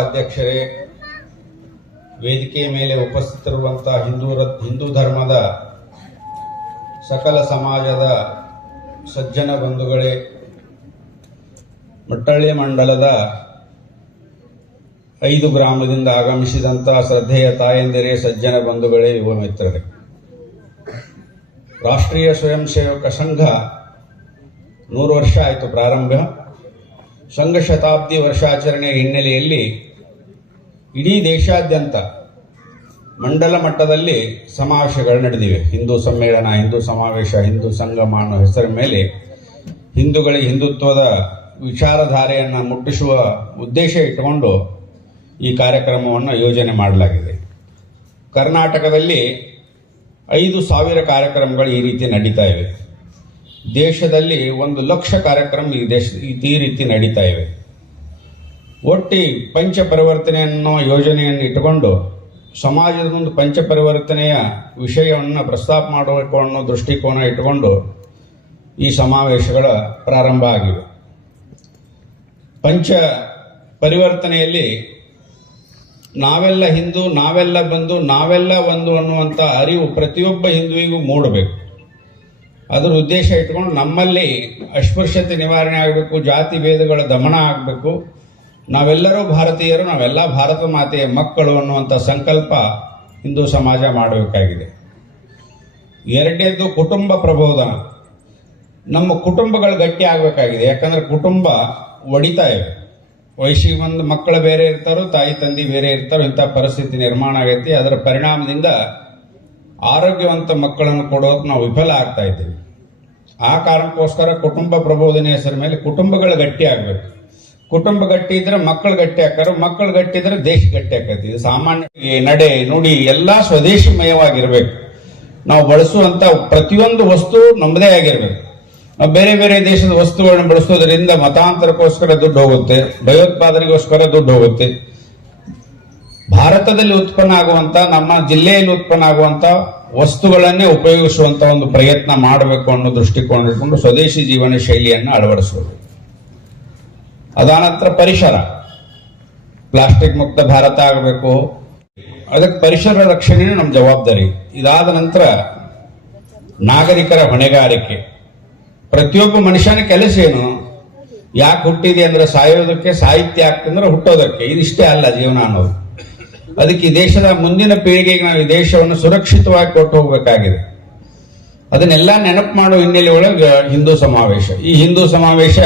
ಅಧ್ಯಕ್ಷರೇ, ವೇದಿಕೆಯ ಮೇಲೆ ಉಪಸ್ಥಿತರಿರುವಂತಹ ಹಿಂದೂ ಧರ್ಮದ ಸಕಲ ಸಮಾಜದ ಸಜ್ಜನ ಬಂಧುಗಳೇ, ಮಟ್ಟಳ್ಳಿ ಮಂಡಲದ 5 ಗ್ರಾಮದಿಂದ ಆಗಮಿಸಿದಂತಹ ಶ್ರದ್ಧೆಯ ತಾಯಂದಿರೇ, ಸಜ್ಜನ ಬಂಧುಗಳೇ, ಯುವ ಮಿತ್ರರೇ, ರಾಷ್ಟ್ರೀಯ ಸ್ವಯಂ ಸೇವಕ ಸಂಘ 100 ವರ್ಷ ಆಯಿತು ಪ್ರಾರಂಭ. ಸಂಘ ಶತಾಬ್ದಿ ವರ್ಷಾಚರಣೆಯ ಹಿನ್ನೆಲೆಯಲ್ಲಿ ಇಡೀ ದೇಶಾದ್ಯಂತ ಮಂಡಲ ಮಟ್ಟದಲ್ಲಿ ಸಮಾವೇಶಗಳು ನಡೆದಿವೆ. ಹಿಂದೂ ಸಮ್ಮೇಳನ, ಹಿಂದೂ ಸಮಾವೇಶ, ಹಿಂದೂ ಸಂಗಮ ಅನ್ನೋ ಹೆಸರ ಮೇಲೆ ಹಿಂದೂಗಳಿಗೆ ಹಿಂದುತ್ವದ ವಿಚಾರಧಾರೆಯನ್ನು ಮುಟ್ಟಿಸುವ ಉದ್ದೇಶ ಇಟ್ಟುಕೊಂಡು ಈ ಕಾರ್ಯಕ್ರಮವನ್ನು ಯೋಜನೆ ಮಾಡಲಾಗಿದೆ. ಕರ್ನಾಟಕದಲ್ಲಿ 5,000 ಕಾರ್ಯಕ್ರಮಗಳು ಈ ರೀತಿ ನಡೀತಾ ಇವೆ. ದೇಶದಲ್ಲಿ 1,00,000 ಕಾರ್ಯಕ್ರಮ ಈ ರೀತಿ ನಡೀತಾ ಇವೆ. ಒಟ್ಟಿ ಪಂಚ ಪರಿವರ್ತನೆ ಅನ್ನೋ ಯೋಜನೆಯನ್ನು ಇಟ್ಟುಕೊಂಡು ಸಮಾಜದ ಒಂದು ಪಂಚ ಪರಿವರ್ತನೆಯ ವಿಷಯವನ್ನು ಪ್ರಸ್ತಾಪ ಮಾಡಬೇಕು ಅನ್ನೋ ದೃಷ್ಟಿಕೋನ ಇಟ್ಟುಕೊಂಡು ಈ ಸಮಾವೇಶಗಳ ಪ್ರಾರಂಭ ಆಗಿವೆ. ಪಂಚ ಪರಿವರ್ತನೆಯಲ್ಲಿ ನಾವೆಲ್ಲ ಹಿಂದೂ, ನಾವೆಲ್ಲ ಬಂಧು, ನಾವೆಲ್ಲ ಒಂದು ಅನ್ನುವಂಥ ಅರಿವು ಪ್ರತಿಯೊಬ್ಬ ಹಿಂದುವಿಗೂ ಮೂಡಬೇಕು. ಅದರ ಉದ್ದೇಶ ಇಟ್ಕೊಂಡು ನಮ್ಮಲ್ಲಿ ಅಸ್ಪೃಶ್ಯತೆ ನಿವಾರಣೆ ಆಗಬೇಕು, ಜಾತಿ ಭೇದಗಳ ದಮನ ಆಗಬೇಕು, ನಾವೆಲ್ಲರೂ ಭಾರತೀಯರು, ನಾವೆಲ್ಲ ಭಾರತ ಮಾತೆಯ ಮಕ್ಕಳು ಅನ್ನುವಂಥ ಸಂಕಲ್ಪ ಹಿಂದೂ ಸಮಾಜ ಮಾಡಬೇಕಾಗಿದೆ. ಎರಡನೇದು ಕುಟುಂಬ ಪ್ರಬೋಧನ. ನಮ್ಮ ಕುಟುಂಬಗಳು ಗಟ್ಟಿ ಆಗಬೇಕಾಗಿದೆ. ಯಾಕಂದ್ರೆ ಕುಟುಂಬ ಒಡಿತಾ ಇವೆ. ವಯಸ್ಸಿಗೆ ಬಂದು ಮಕ್ಕಳು ಬೇರೆ ಇರ್ತಾರೋ, ತಾಯಿ ತಂದೆ ಬೇರೆ ಇರ್ತಾರೋ, ಇಂಥ ಪರಿಸ್ಥಿತಿ ನಿರ್ಮಾಣ ಆಗೈತಿ. ಅದರ ಪರಿಣಾಮದಿಂದ ಆರೋಗ್ಯವಂತ ಮಕ್ಕಳನ್ನು ಕೊಡೋಕೆ ನಾವು ವಿಫಲ ಆಗ್ತಾ ಇದ್ದೀವಿ. ಆ ಕಾರಣಕ್ಕೋಸ್ಕರ ಕುಟುಂಬ ಪ್ರಬೋಧನೆ ಹೆಸರ ಮೇಲೆ ಕುಟುಂಬಗಳು ಗಟ್ಟಿ ಆಗಬೇಕು. ಕುಟುಂಬ ಗಟ್ಟಿ ಇದ್ರೆ ಮಕ್ಕಳು ಗಟ್ಟಿ ಹಾಕಾರ, ಮಕ್ಕಳು ಗಟ್ಟಿ ಇದ್ರೆ ದೇಶ ಗಟ್ಟಿ ಆಕೈತಿ. ಇದು ಸಾಮಾನ್ಯ ನಡೆ ನುಡಿ ಎಲ್ಲ ಸ್ವದೇಶಿಮಯವಾಗಿರ್ಬೇಕು. ನಾವು ಬಳಸುವಂತ ಪ್ರತಿಯೊಂದು ವಸ್ತು ನಮ್ಮದೇ ಆಗಿರ್ಬೇಕು. ನಾವು ಬೇರೆ ಬೇರೆ ದೇಶದ ವಸ್ತುಗಳನ್ನು ಬಳಸೋದ್ರಿಂದ ಮತಾಂತರಕ್ಕೋಸ್ಕರ ದುಡ್ಡು ಹೋಗುತ್ತೆ, ಭಯೋತ್ಪಾದನೆಗೋಸ್ಕರ ದುಡ್ಡು ಹೋಗುತ್ತೆ. ಭಾರತದಲ್ಲಿ ಉತ್ಪನ್ನ ಆಗುವಂತ, ನಮ್ಮ ಜಿಲ್ಲೆಯಲ್ಲಿ ಉತ್ಪನ್ನ ಆಗುವಂತ ವಸ್ತುಗಳನ್ನೇ ಉಪಯೋಗಿಸುವಂತ ಒಂದು ಪ್ರಯತ್ನ ಮಾಡಬೇಕು ಅನ್ನೋ ದೃಷ್ಟಿಕೋನ ಇಟ್ಕೊಂಡು ಸ್ವದೇಶಿ ಜೀವನ ಶೈಲಿಯನ್ನು ಅಳವಡಿಸಬೇಕು. ಅದಾನಂತರ ಪರಿಸರ, ಪ್ಲಾಸ್ಟಿಕ್ ಮುಕ್ತ ಭಾರತ ಆಗಬೇಕು. ಅದಕ್ಕೆ ಪರಿಸರ ರಕ್ಷಣೆ ನಮ್ಮ ಜವಾಬ್ದಾರಿ. ಇದಾದ ನಂತರ ನಾಗರಿಕರ ಹೊಣೆಗಾರಿಕೆ. ಪ್ರತಿಯೊಬ್ಬ ಮನುಷ್ಯನ ಕೆಲಸ ಏನು? ಯಾಕೆ ಹುಟ್ಟಿದೆ ಅಂದ್ರೆ ಸಾಯೋದಕ್ಕೆ, ಸಾಹಿತ್ಯ ಆಗ್ತಂದ್ರೆ ಹುಟ್ಟೋದಕ್ಕೆ. ಇದಿಷ್ಟೇ ಅಲ್ಲ ಜೀವನ ಅನ್ನೋದು. ಅದಕ್ಕೆ ಈ ದೇಶದ ಮುಂದಿನ ಪೀಳಿಗೆಗೆ ನಾವು ಈ ದೇಶವನ್ನು ಸುರಕ್ಷಿತವಾಗಿ ಕೊಟ್ಟು ಹೋಗಬೇಕಾಗಿದೆ. ಅದನ್ನೆಲ್ಲ ನೆನಪು ಮಾಡೋ ಹಿನ್ನೆಲೆ ಒಳಗೆ ಹಿಂದೂ ಸಮಾವೇಶ. ಈ ಹಿಂದೂ ಸಮಾವೇಶ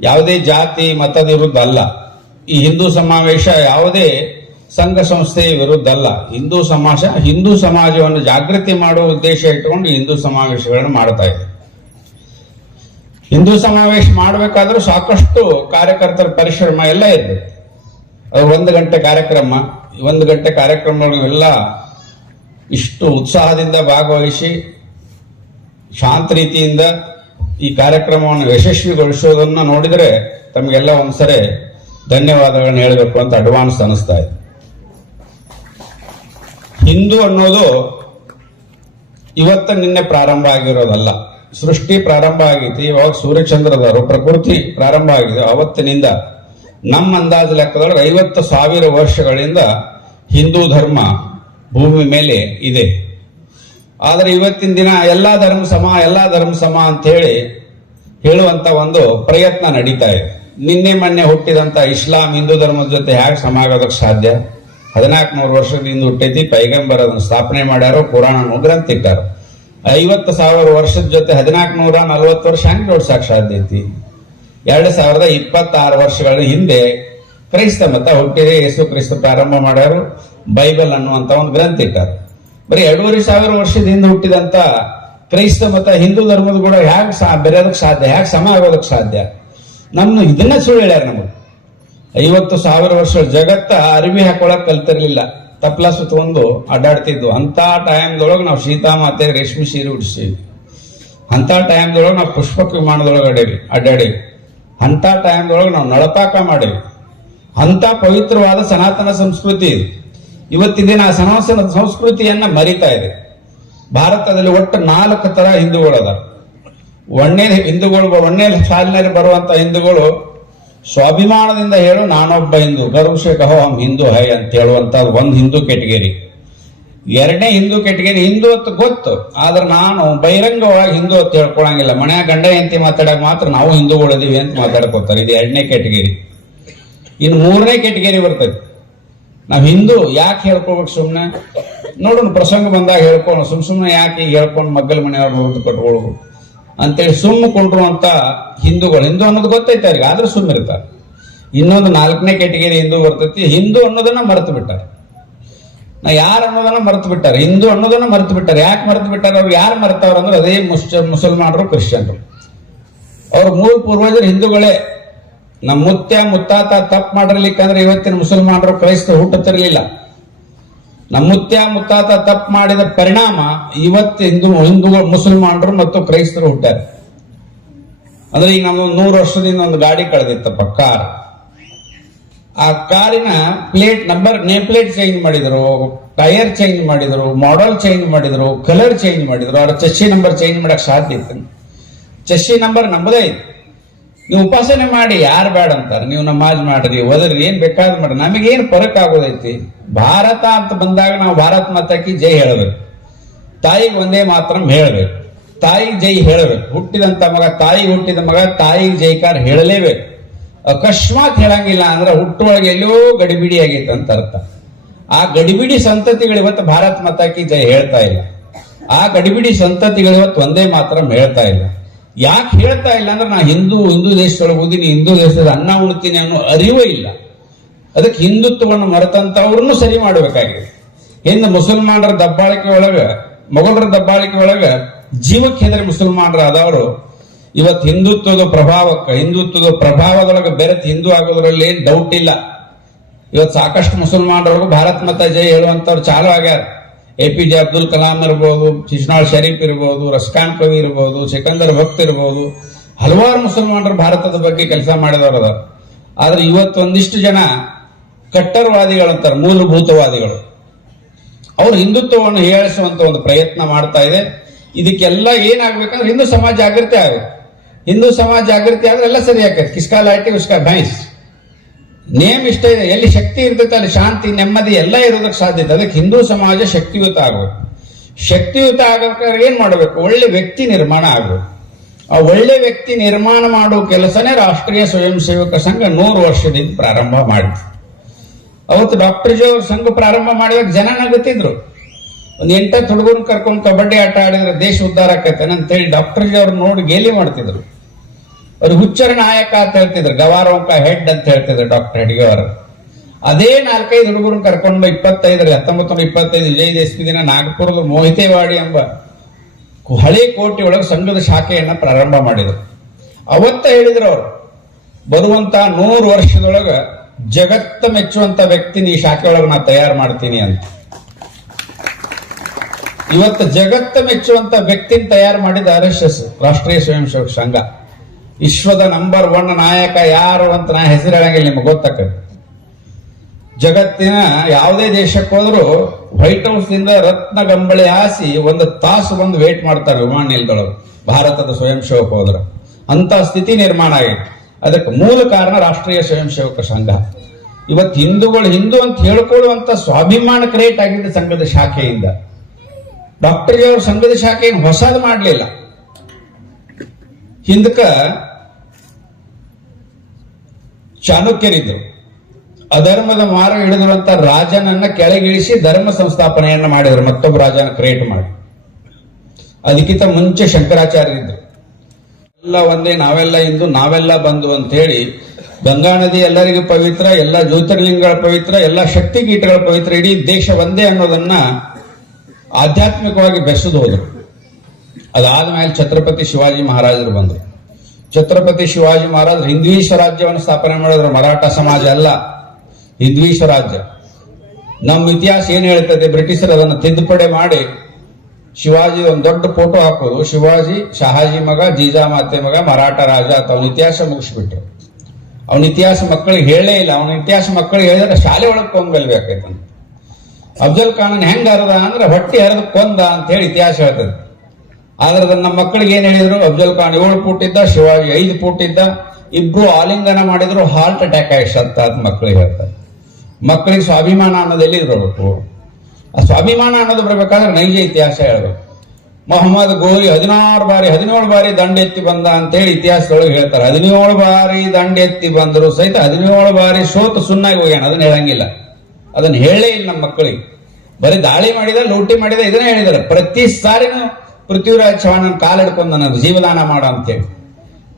ಯಾವುದೇ ಜಾತಿ ಮತದ ವಿರುದ್ಧ ಅಲ್ಲ. ಈ ಹಿಂದೂ ಸಮಾವೇಶ ಯಾವುದೇ ಸಂಘ ಸಂಸ್ಥೆಯ ವಿರುದ್ಧ ಅಲ್ಲ. ಹಿಂದೂ ಸಮಾಜವನ್ನು ಜಾಗೃತಿ ಮಾಡುವ ಉದ್ದೇಶ ಇಟ್ಟುಕೊಂಡು ಹಿಂದೂ ಸಮಾವೇಶಗಳನ್ನು ಮಾಡ್ತಾ ಇದೆ. ಹಿಂದೂ ಸಮಾವೇಶ ಮಾಡಬೇಕಾದ್ರೂ ಸಾಕಷ್ಟು ಕಾರ್ಯಕರ್ತರ ಪರಿಶ್ರಮ ಎಲ್ಲ ಇರಬೇಕು. ಅದು 1 ಗಂಟೆ ಕಾರ್ಯಕ್ರಮ. 1 ಗಂಟೆ ಕಾರ್ಯಕ್ರಮಗಳೆಲ್ಲ ಇಷ್ಟು ಉತ್ಸಾಹದಿಂದ ಭಾಗವಹಿಸಿ ಶಾಂತ ರೀತಿಯಿಂದ ಈ ಕಾರ್ಯಕ್ರಮವನ್ನು ಯಶಸ್ವಿಗೊಳಿಸೋದನ್ನ ನೋಡಿದರೆ ತಮಗೆಲ್ಲ ಒಂದ್ಸರಿ ಧನ್ಯವಾದಗಳನ್ನ ಹೇಳಬೇಕು ಅಂತ ಅಡ್ವಾನ್ಸ್ ಅನಿಸ್ತಾ ಇದೆ. ಹಿಂದೂ ಅನ್ನೋದು ಇವತ್ತ ನಿನ್ನೆ ಪ್ರಾರಂಭ ಆಗಿರೋದಲ್ಲ. ಸೃಷ್ಟಿ ಪ್ರಾರಂಭ ಆಗೈತಿ. ಇವಾಗ ಸೂರ್ಯಚಂದ್ರದರು ಪ್ರಕೃತಿ ಪ್ರಾರಂಭ ಆಗಿದೆ. ಅವತ್ತಿನಿಂದ ನಮ್ಮ ಅಂದಾಜು ಲೆಕ್ಕದೊಳಗೆ 50,000 ವರ್ಷಗಳಿಂದ ಹಿಂದೂ ಧರ್ಮ ಭೂಮಿ ಮೇಲೆ ಇದೆ. ಆದರೆ ಇವತ್ತಿನ ದಿನ ಎಲ್ಲಾ ಧರ್ಮ ಸಮ ಅಂತ ಹೇಳುವಂತ ಒಂದು ಪ್ರಯತ್ನ ನಡೀತಾ ಇದೆ. ನಿನ್ನೆ ಮೊನ್ನೆ ಹುಟ್ಟಿದಂತ ಇಸ್ಲಾಂ ಹಿಂದೂ ಧರ್ಮದ ಜೊತೆ ಹೇಗೆ ಸಮ ಆಗೋದಕ್ಕೆ ಸಾಧ್ಯ? 1400 ವರ್ಷದಿಂದ ಹುಟ್ಟೈತಿ. ಪೈಗಂಬರ್ ಅದನ್ನು ಸ್ಥಾಪನೆ ಮಾಡ್ಯಾರೋ, ಪುರಾಣ ಗ್ರಂಥ ಇಟ್ಟಾರೋ. 50,000 ವರ್ಷದ ಜೊತೆ 1440 ವರ್ಷ ಹೆಂಗೆ ಜೋಡ್ಸಕ್ ಸಾಧ್ಯ ಐತಿ? 2026 ವರ್ಷಗಳ ಹಿಂದೆ ಕ್ರೈಸ್ತ ಮತ ಹುಟ್ಟಿದೆ. ಯೇಸು ಕ್ರಿಸ್ತ ಪ್ರಾರಂಭ ಮಾಡ್ಯಾರು. ಬೈಬಲ್ ಅನ್ನುವಂತ ಒಂದು ಗ್ರಂಥ ಇಟ್ಟಾರು. ಬರೀ 2500 ವರ್ಷದ ಹಿಂದೆ ಹುಟ್ಟಿದಂತ ಕ್ರೈಸ್ತ ಮತ ಹಿಂದೂ ಧರ್ಮದ ಕೂಡ ಹೇಗೆ ಬೆರೆಯೋದಕ್ಕೆ ಸಾಧ್ಯ? ಹೇಗೆ ಸಮ ಆಗೋದಕ್ಕೆ ಸಾಧ್ಯ? ಇದನ್ನ ಸುಳ್ಳು ಹೇಳ್ಯಾರ ನಮಗೆ. 50,000 ವರ್ಷಗಳ ಜಗತ್ತ ಅರಿವಿ ಹಾಕೊಳಕ್ ಕಲ್ತಿರ್ಲಿಲ್ಲ. ತಪ್ಲ ಸುತ್ತಕೊಂಡು ಅಡ್ಡಾಡ್ತಿದ್ವು. ಅಂತ ಟೈಮ್ದೊಳಗೆ ನಾವು ಸೀತಾಮಾತೆ ರೇಷ್ಮೆ ಸೀರೆ ಉಡಿಸೀವಿ. ಅಂತ ಟೈಮ್ದೊಳಗೆ ನಾವು ಪುಷ್ಪಕ ವಿಮಾನದೊಳಗೆ ಅಡ್ಡಾಡೀವಿ. ಅಂತ ಟೈಮ್ದೊಳಗೆ ನಾವು ನಳಪಾಕ ಮಾಡೀವಿ. ಅಂತ ಪವಿತ್ರವಾದ ಸನಾತನ ಸಂಸ್ಕೃತಿ ಇದೆ. ಇವತ್ತಿನ ದಿನ ಆ ಸನಾತನ ಸಂಸ್ಕೃತಿಯನ್ನ ಮರಿತಾ ಇದೆ. ಭಾರತದಲ್ಲಿ ಒಟ್ಟು 4 ತರ ಹಿಂದೂಗಳು ಅದ. ಒಂದನೇ ಸಾಲಿನಲ್ಲಿ ಬರುವಂತ ಹಿಂದೂಗಳು ಸ್ವಾಭಿಮಾನದಿಂದ ಹೇಳು ನಾನೊಬ್ಬ ಹಿಂದೂ, ಗರ್ವ ಸೆ ಕಹೋ ಹಮ್ ಹಿಂದೂ ಹೈ ಅಂತ ಹೇಳುವಂತ ಒಂದು ಹಿಂದೂ ಕೆಟಗರಿ. ಎರಡನೇ ಹಿಂದೂ ಕೆಟಗರಿ, ಹಿಂದೂ ಅಂತ ಗೊತ್ತು, ಆದ್ರೆ ನಾನು ಬಹಿರಂಗವಾಗಿ ಹಿಂದೂ ಅಂತ ಹೇಳ್ಕೊಳಂಗಿಲ್ಲ. ಮನ್ಯಾಗ ಗಂಡ ಹೆಂಡತಿ ಮಾತಾಡಕ್ ಮಾತ್ರ ನಾವು ಹಿಂದೂಗಳಿದೀವಿ ಅಂತ ಮಾತಾಡ್ಕೋತಾರೆ. ಇದು ಎರಡನೇ ಕೆಟಗರಿ. ಇನ್ನು ಮೂರನೇ ಕೆಟಗರಿ ಬರ್ತದೆ, ನಾವ್ ಹಿಂದೂ ಯಾಕೆ ಹೇಳ್ಕೋಬೇಕು ಸುಮ್ನೆ, ನೋಡೋಣ ಪ್ರಸಂಗ ಬಂದಾಗ ಹೇಳ್ಕೊಂಡು ಸುಮ್ನೆ ಯಾಕೆ ಈಗ ಹೇಳ್ಕೊಂಡು ಮಗ್ಗಲ ಮನೆಯವ್ರು ಮುರಿದು ಕಟ್ಕೊಳ್ಳೋದು ಅಂತೇಳಿ ಕೊಂಡ್ರು ಅಂತ ಹಿಂದೂಗಳು. ಹಿಂದೂ ಅನ್ನೋದು ಗೊತ್ತೈತೆ ಅವ್ರಿಗೆ, ಆದ್ರೂ ಸುಮ್ಮಿರ್ತಾರೆ. ಇನ್ನೊಂದು ನಾಲ್ಕನೇ ಕೆಟಗರಿ ಹಿಂದೂ ಬರ್ತೈತಿ, ಹಿಂದೂ ಅನ್ನೋದನ್ನ ಮರೆತು ಬಿಟ್ಟಾರೆ. ನಾ ಯಾರು ಅನ್ನೋದನ್ನ ಮರೆತು ಬಿಟ್ಟಾರೆ, ಹಿಂದೂ ಅನ್ನೋದನ್ನ ಮರೆತು ಬಿಟ್ಟಾರೆ. ಯಾಕೆ ಮರೆತು ಬಿಟ್ಟಾರೆ ಅವ್ರು? ಯಾರು ಮರೆತವ್ರು ಅಂದ್ರೆ ಅದೇ ಮುಸಲ್ಮಾನರು, ಕ್ರಿಶ್ಚಿಯನ್ರು. ಅವ್ರ ಮೂಲ ಪೂರ್ವಜರು ಹಿಂದೂಗಳೇ. ನಮ್ಮ ಮುತ್ತಾತ ತಪ್ಪು ಮಾಡಿರ್ಲಿಕ್ಕಂದ್ರೆ ಇವತ್ತಿನ ಮುಸಲ್ಮಾನರು ಕ್ರೈಸ್ತರು ಹುಟ್ಟುತ್ತಿರಲಿಲ್ಲ. ನಮ್ಮ ಮುತ್ತಾತ ತಪ್ಪು ಮಾಡಿದ ಪರಿಣಾಮ ಇವತ್ತು ಹಿಂದೂ ಮುಸಲ್ಮಾನರು ಮತ್ತು ಕ್ರೈಸ್ತರು ಹುಟ್ಟಾರೆ. ಅಂದ್ರೆ ಈಗ ನಮ್ದು 100 ವರ್ಷದಿಂದ ಒಂದು ಗಾಡಿ ಕಳೆದಿತ್ತಪ್ಪ, ಕಾರ್. ಆ ಕಾರಿನ ನೇಮ್ ಪ್ಲೇಟ್ ಚೇಂಜ್ ಮಾಡಿದ್ರು, ಟೈರ್ ಚೇಂಜ್ ಮಾಡಿದ್ರು, ಮಾಡೆಲ್ ಚೇಂಜ್ ಮಾಡಿದ್ರು, ಕಲರ್ ಚೇಂಜ್ ಮಾಡಿದ್ರು. ಅವ್ರ ಚಸ್ಸಿ ನಂಬರ್ ಚೇಂಜ್ ಮಾಡಕ್ ಸಾಧ್ಯ ಇತ್ತು. ಚಸ್ಸಿ ನಂಬರ್ ನಮ್ಮದೇ ಇತ್ತು. ನೀವು ಉಪಾಸನೆ ಮಾಡಿ, ಯಾರು ಬೇಡ ಅಂತಾರೆ, ನೀವು ನಮಾಜ್ ಮಾಡ್ರಿ, ಓದ್ರಿ, ಏನ್ ಬೇಕಾದ್ ಮಾಡ್ರಿ, ನಮಗೇನು ಫರಕ್ ಆಗೋದೈತಿ. ಭಾರತ ಅಂತ ಬಂದಾಗ ನಾವು ಭಾರತ್ ಮಾತಾಕಿ ಜೈ ಹೇಳಬೇಕು, ತಾಯಿಗೆ ಒಂದೇ ಮಾತ್ರ ಹೇಳ್ಬೇಕು, ತಾಯಿಗೆ ಜೈ ಹೇಳಬೇಕು. ಹುಟ್ಟಿದಂತ ಮಗ, ತಾಯಿ ಹುಟ್ಟಿದ ಮಗ ತಾಯಿಗೆ ಜೈಕಾರ ಹೇಳಲೇಬೇಕು. ಅಕಸ್ಮಾತ್ ಹೇಳಂಗಿಲ್ಲ ಅಂದ್ರೆ ಹುಟ್ಟುವೊಳಗೆ ಎಲ್ಲೋ ಗಡಿಬಿಡಿ ಆಗೈತೆ ಅಂತ ಅರ್ಥ. ಆ ಗಡಿಬಿಡಿ ಸಂತತಿಗಳು ಇವತ್ತು ಭಾರತ್ ಮಾತಾಕಿ ಜೈ ಹೇಳ್ತಾ ಇಲ್ಲ. ಆ ಗಡಿಬಿಡಿ ಸಂತತಿಗಳು ಇವತ್ತು ಒಂದೇ ಮಾತ್ರ ಹೇಳ್ತಾ ಇಲ್ಲ. ಯಾಕೆ ಹೇಳ್ತಾ ಇಲ್ಲ ಅಂದ್ರೆ ನಾ ಹಿಂದೂ ದೇಶದೊಳಗೆ ಹೋಗಿನಿ, ಹಿಂದೂ ದೇಶದ ಅನ್ನ ಉಣ್ತೀನಿ ಅನ್ನೋ ಅರಿವೇ ಇಲ್ಲ. ಅದಕ್ಕೆ ಹಿಂದುತ್ವವನ್ನು ಮರೆತಂತವ್ರನ್ನು ಸರಿ ಮಾಡಬೇಕಾಗಿದೆ. ಹಿಂದೆ ಮುಸಲ್ಮಾನರ ದಬ್ಬಾಳಿಕೆ ಒಳಗ, ಮೊಘಲರ ದಬ್ಬಾಳಿಕೆ ಒಳಗ ಜೀವಕ್ಕೆ ಹೆದರಿ ಮುಸಲ್ಮಾನರ ಆದವರು ಇವತ್ತು ಹಿಂದುತ್ವದ ಪ್ರಭಾವದೊಳಗೆ ಬೆರೆತು ಹಿಂದೂ ಆಗೋದ್ರಲ್ಲಿ ಏನ್ ಡೌಟ್ ಇಲ್ಲ. ಇವತ್ತು ಸಾಕಷ್ಟು ಮುಸಲ್ಮಾನರೊಳಗೂ ಭಾರತ್ ಮಾತಾ ಜೈ ಹೇಳುವಂತವ್ರು ಚಾಲು ಆಗ್ಯಾರ. APJ ಅಬ್ದುಲ್ ಕಲಾಂ ಇರ್ಬೋದು, ಶಿಶ್ನಾಳ್ ಶರೀಫ್ ಇರ್ಬೋದು, ರಸ್ಕಾನ್ ಕವಿ ಇರ್ಬೋದು, ಸಿಕಂದರ್ ಭಕ್ತ್ ಇರ್ಬೋದು, ಹಲವಾರು ಮುಸಲ್ಮಾನರು ಭಾರತದ ಬಗ್ಗೆ ಕೆಲಸ ಮಾಡಿದವರು ಅದಾರ. ಆದ್ರೆ ಇವತ್ತೊಂದಿಷ್ಟು ಜನ ಕಟ್ಟರ್ವಾದಿಗಳಂತಾರೆ, ಮೂಲಭೂತವಾದಿಗಳು, ಅವರು ಹಿಂದುತ್ವವನ್ನು ಹೇಳಿಸುವಂತ ಒಂದು ಪ್ರಯತ್ನ ಮಾಡ್ತಾ ಇದೆ. ಇದಕ್ಕೆಲ್ಲ ಏನಾಗ್ಬೇಕಂದ್ರೆ ಹಿಂದೂ ಸಮಾಜ ಜಾಗೃತಿ ಆಗಬೇಕು. ಹಿಂದೂ ಸಮಾಜ ಜಾಗೃತಿ ಆದ್ರೆ ಎಲ್ಲ ಸರಿ ಆಕೈತೆ. ಕಿಸ್ಕಾ ಲಾಟಿ ಉಸ್ಕಾ ಭೈಂಸ್. ನೇಮ್ ಇಷ್ಟ ಇದೆ, ಎಲ್ಲಿ ಶಕ್ತಿ ಇರ್ತೈತೆ ಅಲ್ಲಿ ಶಾಂತಿ, ನೆಮ್ಮದಿ ಎಲ್ಲ ಇರೋದಕ್ಕೆ ಸಾಧ್ಯತೆ. ಅದಕ್ಕೆ ಹಿಂದೂ ಸಮಾಜ ಶಕ್ತಿಯುತ ಆಗಬೇಕು. ಶಕ್ತಿಯುತ ಆಗಬೇಕಾದ್ರೆ ಏನ್ ಮಾಡಬೇಕು? ಒಳ್ಳೆ ವ್ಯಕ್ತಿ ನಿರ್ಮಾಣ ಆಗಬೇಕು. ಆ ಒಳ್ಳೆ ವ್ಯಕ್ತಿ ನಿರ್ಮಾಣ ಮಾಡುವ ಕೆಲಸನೇ ರಾಷ್ಟ್ರೀಯ ಸ್ವಯಂ ಸೇವಕ ಸಂಘ 100 ವರ್ಷದಿಂದ ಪ್ರಾರಂಭ ಮಾಡಿತು. ಅವತ್ತು ಡಾಕ್ಟರ್ ಜಿ ಅವ್ರ ಸಂಘ ಪ್ರಾರಂಭ ಮಾಡಿದಾಗ ಜನ ನಗುತ್ತಿದ್ರು. ಒಂದು 8 ಹುಡುಗರನ್ನ ಕರ್ಕೊಂಡು ಕಬಡ್ಡಿ ಆಟ ಆಡಿದ್ರೆ ದೇಶ ಉದ್ಧಾರ ಆಕೈತೆ ಅಂತೇಳಿ ಡಾಕ್ಟರ್ ಜಿ ಅವ್ರು ನೋಡಿ ಗೇಲಿ ಮಾಡ್ತಿದ್ರು. ಅವ್ರು ಹುಚ್ಚರ ನಾಯಕ ಅಂತ ಹೇಳ್ತಿದ್ರು, ಗವಾರೋಂಕ ಹೆಡ್ ಅಂತ ಹೇಳ್ತಿದ್ರು ಡಾಕ್ಟರ್ ಹೆಡ್ಗೆ ಅವರು. ಅದೇ 4-5 ಹುಡುಗರನ್ನ ಕರ್ಕೊಂಡು 1925 ವಿಜಯದಶಮಿ ದಿನ ನಾಗಪುರದ ಮೋಹಿತೇವಾಡಿ ಎಂಬ ಹಳೆ ಕೋಟೆ ಒಳಗೆ ಸಂಘದ ಶಾಖೆಯನ್ನ ಪ್ರಾರಂಭ ಮಾಡಿದರು. ಅವತ್ತ ಹೇಳಿದ್ರು ಅವರು, ಬರುವಂತ 100 ವರ್ಷದೊಳಗ ಜಗತ್ತ ಮೆಚ್ಚುವಂತ ವ್ಯಕ್ತಿನ ಈ ಶಾಖೆ ಒಳಗೆ ನಾ ತಯಾರು ಮಾಡ್ತೀನಿ ಅಂತ. ಇವತ್ತು ಜಗತ್ತ ಮೆಚ್ಚುವಂತ ವ್ಯಕ್ತಿನ ತಯಾರು ಮಾಡಿದ RSS, ರಾಷ್ಟ್ರೀಯ ಸ್ವಯಂ ಸೇವಕ ಸಂಘ. ವಿಶ್ವದ ನಂಬರ್ 1 ನಾಯಕ ಯಾರು ಅಂತ ನಾ ಹೆಸರು ಹೇಳಂಗಿಲ್ಲ, ನಿಮ್ಗೆ ಗೊತ್ತಕ್ಕ. ಜಗತ್ತಿನ ಯಾವುದೇ ದೇಶಕ್ಕೆ ಹೋದ್ರು ವೈಟ್ ಹೌಸ್ ದಿಂದ ರತ್ನ ಗಂಬಳಿ ಹಾಸಿ 1 ತಾಸು ಬಂದು ವೇಟ್ ಮಾಡ್ತಾರೆ ವಿಮಾನ ನಿಲ್ದೊಳಗೆ. ಭಾರತದ ಸ್ವಯಂ ಸೇವಕ ಹೋದ್ರ ಅಂತ ಸ್ಥಿತಿ ನಿರ್ಮಾಣ ಆಗಿದೆ. ಅದಕ್ಕೆ ಮೂಲ ಕಾರಣ ರಾಷ್ಟ್ರೀಯ ಸ್ವಯಂ ಸೇವಕ ಸಂಘ. ಇವತ್ತು ಹಿಂದೂಗಳು ಹಿಂದೂ ಅಂತ ಹೇಳ್ಕೊಳ್ಳುವಂತ ಸ್ವಾಭಿಮಾನ ಕ್ರಿಯೇಟ್ ಆಗಿದೆ ಸಂಘದ ಶಾಖೆಯಿಂದ. ಡಾಕ್ಟರ್ ಜಿ ಅವ್ರ ಸಂಘದ ಶಾಖೆ ಏನು ಹೊಸದು ಮಾಡಲಿಲ್ಲ. ಹಿಂದಕ ಚಾಣಕ್ಯರಿದ್ರು, ಅಧರ್ಮದ ಮಾರ್ಗ ಹಿಡಿದಿರುವಂತ ರಾಜನನ್ನ ಕೆಳಗಿಳಿಸಿ ಧರ್ಮ ಸಂಸ್ಥಾಪನೆಯನ್ನ ಮಾಡಿದ್ರು, ಮತ್ತೊಬ್ಬ ರಾಜನ ಕ್ರಿಯೇಟ್ ಮಾಡಿ. ಅದಕ್ಕಿಂತ ಮುಂಚೆ ಶಂಕರಾಚಾರ್ಯರಿದ್ರು. ಎಲ್ಲ ಒಂದೇ, ನಾವೆಲ್ಲ ಹಿಂದೂ, ನಾವೆಲ್ಲ ಬಂದು ಅಂತ ಹೇಳಿ ಗಂಗಾ ನದಿ ಎಲ್ಲರಿಗೂ ಪವಿತ್ರ, ಎಲ್ಲ ಜ್ಯೋತಿರ್ಲಿಂಗಗಳ ಪವಿತ್ರ, ಎಲ್ಲ ಶಕ್ತಿ ಕೀಟಗಳ ಪವಿತ್ರ, ಇಡೀ ದೇಶ ಒಂದೇ ಅನ್ನೋದನ್ನ ಆಧ್ಯಾತ್ಮಿಕವಾಗಿ ಬೆಸೆದು ಹೋದ್ರು. ಅದಾದ ಮೇಲೆ ಛತ್ರಪತಿ ಶಿವಾಜಿ ಮಹಾರಾಜರು ಬಂದರು. ಛತ್ರಪತಿ ಶಿವಾಜಿ ಮಹಾರಾಜರು ಹಿಂದ್ವಿ ಸ್ವರಾಜ್ಯವನ್ನು ಸ್ಥಾಪನೆ ಮಾಡಿದ್ರು. ಮರಾಠ ಸಮಾಜ ಅಲ್ಲ, ಹಿಂದ್ವಿ ಸ್ವರಾಜ್ಯ. ನಮ್ಮ ಇತಿಹಾಸ ಏನ್ ಹೇಳ್ತದೆ, ಬ್ರಿಟಿಷರು ಅದನ್ನು ತಿದ್ದುಪಡಿ ಮಾಡಿ ಶಿವಾಜಿ ಒಂದು ದೊಡ್ಡ ಫೋಟೋ ಹಾಕೋದು, ಶಿವಾಜಿ ಶಹಾಜಿ ಮಗ, ಜೀಜಾಮಾತೆ ಮಗ, ಮರಾಠ ರಾಜ ಅಂತ ಅವನ ಇತಿಹಾಸ ಮುಗಿಸ್ಬಿಟ್ರು. ಅವನ ಇತಿಹಾಸ ಮಕ್ಕಳಿಗೆ ಹೇಳೇ ಇಲ್ಲ. ಅವನ ಇತಿಹಾಸ ಮಕ್ಕಳಿಗೆ ಹೇಳಿದ್ರೆ ಶಾಲೆ ಒಳಗೆ ಕೊಂಡ್ಬಲ್ಬೇಕಾಯ್ತಂತ. ಅಫ್ಜಲ್ ಖಾನ್ ಹೆಂಗ ಹರದ ಅಂದ್ರೆ ಹೊಟ್ಟಿ ಹರಿದು ಕೊಂದ ಅಂತ ಹೇಳಿ ಇತಿಹಾಸ ಹೇಳ್ತದೆ. ಆದ್ರೆ ನಮ್ಮ ಮಕ್ಕಳಿಗೆ ಏನ್ ಹೇಳಿದ್ರು, ಅಫ್ಜಲ್ ಖಾನ್ 7 ಫೂಟ್ ಇದ್ದ, ಶಿವಾಜಿ 5 ಫೂಟ್ ಇದ್ದ, ಇಬ್ರು ಆಲಿಂಗನ ಮಾಡಿದ್ರು ಹಾರ್ಟ್ ಅಟ್ಯಾಕ್ ಆಗಿ ಸತ್ತ ಅಂತ ಮಕ್ಕಳಿಗೆ ಹೇಳ್ತಾರೆ. ಮಕ್ಕಳಿಗೆ ಸ್ವಾಭಿಮಾನ ಅನ್ನೋದು ಎಲ್ಲಿ ಬರಬೇಕು? ಆ ಸ್ವಾಭಿಮಾನ ಅನ್ನೋದು ಬರಬೇಕಾದ್ರೆ ನೈಜ ಇತಿಹಾಸ ಹೇಳ್ಬೇಕು. ಮೊಹಮ್ಮದ್ ಗೋರಿ 17 ಬಾರಿ ದಂಡ ಎತ್ತಿ ಬಂದ ಅಂತೇಳಿ ಇತಿಹಾಸದೊಳಗೆ ಹೇಳ್ತಾರೆ. 17 ಬಾರಿ ದಂಡ ಎತ್ತಿ ಬಂದರು ಸಹಿತ 17 ಬಾರಿ ಸೋತು ಸುನ್ನಾಗಿ ಹೋಗ್ಯಾನ. ಅದನ್ನ ಹೇಳಂಗಿಲ್ಲ, ಅದನ್ನ ಹೇಳೇ ಇಲ್ಲ ನಮ್ಮ ಮಕ್ಕಳಿಗೆ. ಬರೀ ದಾಳಿ ಮಾಡಿದ, ಲೂಟಿ ಮಾಡಿದ, ಇದನ್ನ ಹೇಳಿದಾರೆ. ಪ್ರತಿ ಸಾರಿನೂ ಪೃಥ್ವಿರಾಜ್ ಚೌಹಾಣ್ ಕಾಲು ಹಿಡ್ಕೊಂಡು ನನಗೆ ಜೀವದಾನ ಮಾಡ ಅಂತೇಳಿ.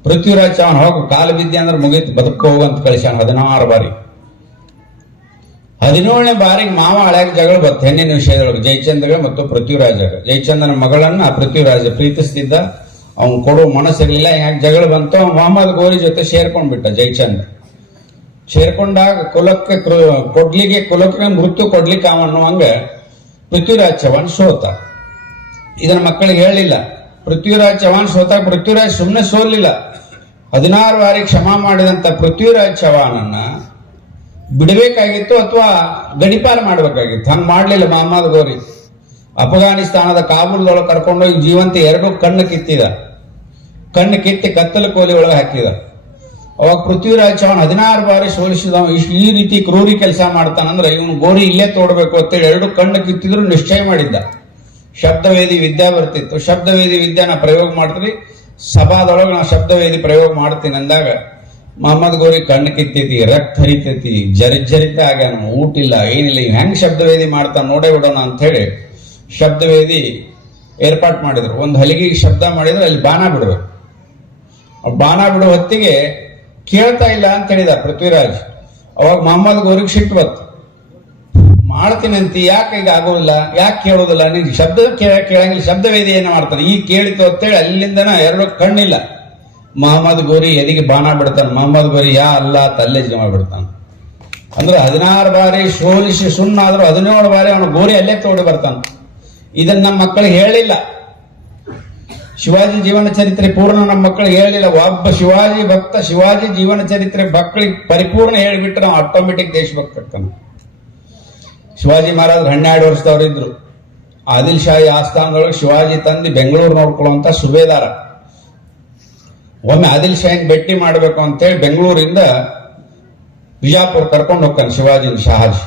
ಪೃಥ್ವಿರಾಜ್ ಚೌಹಾಣ್ ಹೋಗು ಕಾಲು ಬಿದ್ದೆ ಅಂದ್ರೆ ಮುಗಿತು, ಬದುಕು ಹೋಗಂತ ಕಳಿಸ್ಯಾನ 16 ಬಾರಿ. 17ನೇ ಬಾರಿಗೆ ಮಾವ ಹಳ್ಯಾಗ ಜಗಳ ಬತ್ತು ಹೆಣ್ಣಿನ ವಿಷಯದೊಳಗೆ, ಜಯಚಂದ್ರಗ ಮತ್ತು ಪೃಥ್ವಿರಾಜಗ. ಜಯಚಂದ್ರನ ಮಗಳನ್ನ ಪೃಥ್ವಿರಾಜ ಪ್ರೀತಿಸ್ತಿದ್ದ, ಅವ್ನು ಕೊಡುವ ಮನಸ್ಸಿರ್ಲಿಲ್ಲ. ಯಾಕೆ ಜಗಳ ಬಂತು, ಮೊಹಮ್ಮದ್ ಗೋರಿ ಜೊತೆ ಸೇರ್ಕೊಂಡ್ಬಿಟ್ಟ ಜಯಚಂದ್ರ. ಸೇರ್ಕೊಂಡಾಗ ಕುಲಕ್ಕೆ ಮೃತ್ಯು ಕೊಡ್ಲಿಕ್ಕೆ ಅನ್ನುವಂಗ ಪೃಥ್ವಿರಾಜ್ ಚೌಹಾಣ್ ಸೋತ. ಇದನ್ನ ಮಕ್ಕಳಿಗೆ ಹೇಳಿಲ್ಲ. ಪೃಥ್ವಿರಾಜ್ ಚೌಹಾಣ್ ಸೋತಾಗ ಪೃಥ್ವಿರಾಜ್ ಸುಮ್ಮನೆ ಸೋಲಿಲ್ಲ. 16 ಬಾರಿ ಕ್ಷಮಾ ಮಾಡಿದಂತ ಪೃಥ್ವಿರಾಜ್ ಚೌಹಾಣನ್ನ ಬಿಡಬೇಕಾಗಿತ್ತು ಅಥವಾ ಗಡಿಪಾರು ಮಾಡಬೇಕಾಗಿತ್ತು. ಹಂಗೆ ಮಾಡಲಿಲ್ಲ ಮೊಹಮ್ಮದ್ ಗೋರಿ. ಅಫ್ಘಾನಿಸ್ತಾನದ ಕಾಬೂಲ್ದೊಳಗೆ ಕರ್ಕೊಂಡೋಗಿ ಜೀವಂತ 2 ಕಣ್ಣು ಕಿತ್ತಿದ. ಕಣ್ಣು ಕಿತ್ತಿ ಕತ್ತಲು ಕೋಲಿ ಒಳಗೆ ಹಾಕಿದ. ಅವಾಗ ಪೃಥ್ವಿರಾಜ್ ಚೌಹಾಣ್ 16 ಬಾರಿ ಸೋಲಿಸಿದ. ಈ ರೀತಿ ಕ್ರೂರಿ ಕೆಲಸ ಮಾಡ್ತಾನಂದ್ರೆ ಇವನು ಗೋರಿ ಇಲ್ಲೇ ತೋಡ್ಬೇಕು ಅಂತೇಳಿ 2 ಕಣ್ಣು ಕಿತ್ತಿದ್ರು ನಿಶ್ಚಯ ಮಾಡಿದ್ದ. ಶಬ್ದವೇದಿ ವಿದ್ಯಾ ಬರ್ತಿತ್ತು. ಶಬ್ದವೇದಿ ವಿದ್ಯಾನ ಪ್ರಯೋಗ ಮಾಡ್ತೀರಿ, ಸಭಾದೊಳಗೆ ನಾ ಶಬ್ದವೇದಿ ಪ್ರಯೋಗ ಮಾಡ್ತೀನಿ ಅಂದಾಗ ಮೊಹಮ್ಮದ್ ಗೋರಿ ಕಣ್ಣು ಕಿತ್ತೈತಿ, ರಕ್ತ ಹರಿತೈತಿ, ಜರಿತ ಆಗ್ಯಾನ, ಊಟಿಲ್ಲ ಏನಿಲ್ಲ, ಇವ್ ಹೆಂಗ್ ಶಬ್ದವೇದಿ ಮಾಡ್ತಾನ ನೋಡೇ ಬಿಡೋಣ ಅಂತ ಹೇಳಿ ಶಬ್ದವೇದಿ ಏರ್ಪಾಟ್ ಮಾಡಿದ್ರು. ಒಂದು ಹಲಿಗೆಗೆ ಶಬ್ದ ಮಾಡಿದ್ರೆ ಅಲ್ಲಿ ಬಾಣ ಬಿಡ್ಬೇಕು. ಬಾಣ ಬಿಡೋ ಹೊತ್ತಿಗೆ ಕೇಳ್ತಾ ಇಲ್ಲ ಅಂತ ಹೇಳಿದ ಪೃಥ್ವಿರಾಜ್. ಅವಾಗ ಮೊಹಮ್ಮದ್ ಗೋರಿಗೆ ಸಿಟ್ಟು ಬತ್ತು. ಮಾಡ್ತೀನಿ ಅಂತಿ, ಯಾಕೆ ಈಗ ಆಗೋದಿಲ್ಲ, ಯಾಕೆ ಕೇಳೋದಿಲ್ಲ, ನೀನು ಶಬ್ದ ಕೇಳಂಗಿಲ್ಲ, ಶಬ್ದವೇದಿ ಏನ ಮಾಡ್ತಾನೆ, ಈಗ ಕೇಳಿತು ಅಂತೇಳಿ ಅಲ್ಲಿಂದನ 2 ಕಣ್ಣಿಲ್ಲ. ಮೊಹಮ್ಮದ್ ಗೋರಿ ಎದಿಗೆ ಬಾಣ ಬಿಡ್ತಾನೆ. ಮೊಹಮ್ಮದ್ ಗೋರಿ ಯಾ ಅಲ್ಲ ತಲ್ಲೆ ಜಮ ಬಿಡ್ತಾನೆ. ಅಂದ್ರೆ 16 ಬಾರಿ ಸೋಲಿಸಿ ಸುಣ್ಣಾದ್ರೂ 17 ಬಾರಿ ಅವನು ಗೋರಿ ಅಲ್ಲೇ ತೋಡಿ ಬರ್ತಾನೆ. ಇದನ್ನ ನಮ್ಮ ಮಕ್ಕಳಿಗೆ ಹೇಳಿಲ್ಲ. ಶಿವಾಜಿ ಜೀವನ ಚರಿತ್ರೆ ಪೂರ್ಣ ನಮ್ಮ ಮಕ್ಕಳಿಗೆ ಹೇಳಿಲ್ಲ. ಒಬ್ಬ ಶಿವಾಜಿ ಭಕ್ತ ಶಿವಾಜಿ ಜೀವನ ಚರಿತ್ರೆ ಮಕ್ಕಳಿಗೆ ಪರಿಪೂರ್ಣ ಹೇಳಿಬಿಟ್ರೆ ನಾವು ಆಟೋಮೆಟಿಕ್ ದೇಶಭಕ್ತ ಆಗ್ತಾನೆ. ಶಿವಾಜಿ ಮಹಾರಾಜ್ 12 ವರ್ಷದವರಿದ್ರು. ಆದಿಲ್ ಶಾಹಿ ಆಸ್ಥಾನದೊಳಗೆ ಶಿವಾಜಿ ತಂದು ಬೆಂಗಳೂರು ನೋಡ್ಕೊಳ್ಳುವಂತ ಸುಬೇದಾರ. ಒಮ್ಮೆ ಆದಿಲ್ ಶಾಹಿನ್ ಭೇಟಿ ಮಾಡಬೇಕು ಅಂತೇಳಿ ಬೆಂಗಳೂರಿಂದ ಬಿಜಾಪುರ ಕರ್ಕೊಂಡು ಹೋಗ್ತಾನೆ ಶಿವಾಜಿನ. ಶಹಾಜಿ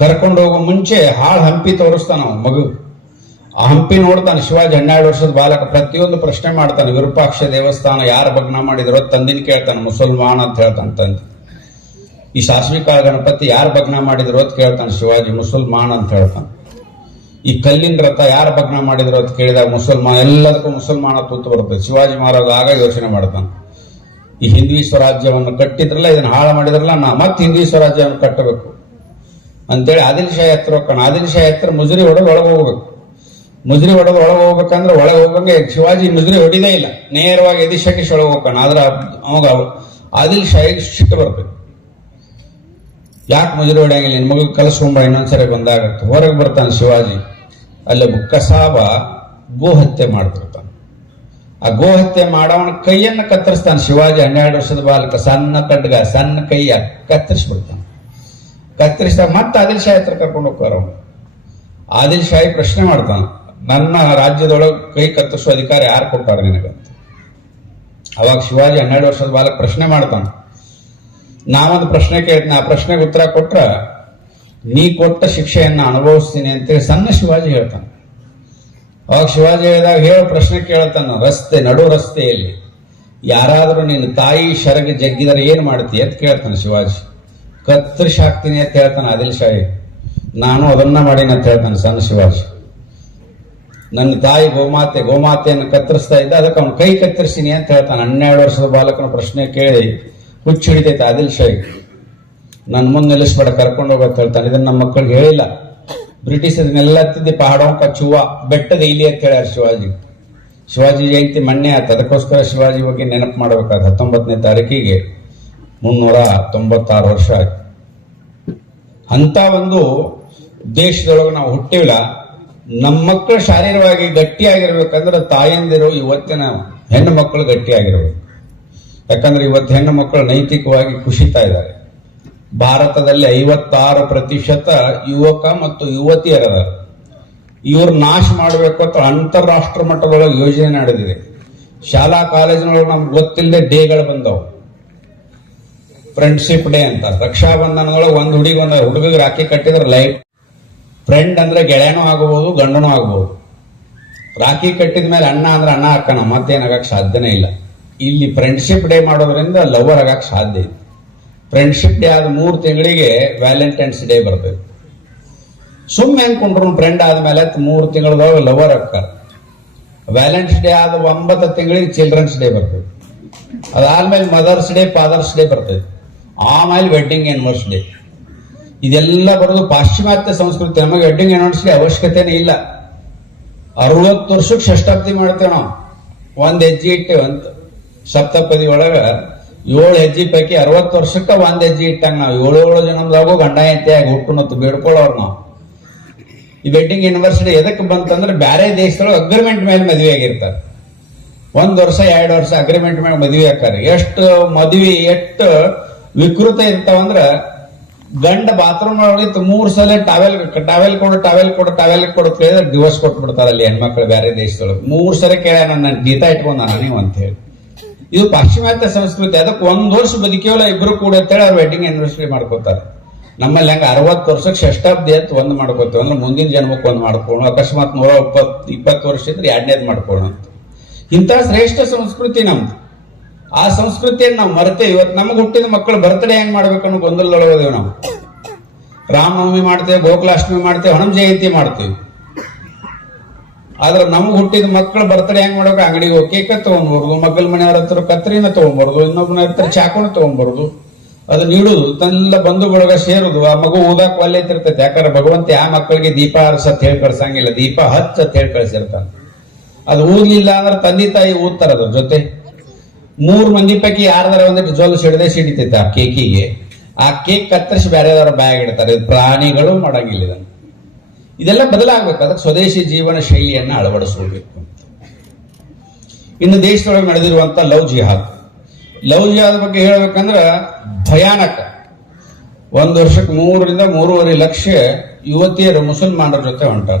ಕರ್ಕೊಂಡು ಹೋಗೋ ಮುಂಚೆ ಹಾಳು ಹಂಪಿ ತೋರಿಸ್ತಾನ ಅವನ ಮಗು. ಆ ಹಂಪಿ ನೋಡ್ತಾನೆ ಶಿವಾಜಿ. 12 ವರ್ಷದ ಬಾಲಕ. ಪ್ರತಿಯೊಂದು ಪ್ರಶ್ನೆ ಮಾಡ್ತಾನೆ. ವಿರೂಪಾಕ್ಷ ದೇವಸ್ಥಾನ ಯಾರು ಭಗ್ನ ಮಾಡಿದ್ರೋ ತಂದಿನ ಕೇಳ್ತಾನೆ. ಮುಸಲ್ಮಾನ್ ಅಂತ ಹೇಳ್ತಾನೆ ತಂದೆ. ಈ ಸಾಸ್ವಿ ಕಾಳ ಗಣಪತಿ ಯಾರು ಭಗ್ನ ಮಾಡಿದ್ರು ಅಂತ ಕೇಳ್ತಾನೆ ಶಿವಾಜಿ. ಮುಸಲ್ಮಾನ್ ಅಂತ ಹೇಳ್ತಾನೆ. ಈ ಕಲ್ಲಿನ ರಥ ಯಾರು ಭಗ್ನ ಮಾಡಿದ್ರು ಅಂತ ಕೇಳಿದಾಗ ಮುಸಲ್ಮಾನ್. ಎಲ್ಲದಕ್ಕೂ ಮುಸಲ್ಮಾನ ತೂತು ಬರ್ತದೆ. ಶಿವಾಜಿ ಮಹಾರಾಜ್ ಆಗ ಯೋಚನೆ ಮಾಡ್ತಾನೆ, ಈ ಹಿಂದ್ವಿ ಸ್ವರಾಜ್ಯವನ್ನು ಕಟ್ಟಿದ್ರಲ್ಲ, ಇದನ್ನ ಹಾಳು ಮಾಡಿದ್ರಲ್ಲ, ನಾ ಮತ್ತೆ ಹಿಂದ್ವಿ ಸ್ವರಾಜ್ಯವನ್ನು ಕಟ್ಟಬೇಕು ಅಂತೇಳಿ ಆದಿಲ್ ಶಾಹಿ ಹತ್ರ ಹೋಗ್ತಾನೆ. ಆದಿಲ್ ಶಾಹಿ ಹತ್ರ ಮುಜರಿ ಹೊಡೆದು ಒಳಗೆ ಹೋಗ್ಬೇಕು. ಮುಜರಿ ಹೊಡೆದು ಒಳಗೆ ಹೋಗ್ಬೇಕಂದ್ರೆ ಒಳಗೆ ಹೋಗಂಗೆ ಶಿವಾಜಿ ಮುಜರಿ ಹೊಡಿದೇ ಇಲ್ಲ, ನೇರವಾಗಿ ಎದಿಶಕಿಶ್ ಒಳಗೆ ಹೋಗ್ತಾನೆ. ಆದ್ರೆ ಅವಾಗ ಆದಿಲ್ ಶಾಹಿಗೆ ಸಿಟ್ಟು ಬರ್ತದೆ. ಯಾಕೆ ಮುಜರಿ ಹೊಡೆಯಂಗಿಲ್ಲ, ನಿನ್ ಮಗ ಕಲಿಸ್ಕೊಂಬ, ಇನ್ನೊಂದ್ಸರಿ ಬಂದಾಗತ್ತೆ. ಹೊರಗೆ ಬರ್ತಾನೆ ಶಿವಾಜಿ. ಅಲ್ಲಿ ಕಸಾಬ ಗೋ ಹತ್ಯೆ ಮಾಡ್ತಿರ್ತಾನೆ. ಆ ಗೋ ಹತ್ಯೆ ಮಾಡವನ ಕೈಯನ್ನ ಕತ್ತರಿಸ್ತಾನೆ ಶಿವಾಜಿ. 12 ವರ್ಷದ ಬಾಲಕ, ಸಣ್ಣ ಖಡ್ಗ, ಸಣ್ಣ ಕೈಯ ಕತ್ತರಿಸ್ಬಿಡ್ತಾನೆ. ಕತ್ತರಿಸಿದಾಗ ಮತ್ತೆ ಆದಿಲ್ ಶಾಹಿ ಹತ್ರ ಕರ್ಕೊಂಡು ಹೋಗ್ತಾರ. ಆದಿಲ್ ಶಾಹಿ ಪ್ರಶ್ನೆ ಮಾಡ್ತಾನೆ, ನನ್ನ ರಾಜ್ಯದೊಳಗೆ ಕೈ ಕತ್ತರಿಸುವ ಅಧಿಕಾರ ಯಾರು ಕೊಟ್ಟಾರ ನಿನಗಂತ. ಅವಾಗ ಶಿವಾಜಿ 12 ವರ್ಷದ ಬಾಲಕ ಪ್ರಶ್ನೆ ಮಾಡ್ತಾನೆ. ನಾವೊಂದು ಪ್ರಶ್ನೆ ಕೇಳ್ತೀನಿ, ಆ ಪ್ರಶ್ನೆಗೆ ಉತ್ತರ ಕೊಟ್ರ ನೀ ಕೊಟ್ಟ ಶಿಕ್ಷೆಯನ್ನ ಅನುಭವಿಸ್ತೀನಿ ಅಂತೇಳಿ ಸಣ್ಣ ಶಿವಾಜಿ ಹೇಳ್ತಾನೆ. ಅವಾಗ ಶಿವಾಜಿ ಹೇಳಿದಾಗ ಹೇಳೋ ಪ್ರಶ್ನೆ ಕೇಳ್ತಾನ. ನಡು ರಸ್ತೆಯಲ್ಲಿ ಯಾರಾದ್ರೂ ನಿನ್ನ ತಾಯಿ ಶರಗೆ ಜಗ್ಗಿದರೆ ಏನ್ ಮಾಡ್ತೀಯ ಅಂತ ಕೇಳ್ತಾನೆ ಶಿವಾಜಿ. ಕತ್ತರಿಸಿ ಹಾಕ್ತೀನಿ ಅಂತ ಹೇಳ್ತಾನೆ ಆದಿಲ್ ಶಾಹಿ. ನಾನು ಅದನ್ನ ಮಾಡೀನಿ ಅಂತ ಹೇಳ್ತಾನೆ ಸಣ್ಣ ಶಿವಾಜಿ. ನನ್ನ ತಾಯಿ ಗೋಮಾತೆಯನ್ನು ಕತ್ತರಿಸ್ತಾ ಇದ್ದ, ಅದಕ್ಕೆ ಅವ್ನು ಕೈ ಕತ್ತರಿಸಿನಿ ಅಂತ ಹೇಳ್ತಾನೆ. 12 ವರ್ಷದ ಬಾಲಕನ ಪ್ರಶ್ನೆ ಕೇಳಿ ಹುಚ್ಚು ಹಿಡಿತೈತೆ ಆದಿಲ್ ಶಾಹಿ. ನನ್ನ ಮುಂದೆ ನಿಲ್ಲಿಸ್ಬೇಡ, ಕರ್ಕೊಂಡು ಹೋಗತ್ತ ಹೇಳ್ತಾನೆ. ಇದನ್ನ ನಮ್ಮ ಮಕ್ಕಳಿಗೆ ಹೇಳಿಲ್ಲ. ಬ್ರಿಟಿಷರ್ನೆಲ್ಲ ತಿದ್ದಿ ಪಹಾಡೋಂಕ ಚುವ್ವ ಬೆಟ್ಟದ ಇಲಿ ಅಂತ ಹೇಳ್ಯಾರ ಶಿವಾಜಿ. ಶಿವಾಜಿ ಜಯಂತಿ ಮೊನ್ನೆ ಆಯ್ತು. ಅದಕ್ಕೋಸ್ಕರ ಶಿವಾಜಿ ಬಗ್ಗೆ ನೆನಪು ಮಾಡಬೇಕಾದ 19ನೇ ತಾರೀಕಿಗೆ 396 ವರ್ಷ ಆಯ್ತು. ಅಂತ ಒಂದು ದೇಶದೊಳಗೆ ನಾವು ಹುಟ್ಟಿಲ್ಲ. ನಮ್ಮ ಮಕ್ಕಳು ಶಾರೀರವಾಗಿ ಗಟ್ಟಿಯಾಗಿರ್ಬೇಕಂದ್ರೆ ತಾಯಂದಿರು ಇವತ್ತಿನ ಹೆಣ್ಣು ಮಕ್ಕಳು ಗಟ್ಟಿಯಾಗಿರ್ಬೇಕು. ಯಾಕಂದ್ರೆ ಇವತ್ತು ಹೆಣ್ಣು ಮಕ್ಕಳು ನೈತಿಕವಾಗಿ ಕುಸಿತಾ ಇದ್ದಾರೆ. ಭಾರತದಲ್ಲಿ 56% ಯುವಕ ಮತ್ತು ಯುವತಿಯರ ಇವ್ರು ನಾಶ ಮಾಡಬೇಕು ಅಂತ ಅಂತಾರಾಷ್ಟ್ರ ಮಟ್ಟದೊಳಗೆ ಯೋಜನೆ ನಡೆದಿದೆ. ಶಾಲಾ ಕಾಲೇಜಿನೊಳಗೆ ನಮ್ಗೆ ಗೊತ್ತಿಲ್ಲದೆ ಡೇಗಳು ಬಂದವು. ಫ್ರೆಂಡ್ಶಿಪ್ ಡೇ ಅಂತ. ರಕ್ಷಾಬಂಧನದೊಳಗೆ ಒಂದು ಹುಡುಗಿಗೆ ರಾಖಿ ಕಟ್ಟಿದ್ರೆ ಲೈಫ್ ಫ್ರೆಂಡ್ ಅಂದ್ರೆ ಗೆಳೆಯನೂ ಆಗಬಹುದು, ಗಂಡನೂ ಆಗಬಹುದು. ರಾಖಿ ಕಟ್ಟಿದ ಮೇಲೆ ಅಣ್ಣ ಅಂದ್ರೆ ಅಣ್ಣ ಅಕ್ಕನ ಮತ್ತೇನಾಗಕ್ಕೆ ಸಾಧ್ಯನೇ ಇಲ್ಲ. ಇಲ್ಲಿ ಫ್ರೆಂಡ್ಶಿಪ್ ಡೇ ಮಾಡೋದ್ರಿಂದ ಲವರ್ ಆಗಕ್ಕೆ ಸಾಧ್ಯ ಇದೆ. ಫ್ರೆಂಡ್ಶಿಪ್ ಡೇ ಆದ 3 ತಿಂಗಳಿಗೆ ವ್ಯಾಲೆಂಟೈನ್ಸ್ ಡೇ ಬರ್ತದೆ. ಸುಮ್ಮನೆ ಅನ್ಕೊಂಡ್ರು ಫ್ರೆಂಡ್ ಆದ್ಮೇಲೆ 3 ತಿಂಗಳದೊಳಗೆ ಲವರ್ ಆಗ್ತಾರ. ವ್ಯಾಲೆಂಟೈನ್ಸ್ ಡೇ ಆದ 9 ತಿಂಗಳಿಗೆ ಚಿಲ್ಡ್ರನ್ಸ್ ಡೇ ಬರ್ತದೆ. ಅದಾದ್ಮೇಲೆ ಮದರ್ಸ್ ಡೇ, ಫಾದರ್ಸ್ ಡೇ ಬರ್ತದೆ. ಆಮೇಲೆ ವೆಡ್ಡಿಂಗ್ ಆನಿವರ್ಸರಿ. ಇದೆಲ್ಲ ಬರೋದು ಪಾಶ್ಚಿಮಾತ್ಯ ಸಂಸ್ಕೃತಿ. ನಮಗೆ ವೆಡ್ಡಿಂಗ್ ಆನಿವರ್ಸರಿ ಅವಶ್ಯಕತೆನೇ ಇಲ್ಲ. 60 ವರ್ಷಕ್ಕೆ ಷಷ್ಠಾಬ್ದಿ ಮಾಡ್ತೇವೆ ನಾವು. 1 ಹೆಜ್ಜೆ ಇಟ್ಟೇವೆ ಅಂತ. ಸಪ್ತಪದಿ ಒಳಗ 7 ಹೆಜ್ಜೆ ಪೈಕಿ 60 ವರ್ಷಕ್ಕೆ 1 ಹೆಜ್ಜೆ ಇಟ್ಟಂಗ ನಾವು 7 ಜನದಾಗೂ ಗಂಡ ಹೆಂಡತಿಯಾಗಿ ಹುಟ್ಟುನತ್ತು ಬೇಡ್ಕೊಳ್ಳೋರು ನಾವು. ಈ ವೆಡ್ಡಿಂಗ್ ಆನಿವರ್ಸರಿ ಎದಕ್ಕೆ ಬಂತಂದ್ರೆ ಬೇರೆ ದೇಶದೊಳಗೆ ಅಗ್ರಿಮೆಂಟ್ ಮೇಲೆ ಮದುವೆ ಆಗಿರ್ತಾರೆ. 1 ವರ್ಷ 2 ವರ್ಷ ಅಗ್ರಿಮೆಂಟ್ ಮೇಲೆ ಮದುವೆ ಹಾಕಾರೆ. ಎಷ್ಟು ಮದುವೆ ಎಷ್ಟು ವಿಕೃತ ಇರ್ತಾವಂದ್ರ ಗಂಡ ಬಾತ್ರೂಮ್ ಒಳಗಿತ್ತು 3 ಸಲ ಟಾವೆಲ್ ಕೊಡು ಡಿವೋರ್ಸ್ ಕೊಟ್ಬಿಡ್ತಾರ ಅಲ್ಲಿ ಹೆಣ್ಮಕ್ಳು ಬೇರೆ ದೇಶದೊಳಗೆ. 3 ಸಲ ಕೇಳ ನನ್ನ ಗೀತಾ ಇಟ್ಕೊಂಡ ನೀವು ಅಂತ ಹೇಳಿ. ಇದು ಪಾಶ್ಚಿಮಾತ್ಯ ಸಂಸ್ಕೃತಿ. ಅದಕ್ಕೆ 1 ವರ್ಷ ಬದುಕಿವಲ್ಲ ಇಬ್ರು ಕೂಡ ಅಂತೇಳಿ ಅವ್ರು ವೆಡ್ಡಿಂಗ್ ಆನಿವರ್ಸರಿ ಮಾಡ್ಕೋತಾರೆ. ನಮ್ಮಲ್ಲಿ ಹಂಗ 60 ವರ್ಷಕ್ಕೆ ಷಷ್ಠಾಬ್ದಿ ಅಂತ ಒಂದು ಮಾಡ್ಕೋತೀವಿ. ಅಂದ್ರೆ ಮುಂದಿನ ಜನ್ಮಕ್ಕೆ ಒಂದು ಮಾಡ್ಕೊಳ್ಳೋಣ. ಅಕಸ್ಮಾತ್ 120 ವರ್ಷ ಇದ್ರೆ 2ನೇದು ಮಾಡ್ಕೊಳ್ಳೋಣ ಅಂತ. ಇಂಥ ಶ್ರೇಷ್ಠ ಸಂಸ್ಕೃತಿ ನಮ್ದು. ಆ ಸಂಸ್ಕೃತಿಯನ್ನು ನಾವು ಮರೆತೇವೆ. ಇವತ್ತು ನಮಗೆ ಹುಟ್ಟಿದ ಮಕ್ಕಳು ಬರ್ತ್ಡೇ ಹೆಂಗ್ ಮಾಡ್ಬೇಕನ್ನೋ ಗೊಂದಲದೊಳಗದೇವು ನಾವು. ರಾಮನವಮಿ ಮಾಡ್ತೇವೆ, ಗೋಕುಲಾಷ್ಟಮಿ ಮಾಡ್ತೇವೆ, ಹನುಮ ಜಯಂತಿ ಮಾಡ್ತೇವೆ. ಆದ್ರೆ ನಮ್ಗೆ ಹುಟ್ಟಿದ ಮಕ್ಕಳು ಬರ್ತ್ಡೇ ಹೆಂಗ್ ಮಾಡ್ಬೇಕು? ಅಂಗಡಿಗೆ ಹೋಗಿ ಕೇಕ ತಗೊಂಡ್ಬಾರ್ದು, ಮಗ್ಗಲ ಮನೆಯವ್ರ ಹತ್ರ ಕತ್ರಿನ ತಗೊಂಡ್ಬಾರ್ದು, ಇನ್ನೊಬ್ಬನ ಹತ್ರ ಚಾಕುನ ತಗೊಂಡ್ಬಾರ್ದು. ಅದು ನೀಡುದು ತನ್ನೆಲ್ಲ ಬಂಧು ಬಳಗ ಸೇರುದು. ಆ ಮಗು ಓದಾಕ್ ಒಲ್ಲೆತ್ತಿರ್ತೈತೆ. ಯಾಕಂದ್ರೆ ಭಗವಂತ ಆ ಮಕ್ಕಳಿಗೆ ದೀಪ ಹರ್ಸತ್ ಹೇಳಿ ಕಳ್ಸಂಗಿಲ್ಲ, ದೀಪ ಹಚ್ಚತ್ ಹೇಳಿ ಕಳ್ಸಿರ್ತಾನೆ. ಅದು ಊದ್ಲಿಲ್ಲ ಅಂದ್ರೆ ತಂದೆ ತಾಯಿ ಊದ್ತಾರ ಅದ್ರ ಜೊತೆ. 3 ಮಂದಿ ಪೈಕಿ ಯಾರ್ದಾರ ಒಂದಿಟ್ಟು ಜೋಲು ಸಿಡಿತೈತೆ ಆ ಕೇಕಿಗೆ. ಆ ಕೇಕ್ ಕತ್ತರಿಸಿ ಬೇರೆದವ್ರ ಬ್ಯಾಗ್ ಇಡ್ತಾರೆ. ಪ್ರಾಣಿಗಳು ಮಾಡಂಗಿಲ್ಲ ಇದನ್ನು. ಇದೆಲ್ಲ ಬದಲಾಗಬೇಕು. ಅದಕ್ಕೆ ಸ್ವದೇಶಿ ಜೀವನ ಶೈಲಿಯನ್ನ ಅಳವಡಿಸಬೇಕು. ಇನ್ನು ದೇಶದೊಳಗೆ ನಡೆದಿರುವಂತ ಲವ್ ಜಿಹಾದ್ ಬಗ್ಗೆ ಹೇಳ್ಬೇಕಂದ್ರ ಭಯಾನಕ. 1 ವರ್ಷಕ್ಕೆ 3 ರಿಂದ 3.5 ಲಕ್ಷ ಯುವತಿಯರು ಮುಸಲ್ಮಾನರ ಜೊತೆ ಹೊಂಟಾರ.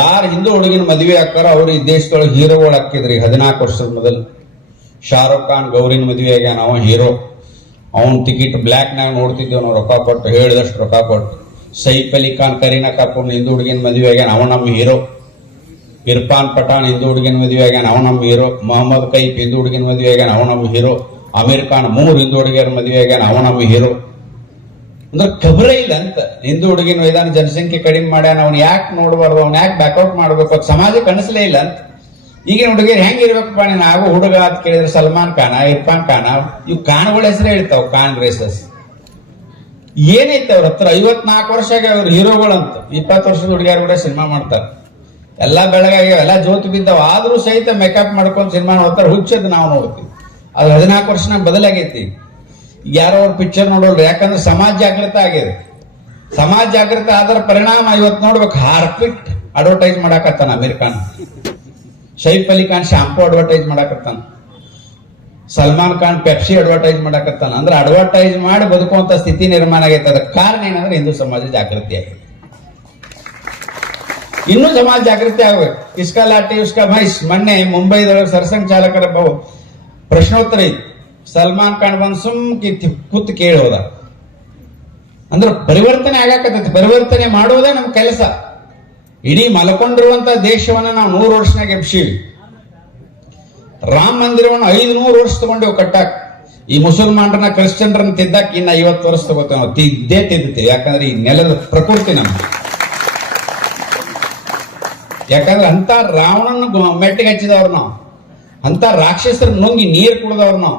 ಯಾರು ಹಿಂದೂ ಹುಡುಗಿನ ಮದುವೆ ಹಾಕಾರ ಅವ್ರು ಈ ದೇಶದೊಳಗೆ ಹೀರೋಗಳು ಹಾಕಿದ್ರಿ. 14 ವರ್ಷದ ಮೊದಲು ಶಾರುಖ್ ಖಾನ್ ಗೌರಿನ ಮದುವೆ ಆಗ್ಯಾನ, ಅವ ಹೀರೋ. ಅವನ್ ಟಿಕೆಟ್ ಬ್ಲ್ಯಾಕ್ ನಾಗ ನೋಡ್ತಿದ್ದೇವ್ ನಾವು, ರೊಕ್ಕ ಕೊಟ್ಟು ಹೇಳಿದಷ್ಟು ರೊಕ್ಕ ಕೊಟ್ಟು. ಸೈಫ್ ಅಲಿ ಖಾನ್ ಕರೀನಾ ಕಪೂರ್ ಹಿಂದೂ ಹುಡುಗಿನ ಮದುವೆ ಆಗ್ಯಾನ, ಅವ ನಮ್ಮ ಹೀರೋ. ಇರ್ಫಾನ್ ಪಠಾಣ್ ಹಿಂದೂ ಹುಡುಗಿನ ಮದುವೆ ಆಗ್ಯಾನ, ಅವ ನಮ್ಮ ಹೀರೋ. ಮೊಹಮ್ಮದ್ ಕೈಫ್ ಹಿಂದೂ ಹುಡುಗಿನ ಮದುವೆ ಆಗ್ಯಾನ, ಅವ ನಮ್ಮ ಹೀರೋ. ಅಮೀರ್ ಖಾನ್ 3 ಹಿಂದೂ ಹುಡುಗಿಯರ ಮದುವೆ ಆಗ್ಯಾನ, ಅವ ನಮ್ಮ ಹೀರೋ. ಅಂದ್ರೆ ಖಬರೇ ಇಲ್ಲ ಅಂತ. ಹಿಂದೂ ಹುಡುಗಿನ ವೈಧಾನ ಜನಸಂಖ್ಯೆ ಕಡಿಮೆ ಮಾಡ್ಯಾನ, ಅವ್ನು ಯಾಕೆ ನೋಡ್ಬಾರ್ದು, ಅವ್ನು ಯಾಕೆ ಬ್ಯಾಕ್ಔಟ್ ಮಾಡ್ಬೇಕು, ಅದು ಸಮಾಜಕ್ಕೆ ಅನಿಸ್ಲೇ ಇಲ್ಲ ಅಂತ. ಈಗಿನ ಹುಡುಗಿಯರು ಹೆಂಗಿರ್ಬೇಕಪ್ಪ ನೀನು? ಆಗೋ ಹುಡುಗ ಅಂತ ಕೇಳಿದ್ರೆ ಸಲ್ಮಾನ್ ಖಾನ, ಇರ್ಫಾನ್ ಖಾನ, ಇವು ಖಾನ್ಗಳ ಹೆಸರೇ ಹೇಳ್ತಾವ. ಖಾನ್ ರೇಸಸ್ ಏನೈತೆ ಅವ್ರ ಹತ್ರ? 54 ವರ್ಷ ಆಗಿ ಅವ್ರು ಹೀರೋಗಳಂತ. 20 ವರ್ಷದ ಹುಡುಗಿಯರು ಕೂಡ ಸಿನಿಮಾ ಮಾಡ್ತಾರೆ. ಎಲ್ಲಾ ಬೆಳಗಾಗ್ಯಾವ, ಎಲ್ಲ ಜೋತು ಬಿದ್ದಾವ. ಆದ್ರೂ ಸಹಿತ ಮೇಕಪ್ ಮಾಡ್ಕೊಂಡು ಸಿನಿಮಾ ನೋಡ್ತಾರೆ. ಹುಚ್ಚದ್ ನಾವು ನೋಡ್ತೀವಿ. ಅದು 14 ವರ್ಷನಾಗ ಬದಲಾಗೈತಿ. ಯಾರೋ ಅವ್ರ ಪಿಕ್ಚರ್ ನೋಡೋಲ್ರಿ. ಯಾಕಂದ್ರೆ ಸಮಾಜ ಜಾಗೃತ ಆಗಿದೆ. ಸಮಾಜ ಜಾಗೃತ ಆದ್ರ ಪರಿಣಾಮ ಇವತ್ತು ನೋಡ್ಬೇಕು. ಹಾರ್ಪಿಟ್ ಅಡ್ವರ್ಟೈಸ್ ಮಾಡಾಕತ್ತಾನ ಅಮೀರ್ ಖಾನ್. ಸೈಫ್ ಅಲಿ ಖಾನ್ ಶಾಂಪೂ ಅಡ್ವರ್ಟೈಸ್ ಮಾಡಾಕತ್ತಾನ. ಸಲ್ಮಾನ್ ಖಾನ್ ಪೆಪ್ಸಿ ಅಡ್ವರ್ಟೈಸ್ ಮಾಡಾಕತ್ತಾನ. ಅಂದ್ರೆ ಅಡ್ವರ್ಟೈಸ್ ಮಾಡಿ ಬದುಕುವಂತ ಸ್ಥಿತಿ ನಿರ್ಮಾಣ ಆಗೈತೆ. ಅದಕ್ಕೆ ಕಾರಣ ಏನಂದ್ರೆ ಹಿಂದೂ ಸಮಾಜ ಜಾಗೃತಿ ಆಗಿದೆ. ಇನ್ನೂ ಸಮಾಜ ಜಾಗೃತಿ ಆಗ್ಬೇಕು. ಇಸ್ಕಾ ಲಾಟಿ ಉಸ್ಕಾ ಮೈಸ್. ಮೊನ್ನೆ ಮುಂಬೈದೊಳಗೆ ಸರಸಂಘ ಚಾಲಕರ ಪ್ರಶ್ನೋತ್ತರ ಇತ್ತು. ಸಲ್ಮಾನ್ ಖಾನ್ ಬಂದ್ ಕೂತ್ ಕೇಳೋದ. ಅಂದ್ರೆ ಪರಿವರ್ತನೆ ಆಗಾಕತ್ತೈತಿ. ಪರಿವರ್ತನೆ ಮಾಡುವುದೇ ನಮ್ಮ ಕೆಲಸ. ಇಡೀ ಮಲ್ಕೊಂಡಿರುವಂತ ದೇಶವನ್ನ ನಾವು 100 ವರ್ಷನಾಗ ಎಬ್ಸೀವಿ. ರಾಮ ಮಂದಿರವನ್ನು 500 ವರ್ಷ ತಗೊಂಡೇವು ಕಟ್ಟಾಕ್. ಈ ಮುಸಲ್ಮಾನರನ್ನ ಕ್ರಿಶ್ಚಿಯನ್ರನ್ನ ತಿದ್ದಾಕ್ ಇನ್ನ 50 ವರ್ಷ ತಗೋತೇವೆ ನಾವು. ತಿದ್ದುತ್ತೀವಿ. ಯಾಕಂದ್ರೆ ಈ ನೆಲದ ಪ್ರಕೃತಿ ನಮ್ದು. ಯಾಕಂದ್ರೆ ಅಂತ ರಾವಣನ ಮೆಟ್ಟಿಗೆ ಹಚ್ಚಿದವ್ರು ನಾವು. ಅಂತ ರಾಕ್ಷಸರ ನುಂಗಿ ನೀರು ಕುಡಿದವ್ರು ನಾವು.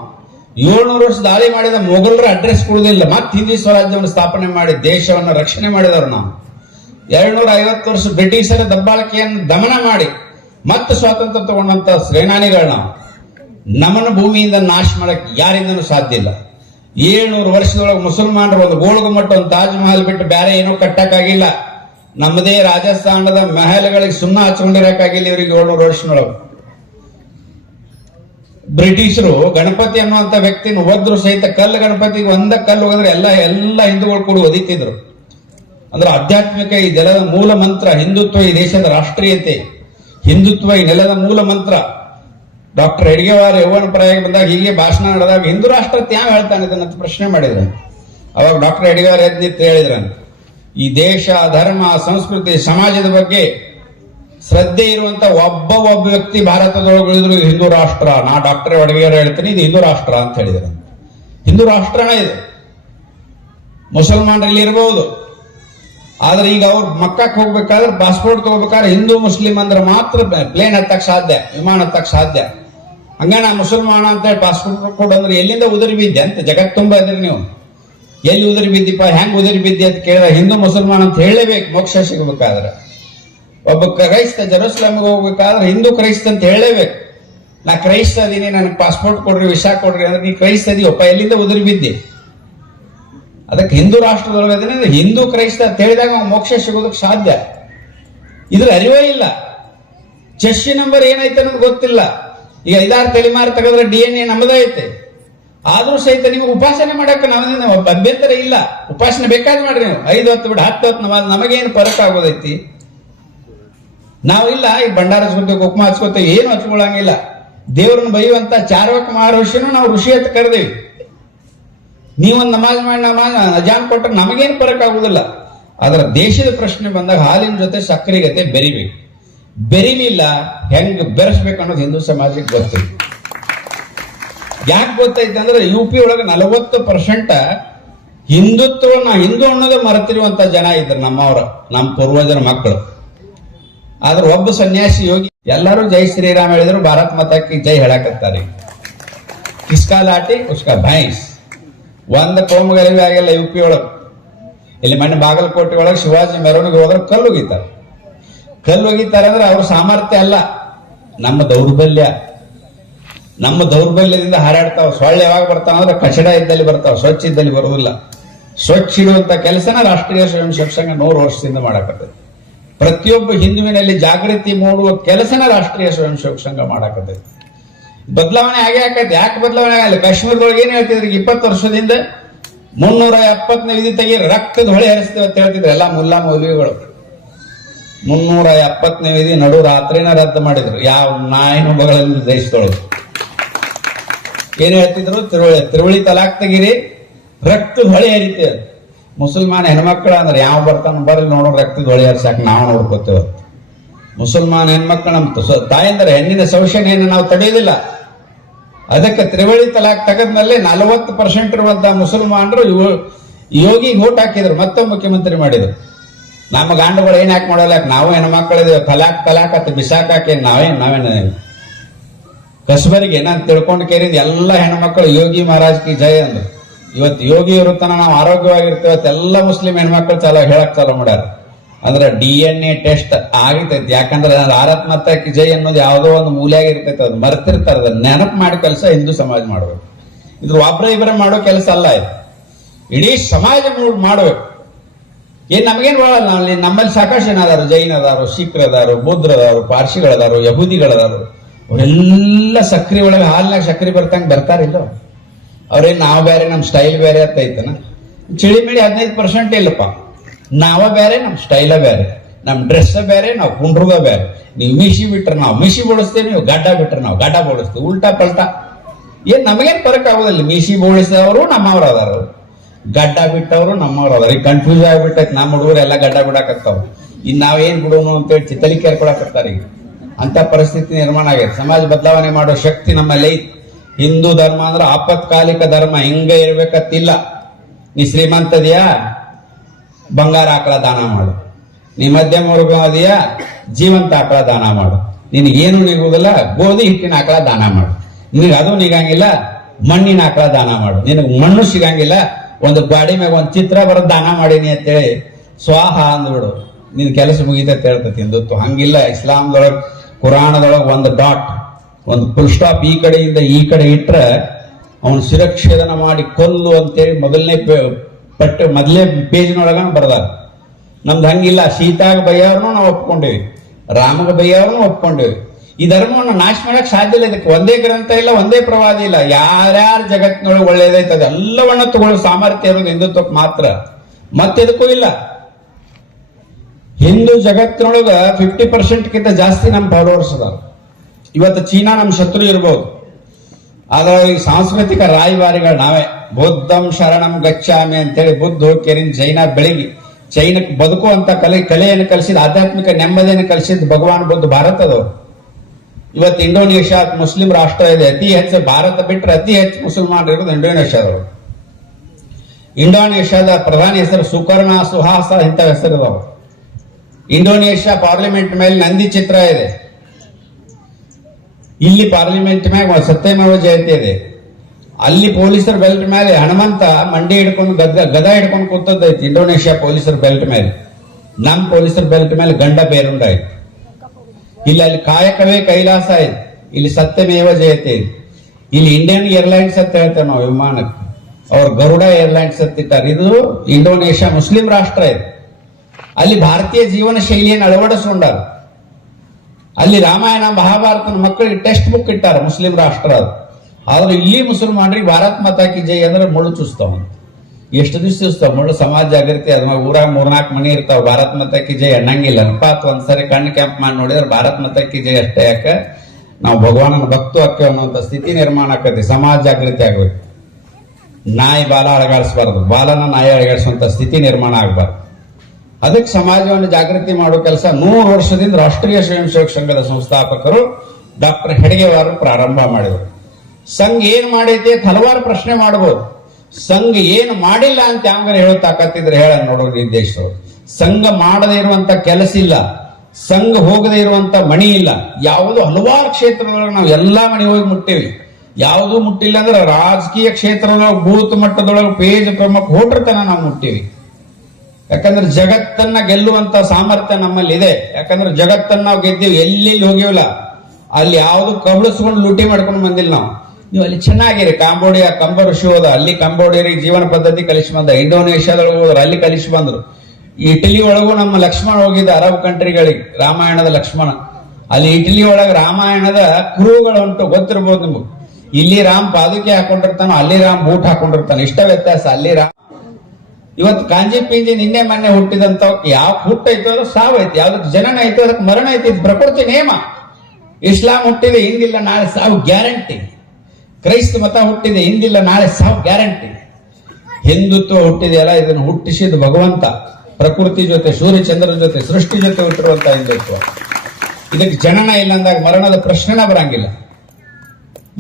700 ವರ್ಷ ದಾಳಿ ಮಾಡಿದ ಮೊಘಲರ ಅಡ್ರೆಸ್ ಕೊಡುವುದಿಲ್ಲ. ಮತ್ತೆ ಹಿಂದೂ ಸ್ವರಾಜ್ಯವನ್ನು ಸ್ಥಾಪನೆ ಮಾಡಿ ದೇಶವನ್ನು ರಕ್ಷಣೆ ಮಾಡಿದವರು ನಾವು. 250 ವರ್ಷ ಬ್ರಿಟಿಷರ ದಬ್ಬಾಳಿಕೆಯನ್ನು ದಮನ ಮಾಡಿ ಮತ್ತೆ ಸ್ವಾತಂತ್ರ್ಯ ತಗೊಂಡಂತ ಸೇನಾನಿಗಳು ನಾವು. ನಮ್ಮನ್ನ ಭೂಮಿಯಿಂದ ನಾಶ ಮಾಡಕ್ ಯಾರಿಂದನೂ ಸಾಧ್ಯ ಇಲ್ಲ. 700 ವರ್ಷದೊಳಗೆ ಮುಸಲ್ಮಾನರು ಒಂದು ಗೋಳಗುಮ್ಮಟ್ಟ, ಒಂದು ತಾಜ್ ಮಹಲ್ ಬಿಟ್ಟು ಬೇರೆ ಏನೂ ಕಟ್ಟಕ್ಕಾಗಿಲ್ಲ. ನಮ್ಮದೇ ರಾಜಸ್ಥಾನದ ಮಹಲ್ಗಳಿಗೆ ಸುಣ್ಣ ಹಚ್ಕೊಂಡಿರಕ್ಕಾಗಿಲ್ಲ ಇವರಿಗೆ 700 ವರ್ಷದೊಳಗೆ. ಬ್ರಿಟಿಷರು ಗಣಪತಿ ಅನ್ನುವಂತ ವ್ಯಕ್ತಿನ ಒದ್ರು ಸಹಿತ ಕಲ್ಲು ಗಣಪತಿಗೆ ಒಂದ ಕಲ್ಲು ಹೋಗಿದ್ರೆ ಎಲ್ಲ ಹಿಂದೂಗಳು ಕೂಡ ಒದಿತಿದ್ರು. ಅಂದ್ರೆ ಆಧ್ಯಾತ್ಮಿಕ ಈ ನೆಲದ ಮೂಲ ಮಂತ್ರ ಹಿಂದುತ್ವ. ಈ ದೇಶದ ರಾಷ್ಟ್ರೀಯತೆ ಹಿಂದುತ್ವ. ಈ ನೆಲದ ಮೂಲ ಮಂತ್ರ. ಡಾಕ್ಟರ್ ಹೆಡ್ಗೇವಾರ್ ಯೌವನ ಪ್ರಾಯಕ್ಕೆ ಬಂದಾಗ ಹೀಗೆ ಭಾಷಣ ನಡೆದಾಗ ಹಿಂದೂ ರಾಷ್ಟ್ರ ಯಾವ ಹೇಳ್ತಾನೆ ಇದನ್ನ ಪ್ರಶ್ನೆ ಮಾಡಿದ್ರು. ಅವಾಗ ಡಾಕ್ಟರ್ ಹೆಡ್ಗೇವಾರ್ ಎದ್ದು ನಿಂತು ಹೇಳಿದ್ರಂತ, ಈ ದೇಶ, ಧರ್ಮ, ಸಂಸ್ಕೃತಿ, ಸಮಾಜದ ಬಗ್ಗೆ ಶ್ರದ್ಧೆ ಇರುವಂತ ಒಬ್ಬ ವ್ಯಕ್ತಿ ಭಾರತದೊಳಗೆ ಉಳಿದ್ರು ಇದು ಹಿಂದೂ ರಾಷ್ಟ್ರ. ನಾ ಡಾಕ್ಟರ್ ಹೆಡ್ಗೇವಾರ್ ಹೇಳ್ತೀನಿ ಇದು ಹಿಂದೂ ರಾಷ್ಟ್ರ ಅಂತ ಹೇಳಿದ್ರು. ಹಿಂದೂ ರಾಷ್ಟ್ರನೇ ಇದು. ಮುಸಲ್ಮಾನರಲ್ಲಿ ಇರಬಹುದು, ಆದ್ರೆ ಈಗ ಅವ್ರು ಮಕ್ಕಕ್ಕೆ ಹೋಗ್ಬೇಕಾದ್ರೆ ಪಾಸ್ಪೋರ್ಟ್ ತಗೋಬೇಕಾದ್ರೆ ಹಿಂದೂ ಮುಸ್ಲಿಂ ಅಂದ್ರೆ ಮಾತ್ರ ಪ್ಲೇನ್ ಹತ್ತಕ್ ಸಾಧ್ಯ, ವಿಮಾನ ಹತ್ತಕ್ ಸಾಧ್ಯ. ಹಂಗ ನಾ ಮುಸಲ್ಮಾನ ಅಂತ ಹೇಳಿ ಪಾಸ್ಪೋರ್ಟ್ ಕೊಡಂದ್ರೆ ಎಲ್ಲಿಂದ ಉದರಿ ಬಿದ್ದೆ ಅಂತ ಜಗತ್ ತುಂಬ ಇದ್ರಿ ನೀವು. ಎಲ್ಲಿ ಉದರಿ ಬಿದ್ದಿಪ್ಪ, ಹೆಂಗ್ ಉದರಿ ಬಿದ್ದಿ ಅಂತ ಕೇಳಿದ ಹಿಂದೂ ಮುಸಲ್ಮಾನ ಅಂತ ಹೇಳಲೇಬೇಕು ಮೋಕ್ಷ ಸಿಗಬೇಕಾದ್ರೆ. ಒಬ್ಬ ಕ್ರೈಸ್ತ ಜೆರೂಸಲೇಮ್ಗೆ ಹೋಗ್ಬೇಕಾದ್ರೆ ಹಿಂದೂ ಕ್ರೈಸ್ತ ಅಂತ ಹೇಳಲೇಬೇಕು. ನಾ ಕ್ರೈಸ್ತ ಅದೀನಿ, ನನಗೆ ಪಾಸ್ಪೋರ್ಟ್ ಕೊಡ್ರಿ, ವಿಸಾ ಕೊಡ್ರಿ ಅಂದ್ರೆ ನೀ ಕ್ರೈಸ್ತ ಇದೀಯಪ್ಪ, ಎಲ್ಲಿಂದ ಉದರಿ ಬಿದ್ದಿ. ಅದಕ್ಕೆ ಹಿಂದೂ ರಾಷ್ಟ್ರದೊಳಗೆ ಹಿಂದೂ ಕ್ರೈಸ್ತ ಅಂತ ಹೇಳಿದಾಗ ಮೋಕ್ಷ ಸಿಗೋದಕ್ಕೆ ಸಾಧ್ಯ. ಇದ್ರ ಅರಿವೇ ಇಲ್ಲ. ಚೆಸ್ಸಿ ನಂಬರ್ ಏನೈತೆ ಅನ್ನೋದು ಗೊತ್ತಿಲ್ಲ. ಈಗ 5-6 ತಲೆಮಾರು ತೆಗೆದ್ರೆ DNA ನಮ್ಮದೇ ಐತೆ. ಆದ್ರೂ ಸಹಿತ ನಿಮಗೆ ಉಪಾಸನೆ ಮಾಡಕ್ಕೆ ನಾವು ಅಭ್ಯಂತರ ಇಲ್ಲ. ಉಪಾಸನೆ ಬೇಕಾದ್ರೆ ಮಾಡ್ರಿ ನೀವು, 5 ಹೊತ್ತು ಬಿಟ್ಟು 10 ಹೊತ್ತು ನಮಗೇನು ಫರಕ್ ಆಗೋದೈತಿ. ನಾವಿಲ್ಲ ಈ ಭಂಡಾರ ಹಚ್ಕೋತೇವೆ, ಕುಕ್ಮ ಹಚ್ಕೋತೇವೆ, ಏನು ಹಚ್ಕೊಳಂಗಿಲ್ಲ. ದೇವ್ರನ್ನ ಬೈಯುವಂತ ಚಾರ್ವಕ ಮಹರ್ಷಿನೂ ನಾವು ಋಷಿ ಅಂತ ಕರೆದೇವಿ. ನೀವೊಂದು ನಮಾಜ್ ಮಾಡಿ ಅಜಾನ್ ಕೊಟ್ಟರೆ ನಮಗೇನು ಫರಕ್ ಆಗುದಿಲ್ಲ. ಆದ್ರೆ ದೇಶದ ಪ್ರಶ್ನೆ ಬಂದಾಗ ಹಾಲಿನ ಜೊತೆ ಸಕ್ಕರೆ ಗತೆ ಬೆರಿಬೇಕು. ಬೆರಿಲಿಲ್ಲ ಹೆಂಗ್ ಬೆರೆಸ್ಬೇಕು ಅನ್ನೋದು ಹಿಂದೂ ಸಮಾಜಕ್ಕೆ ಗೊತ್ತಿಲ್ಲ. ಯಾಕೆ ಗೊತ್ತೈತೆ ಅಂದ್ರೆ UP ಒಳಗೆ 40% ಹಿಂದುತ್ವನ ಹಿಂದೂ ಅನ್ನೋದೇ ಮರೆತಿರುವಂತ ಜನ ಇದ್ರು ನಮ್ಮವ್ರ, ನಮ್ಮ ಪೂರ್ವಜರ ಮಕ್ಕಳು. ಆದ್ರೆ ಒಬ್ಬ ಸನ್ಯಾಸಿ ಯೋಗಿ ಎಲ್ಲರೂ ಜೈ ಶ್ರೀರಾಮ್ ಹೇಳಿದ್ರು, ಭಾರತ್ ಮಾತಾಕಿ ಜೈ ಹೇಳಕತ್ತಾರೆ. ಕಿಸ್ಕಾ ಲಾಟಿ ಉಸ್ಕಾ ಭೈಂಸ್. ಒಂದು ಕೋಮುಗಲಭೆ ಆಗಿಲ್ಲ UP ಒಳಗೆ. ಇಲ್ಲಿ ಮೊನ್ನೆ ಬಾಗಲಕೋಟೆ ಒಳಗೆ ಶಿವಾಜಿ ಮೆರವಣಿಗೆ ಹೋದ್ರೆ ಕಲ್ಲು ಒಗಿತಾರೆ. ಕಲ್ಲು ಒಗಿತಾರೆ ಅಂದ್ರೆ ಅವ್ರ ಸಾಮರ್ಥ್ಯ ಅಲ್ಲ, ನಮ್ಮ ದೌರ್ಬಲ್ಯ. ನಮ್ಮ ದೌರ್ಬಲ್ಯದಿಂದ ಹಾರಾಡ್ತಾವ. ಸೊಳ್ಳೆ ಯಾವಾಗ ಬರ್ತಾವ ಅಂದ್ರೆ ಕಚಡ ಇದ್ದಲ್ಲಿ ಬರ್ತಾವ, ಸ್ವಚ್ಛ ಇದ್ದಲ್ಲಿ ಬರುವುದಿಲ್ಲ. ಸ್ವಚ್ಛ ಇಡುವಂತ ಕೆಲಸನ ರಾಷ್ಟ್ರೀಯ ಸ್ವಯಂ ಸೇವಕ ಸಂಘ 100 ವರ್ಷದಿಂದ ಮಾಡಕತ್ತೈತಿ. ಪ್ರತಿಯೊಬ್ಬ ಹಿಂದುವಿನಲ್ಲಿ ಜಾಗೃತಿ ಮೂಡುವ ಕೆಲಸನ ರಾಷ್ಟ್ರೀಯ ಸ್ವಯಂ ಸೇವಕ ಸಂಘ ಮಾಡಕತ್ತೈತಿ. ಬದಲಾವಣೆ ಆಗೇ ಆಕೈತಿ. ಯಾಕೆ ಬದಲಾವಣೆ ಆಗಲ್ಲ? ಕಾಶ್ಮೀರದೊಳಗೆ ಏನ್ ಹೇಳ್ತಿದ್ರು, 20 ವರ್ಷದಿಂದ 370ನೇ ವಿಧಿ ತೆಗೀರಿ, ರಕ್ತದ ಹೊಳೆ ಹರಿಸ್ತೇವೆ ಅಂತ ಹೇಳ್ತಿದ್ರು ಎಲ್ಲ ಮುಲ್ಲಾ ಮೌಲ್ವಿಗಳು. 370ನೇ ವಿಧಿ ನಡು ರಾತ್ರಿನ ರದ್ದು ಮಾಡಿದ್ರು. ಯಾವ ನಾಯಿನ ಬಗಳಲ್ಲಿ ದೇಶದೊಳಗೆ ಏನ್ ಹೇಳ್ತಿದ್ರು, ತಿರುವಳಿ ತಲಾಕ್ ತೆಗೀರಿ, ರಕ್ತದ ಹೊಳೆ ಹರಿತೇವೆ. ಮುಸಲ್ಮಾನ ಹೆಣ್ಮಕ್ಳ ಅಂದ್ರೆ ಯಾವ ಬರ್ತಾನ ಬರಲಿ ನೋಡೋ ರಕ್ತದ ಹೊಳೆ ಹರಿಸಾಕ ನಾವು ನೋಡ್ಕೋತೇವೆ. ಮುಸಲ್ಮಾನ ಹೆಣ್ಮಕ್ಳು ನಮ್ಮ ತಾಯಂದ್ರೆ ಹೆಣ್ಣಿನ ಶೋಷಣೆಯನ್ನು ನಾವು ತಡೆಯೋದಿಲ್ಲ. ಅದಕ್ಕೆ ತ್ರಿವಳಿ ತಲಾಕ್ ತೆಗೆದ್ಮೇಲೆ 40% ಇರುವಂತಹ ಮುಸಲ್ಮಾನರು ಯೋಗಿ ಓಟ್ ಹಾಕಿದ್ರು, ಮತ್ತೆ ಮುಖ್ಯಮಂತ್ರಿ ಮಾಡಿದ್ರು. ನಮ್ಮ ಗಾಂಡುಗಳು ಏನ್ ಯಾಕೆ ಮಾಡೋಲ್ಲ, ನಾವು ಹೆಣ್ಮಕ್ಳಿದೇವೆ, ತಲಾಕ್ ಅಂತ ಬಿಸಾಕಾಕೆ ನಾವೇನ ಕಸ್ಬರಿಗೆ ಏನಂತ ತಿಳ್ಕೊಂಡು ಕೇರಿಂದ ಎಲ್ಲ ಹೆಣ್ಮಕ್ಳು ಯೋಗಿ ಮಹಾರಾಜ್ ಕಿ ಜಯ ಅಂದ್ರು. ಇವತ್ತು ಯೋಗಿ ಇರುತ್ತಾನ ನಾವು ಆರೋಗ್ಯವಾಗಿರ್ತೇವೆ, ಎಲ್ಲ ಮುಸ್ಲಿಂ ಹೆಣ್ಮಕ್ಳು ಹೇಳಕ್ ಚಾಲೂ ಮಾಡ್ಯಾರ. ಅಂದ್ರೆ DNA ಟೆಸ್ಟ್ ಆಗಿರ್ತೈತಿ. ಯಾಕಂದ್ರೆ ಭಾರತ್ ಮಾತಾ ಕಿ ಜೈ ಅನ್ನೋದು ಯಾವುದೋ ಒಂದು ಮೂಲೆಯಾಗಿ ಇರ್ತೈತಿ, ಅದು ಮರ್ತಿರ್ತಾರ. ಅದನ್ನ ನೆನಪು ಮಾಡೋ ಕೆಲಸ ಹಿಂದೂ ಸಮಾಜ ಮಾಡ್ಬೇಕು. ಇದು ಒಬ್ಬರ ಇಬ್ಬರ ಮಾಡೋ ಕೆಲಸ ಅಲ್ಲ, ಇದು ಇಡೀ ಸಮಾಜ ಮಾಡ್ಬೇಕು. ಏನ್ ನಮಗೇನ್ ಬರಲ್ಲ. ನಮ್ಮಲ್ಲಿ ಸಾಕಷ್ಟು ಜನ ಅದಾರು, ಜೈನ್ ಅದಾರು, ಸಿಖ್ರು ಅದಾರು, ಬೌದ್ಧರದಾರು, ಪಾರ್ಸಿಗಳದಾರು, ಯಹೂದಿಗಳದಾರು. ಅವರೆಲ್ಲ ಸಕ್ರಿ ಒಳಗೆ ಹಾಲ್ನಾಗ ಸಕ್ರಿ ಬರ್ತಂಗ ಬರ್ತಾರಿಲ್ಲ. ಅವ್ರೇನ್ ನಾವು ಬೇರೆ ನಮ್ಮ ಸ್ಟೈಲ್ ಬೇರೆ ಅಂತ ಐತನ. ಚಿಳಿ ಮಿಳಿ 15% ಇಲ್ಲಪ್ಪ. ನಾವ ಬೇರೆ, ನಮ್ಮ ಸ್ಟೈಲ ಬೇರೆ, ನಮ್ಮ ಡ್ರೆಸ್ ಬೇರೆ, ನಾವು ಕುಂಡ್ರದ ಬೇರೆ. ನೀವು ಮಿಶಿ ಬಿಟ್ರೆ ನಾವು ಮಿಶಿ ಬೋಳಿಸ್ತೇವೆ, ನೀವು ಗಡ್ಡ ಬಿಟ್ರೆ ನಾವು ಗಡ್ಡ ಬೋಳಿಸ್ತೇವೆ. ಉಲ್ಟಾ ಪಲ್ಟಾ ಏನ್ ನಮಗೇನ್ ಫರಕ್ ಆಗೋದಿಲ್ಲ. ಮಿಶಿ ಬೋಳಿಸಿದವರು ನಮ್ಮವ್ರು ಅದಾರ, ಗಡ್ಡ ಬಿಟ್ಟವರು ನಮ್ಮವ್ರು ಅದಾರ. ಈಗ ಕನ್ಫ್ಯೂಸ್ ಆಗ್ಬಿಟ್ಟೈತಿ. ನಮ್ಮ ಹುಡುಗರು ಎಲ್ಲ ಗಡ್ಡ ಬಿಡಾಕತ್ತಾವ. ಇನ್ ನಾವೇನ್ ಬಿಡೋನು ಅಂತೇಳಿ ತಲೆ ಕೇರ್ಕೊಳಕತ್ತಾರ. ಈಗ ಅಂತ ಪರಿಸ್ಥಿತಿ ನಿರ್ಮಾಣ ಆಗೈತೆ. ಸಮಾಜ ಬದಲಾವಣೆ ಮಾಡೋ ಶಕ್ತಿ ನಮ್ಮಲ್ಲಿ ಐತಿ. ಹಿಂದೂ ಧರ್ಮ ಅಂದ್ರೆ ಆಪತ್ಕಾಲಿಕ ಧರ್ಮ, ಹಿಂಗ ಇರ್ಬೇಕತ್ತಿಲ್ಲ. ನೀ ಶ್ರೀಮಂತದಿಯಾ, ಬಂಗಾರ ಆಕಳ ದಾನ ಮಾಡು. ನೀ ಮಧ್ಯಮ ವರ್ಗ ಅದೆಯಾ, ಜೀವಂತ ಆಕಳ ದಾನ ಮಾಡು. ನಿನಗೇನು ನಿಗುವುದಿಲ್ಲ, ಗೋಧಿ ಹಿಟ್ಟಿನ ಆಕಳ ದಾನ ಮಾಡು. ನಿನಗೆ ಅದು ನಿಗಂಗಿಲ್ಲ, ಮಣ್ಣಿನ ಆಕಳ ದಾನ ಮಾಡು. ನಿನಗೆ ಮಣ್ಣು ಸಿಗಂಗಿಲ್ಲ, ಒಂದು ಗಾಡಿ ಮ್ಯಾಗ ಒಂದು ಚಿತ್ರ ಬರೋದು ದಾನ ಮಾಡೀನಿ ಅಂತೇಳಿ ಸ್ವಾಹ ಅಂದ್ಬಿಡು, ನಿನ್ ಕೆಲಸ ಮುಗಿತೈತೆ ಹೇಳ್ತತಿ ಹಿಂದುತ್ವ. ಹಂಗಿಲ್ಲ. ಇಸ್ಲಾಂದೊಳಗೆ, ಕುರಾಣದೊಳಗೆ ಒಂದು ಡಾಟ್, ಒಂದು ಫುಲ್ ಸ್ಟಾಪ್ ಈ ಕಡೆಯಿಂದ ಈ ಕಡೆ ಇಟ್ರೆ ಅವನು ಶಿರಚ್ಛೇದನ ಮಾಡಿ ಕೊಲ್ಲು ಅಂತೇಳಿ ಮೊದಲೇ ಪೇಜ್ನೊಳಗ ಬರ್ದಾರ. ನಮ್ದು ಹಂಗಿಲ್ಲ. ಸೀತಾಗ ಬೈಯವ್ರನ್ನೂ ನಾವು ಒಪ್ಕೊಂಡೇವಿ, ರಾಮಗ ಬೈಯವ್ರನ್ನೂ ಒಪ್ಕೊಂಡೇವಿ. ಈ ಧರ್ಮವನ್ನು ನಾಶ ಮಾಡಕ್ ಸಾಧ್ಯ ಇಲ್ಲ. ಇದಕ್ಕೆ ಒಂದೇ ಗ್ರಂಥ ಇಲ್ಲ, ಒಂದೇ ಪ್ರವಾದಿ ಇಲ್ಲ. ಯಾರ್ಯಾರ ಜಗತ್ತಿನೊಳಗೆ ಒಳ್ಳೇದೈತೆ ಅದೆಲ್ಲವನ್ನ ತಗೊಳ್ಳೋ ಸಾಮರ್ಥ್ಯ ಇರೋದು ಹಿಂದುತ್ವಕ್ಕೆ ಮಾತ್ರ, ಮತ್ತೆದಕ್ಕೂ ಇಲ್ಲ. ಹಿಂದೂ ಜಗತ್ತಿನೊಳಗ 50%ಗಿಂತ ಜಾಸ್ತಿ ನಮ್ಮ ಫಾಲೋವರ್ಸ್ ಅದಾರ. ಇವತ್ತು ಚೀನಾ ನಮ್ಮ ಶತ್ರು ಇರ್ಬೋದು, ಆದ್ರೆ ಅವ್ರಿಗೆ ಸಾಂಸ್ಕೃತಿಕ ರಾಯಭಾರಿಗಳು ನಾವೇ. ಬುದ್ಧಂ ಶರಣಂ ಗಚ್ಚಾಮಿ ಅಂತೇಳಿ ಬುದ್ಧ ಹೋಗ್ಯರಿನ್ ಚೈನಾ ಬೆಳಗಿ ಚೈನಕ್ಕೆ ಬದುಕುವಂತ ಕಲೆಯನ್ನು ಕಲಿಸಿದ, ಆಧ್ಯಾತ್ಮಿಕ ನೆಮ್ಮದಿಯನ್ನು ಕಲಿಸಿದ ಭಗವಾನ್ ಬುದ್ಧ ಭಾರತದವರು. ಇವತ್ತು ಇಂಡೋನೇಷ್ಯಾ ಮುಸ್ಲಿಂ ರಾಷ್ಟ್ರ ಇದೆ, ಅತಿ ಹೆಚ್ಚು ಭಾರತ ಬಿಟ್ಟರೆ ಅತಿ ಹೆಚ್ಚು ಮುಸಲ್ಮಾನರು ಇರೋದು ಇಂಡೋನೇಷ್ಯಾದವರು. ಇಂಡೋನೇಷ್ಯಾದ ಪ್ರಧಾನಿ ಹೆಸರು ಸುಕರ್ಣ ಸುಹಾಸ ಇಂಥ ಹೆಸರಿದವರು. ಇಂಡೋನೇಷ್ಯಾ ಪಾರ್ಲಿಮೆಂಟ್ ಮೇಲೆ ನಂದಿ ಚಿತ್ರ ಇದೆ. ಇಲ್ಲಿ ಪಾರ್ಲಿಮೆಂಟ್ ಮ್ಯಾಗ ಸತ್ಯಮೇವ ಜಯತೆ ಇದೆ. ಅಲ್ಲಿ ಪೊಲೀಸರ ಬೆಲ್ಟ್ ಮೇಲೆ ಹನುಮಂತ ಮಂಡಿ ಹಿಡ್ಕೊಂಡು ಗದ ಹಿಡ್ಕೊಂಡು ಕೂತದ್ದೈತಿ ಇಂಡೋನೇಷ್ಯಾ ಪೊಲೀಸರ ಬೆಲ್ಟ್ ಮೇಲೆ. ನಮ್ಮ ಪೊಲೀಸರ ಬೆಲ್ಟ್ ಮೇಲೆ ಗಂಡ ಬೇರುಂಡ ಐತಿ. ಇಲ್ಲಿ ಅಲ್ಲಿ ಕಾಯಕವೇ ಕೈಲಾಸ ಐತಿ, ಇಲ್ಲಿ ಸತ್ಯಮೇವ ಜಯತೆ ಇದೆ. ಇಲ್ಲಿ ಇಂಡಿಯನ್ ಏರ್ಲೈನ್ಸ್ ಅಂತ ಹೇಳ್ತೇವೆ ನಾವು ವಿಮಾನಕ್ಕೆ, ಅವ್ರು ಗರುಡ ಏರ್ಲೈನ್ಸ್ ಅಂತ ಇಟ್ಟಾರೆ. ಇದು ಇಂಡೋನೇಷ್ಯಾ ಮುಸ್ಲಿಂ ರಾಷ್ಟ್ರ ಇದೆ. ಅಲ್ಲಿ ಭಾರತೀಯ ಜೀವನ ಶೈಲಿಯನ್ನು ಅಳವಡಿಸ್ಕೊಂಡಾರ. ಅಲ್ಲಿ ರಾಮಾಯಣ ಮಹಾಭಾರತನ ಮಕ್ಕಳಿಗೆ ಟೆಕ್ಸ್ಟ್ ಬುಕ್ ಇಟ್ಟಾರ, ಮುಸ್ಲಿಂ ರಾಷ್ಟ್ರ ಅದು. ಆದ್ರೆ ಇಲ್ಲಿ ಮುಸಲ್ಮಾನರಿಗೆ ಭಾರತ್ ಮಾತಾ ಕಿ ಜೈ ಅಂದ್ರೆ ಮುಳ್ಳು ಚೂಸ್ತಾವ. ಎಷ್ಟು ದಿವಸ ಚೂಸ್ತಾವ ಮುಳ್ಳು? ಸಮಾಜ ಜಾಗೃತಿ ಅದ. ಊರಾಗ 3-4 ಮನೆ ಇರ್ತಾವ, ಭಾರತ್ ಮಾತಾ ಕಿ ಜೈ ಅನ್ನಂಗಿಲ್ಲ. ಅನ್ಪಾತ್ ಒಂದ್ಸರಿ ಕಣ್ಣು ಕ್ಯಾಂಪ್ ಮಾಡಿ ನೋಡಿದ್ರೆ ಭಾರತ್ ಮಾತಾ ಕಿ ಜೈ ಅಷ್ಟೇ. ಯಾಕೆ? ನಾವು ಭಗವಾನನ ಭಕ್ತು ಹಾಕ್ತೇವೆ ಅನ್ನುವಂಥ ಸ್ಥಿತಿ ನಿರ್ಮಾಣ ಆಕತಿ. ಸಮಾಜ ಜಾಗೃತಿ ಆಗ್ಬೇಕು. ನಾಯಿ ಬಾಲ ಅಳಗಾಡಿಸಬಾರ್ದು, ಬಾಲನ ನಾಯಿ ಅಳಗಾಡಿಸುವಂತ ಸ್ಥಿತಿ ನಿರ್ಮಾಣ ಆಗಬಾರ್ದು. ಅದಕ್ಕೆ ಸಮಾಜವನ್ನು ಜಾಗೃತಿ ಮಾಡೋ ಕೆಲಸ 100 ವರ್ಷದಿಂದ ರಾಷ್ಟ್ರೀಯ ಸ್ವಯಂ ಸೇವಕ ಸಂಘದ ಸಂಸ್ಥಾಪಕರು ಡಾಕ್ಟರ್ ಹೆಡ್ಗೇವಾರ್ ಪ್ರಾರಂಭ ಮಾಡಿದರು. ಸಂಘ ಏನ್ ಮಾಡೈತೆ ಹಲವಾರು ಪ್ರಶ್ನೆ ಮಾಡಬಹುದು. ಸಂಘ ಏನು ಮಾಡಿಲ್ಲ ಅಂತ ಹಂಗಾರೆ ಹೇಳೋ ತಾಕತ್ತಿದ್ರೆ ಹೇಳ ನೋಡೋ ನಿರ್ದೇಶಕರು. ಸಂಘ ಮಾಡದೇ ಇರುವಂತ ಕೆಲಸ ಇಲ್ಲ, ಸಂಘ ಹೋಗದೆ ಇರುವಂತ ಮಣಿ ಇಲ್ಲ. ಯಾವುದು ಹಲವಾರು ಕ್ಷೇತ್ರದೊಳಗೆ ನಾವು ಎಲ್ಲಾ ಮಣಿ ಹೋಗಿ ಮುಟ್ಟೇವಿ. ಯಾವುದು ಮುಟ್ಟಿಲ್ಲ ಅಂದ್ರೆ ರಾಜಕೀಯ ಕ್ಷೇತ್ರದೊಳಗೆ ಬೂತ್ ಮಟ್ಟದೊಳಗೆ ಪೇಜ್ ಪ್ರಮುಖ ಹೋಟ್ರತನ ನಾವು ಮುಟ್ಟೇವಿ. ಯಾಕಂದ್ರೆ ಜಗತ್ತನ್ನ ಗೆಲ್ಲುವಂತ ಸಾಮರ್ಥ್ಯ ನಮ್ಮಲ್ಲಿ ಇದೆ. ಯಾಕಂದ್ರೆ ಜಗತ್ತನ್ನ ನಾವು ಗೆದ್ದೀವಿ, ಎಲ್ಲಿ ಹೋಗಿವಲ್ಲ ಅಲ್ಲಿ ಯಾವುದು ಕಬಳಿಸ್ಕೊಂಡು ಲೂಟಿ ಮಾಡ್ಕೊಂಡು ಬಂದಿಲ್ಲ ನಾವು. ನೀವು ಅಲ್ಲಿ ಚೆನ್ನಾಗಿರಿ. ಕಾಂಬೋಡಿಯಾ ಕಂಬ ಋಷಿ ಹೋದ, ಅಲ್ಲಿ ಕಂಬೋಡಿಯರಿಗೆ ಜೀವನ ಪದ್ಧತಿ ಕಲಿಸಿ ಬಂದ. ಇಂಡೋನೇಷ್ಯಾದೊಳಗೆ ಹೋದ್ರು, ಅಲ್ಲಿ ಕಲಿಸಿ ಬಂದ್ರು. ಇಟಲಿ ಒಳಗೂ ನಮ್ಮ ಲಕ್ಷ್ಮಣ ಹೋಗಿದ್ದ ಅರಬ್ ಕಂಟ್ರಿಗಳಿಗೆ, ರಾಮಾಯಣದ ಲಕ್ಷ್ಮಣ. ಅಲ್ಲಿ ಇಟಲಿ ಒಳಗೆ ರಾಮಾಯಣದ ಕುರುಗಳು ಉಂಟು, ಗೊತ್ತಿರ್ಬೋದು ನಿಮ್ಗೆ. ಇಲ್ಲಿ ರಾಮ್ ಪಾದುಕೆ ಹಾಕೊಂಡಿರ್ತಾನೋ, ಅಲ್ಲಿ ರಾಮ್ ಬೂಟ್ ಹಾಕೊಂಡಿರ್ತಾನೆ, ಇಷ್ಟ ವ್ಯತ್ಯಾಸ. ಅಲ್ಲಿ ರಾಮ್ ಇವತ್ತು ಕಾಂಜಿ ಪಿಂಜಿ ನಿನ್ನೆ ಮೊನ್ನೆ ಹುಟ್ಟಿದಂತ ಯಾವ ಹುಟ್ಟೈತೋ ಅದು ಸಾವೈತಿ, ಯಾವ್ದಕ್ಕೆ ಜನನ ಐತೋ ಅದಕ್ಕೆ ಮರಣ ಐತಿ. ಪ್ರಕೃತಿ ನೇಮ. ಇಸ್ಲಾಂ ಹುಟ್ಟಿದೆ, ಹಿಂದಿಲ್ಲ ನಾಳೆ ಸಾವು ಗ್ಯಾರಂಟಿ. ಕ್ರೈಸ್ತ ಮತ ಹುಟ್ಟಿದೆ, ಹಿಂದಿಲ್ಲ ನಾಳೆ ಸಾವು ಗ್ಯಾರಂಟಿ. ಹಿಂದುತ್ವ ಹುಟ್ಟಿದೆಯಲ್ಲ, ಇದನ್ನು ಹುಟ್ಟಿಸಿದ ಭಗವಂತ. ಪ್ರಕೃತಿ ಜೊತೆ, ಸೂರ್ಯ ಚಂದ್ರನ ಜೊತೆ, ಸೃಷ್ಟಿ ಜೊತೆ ಹುಟ್ಟಿರುವಂತ ಹಿಂದುತ್ವ. ಇದಕ್ಕೆ ಜನನ ಇಲ್ಲ ಅಂದಾಗ ಮರಣದ ಪ್ರಶ್ನೆನ ಬರಂಗಿಲ್ಲ.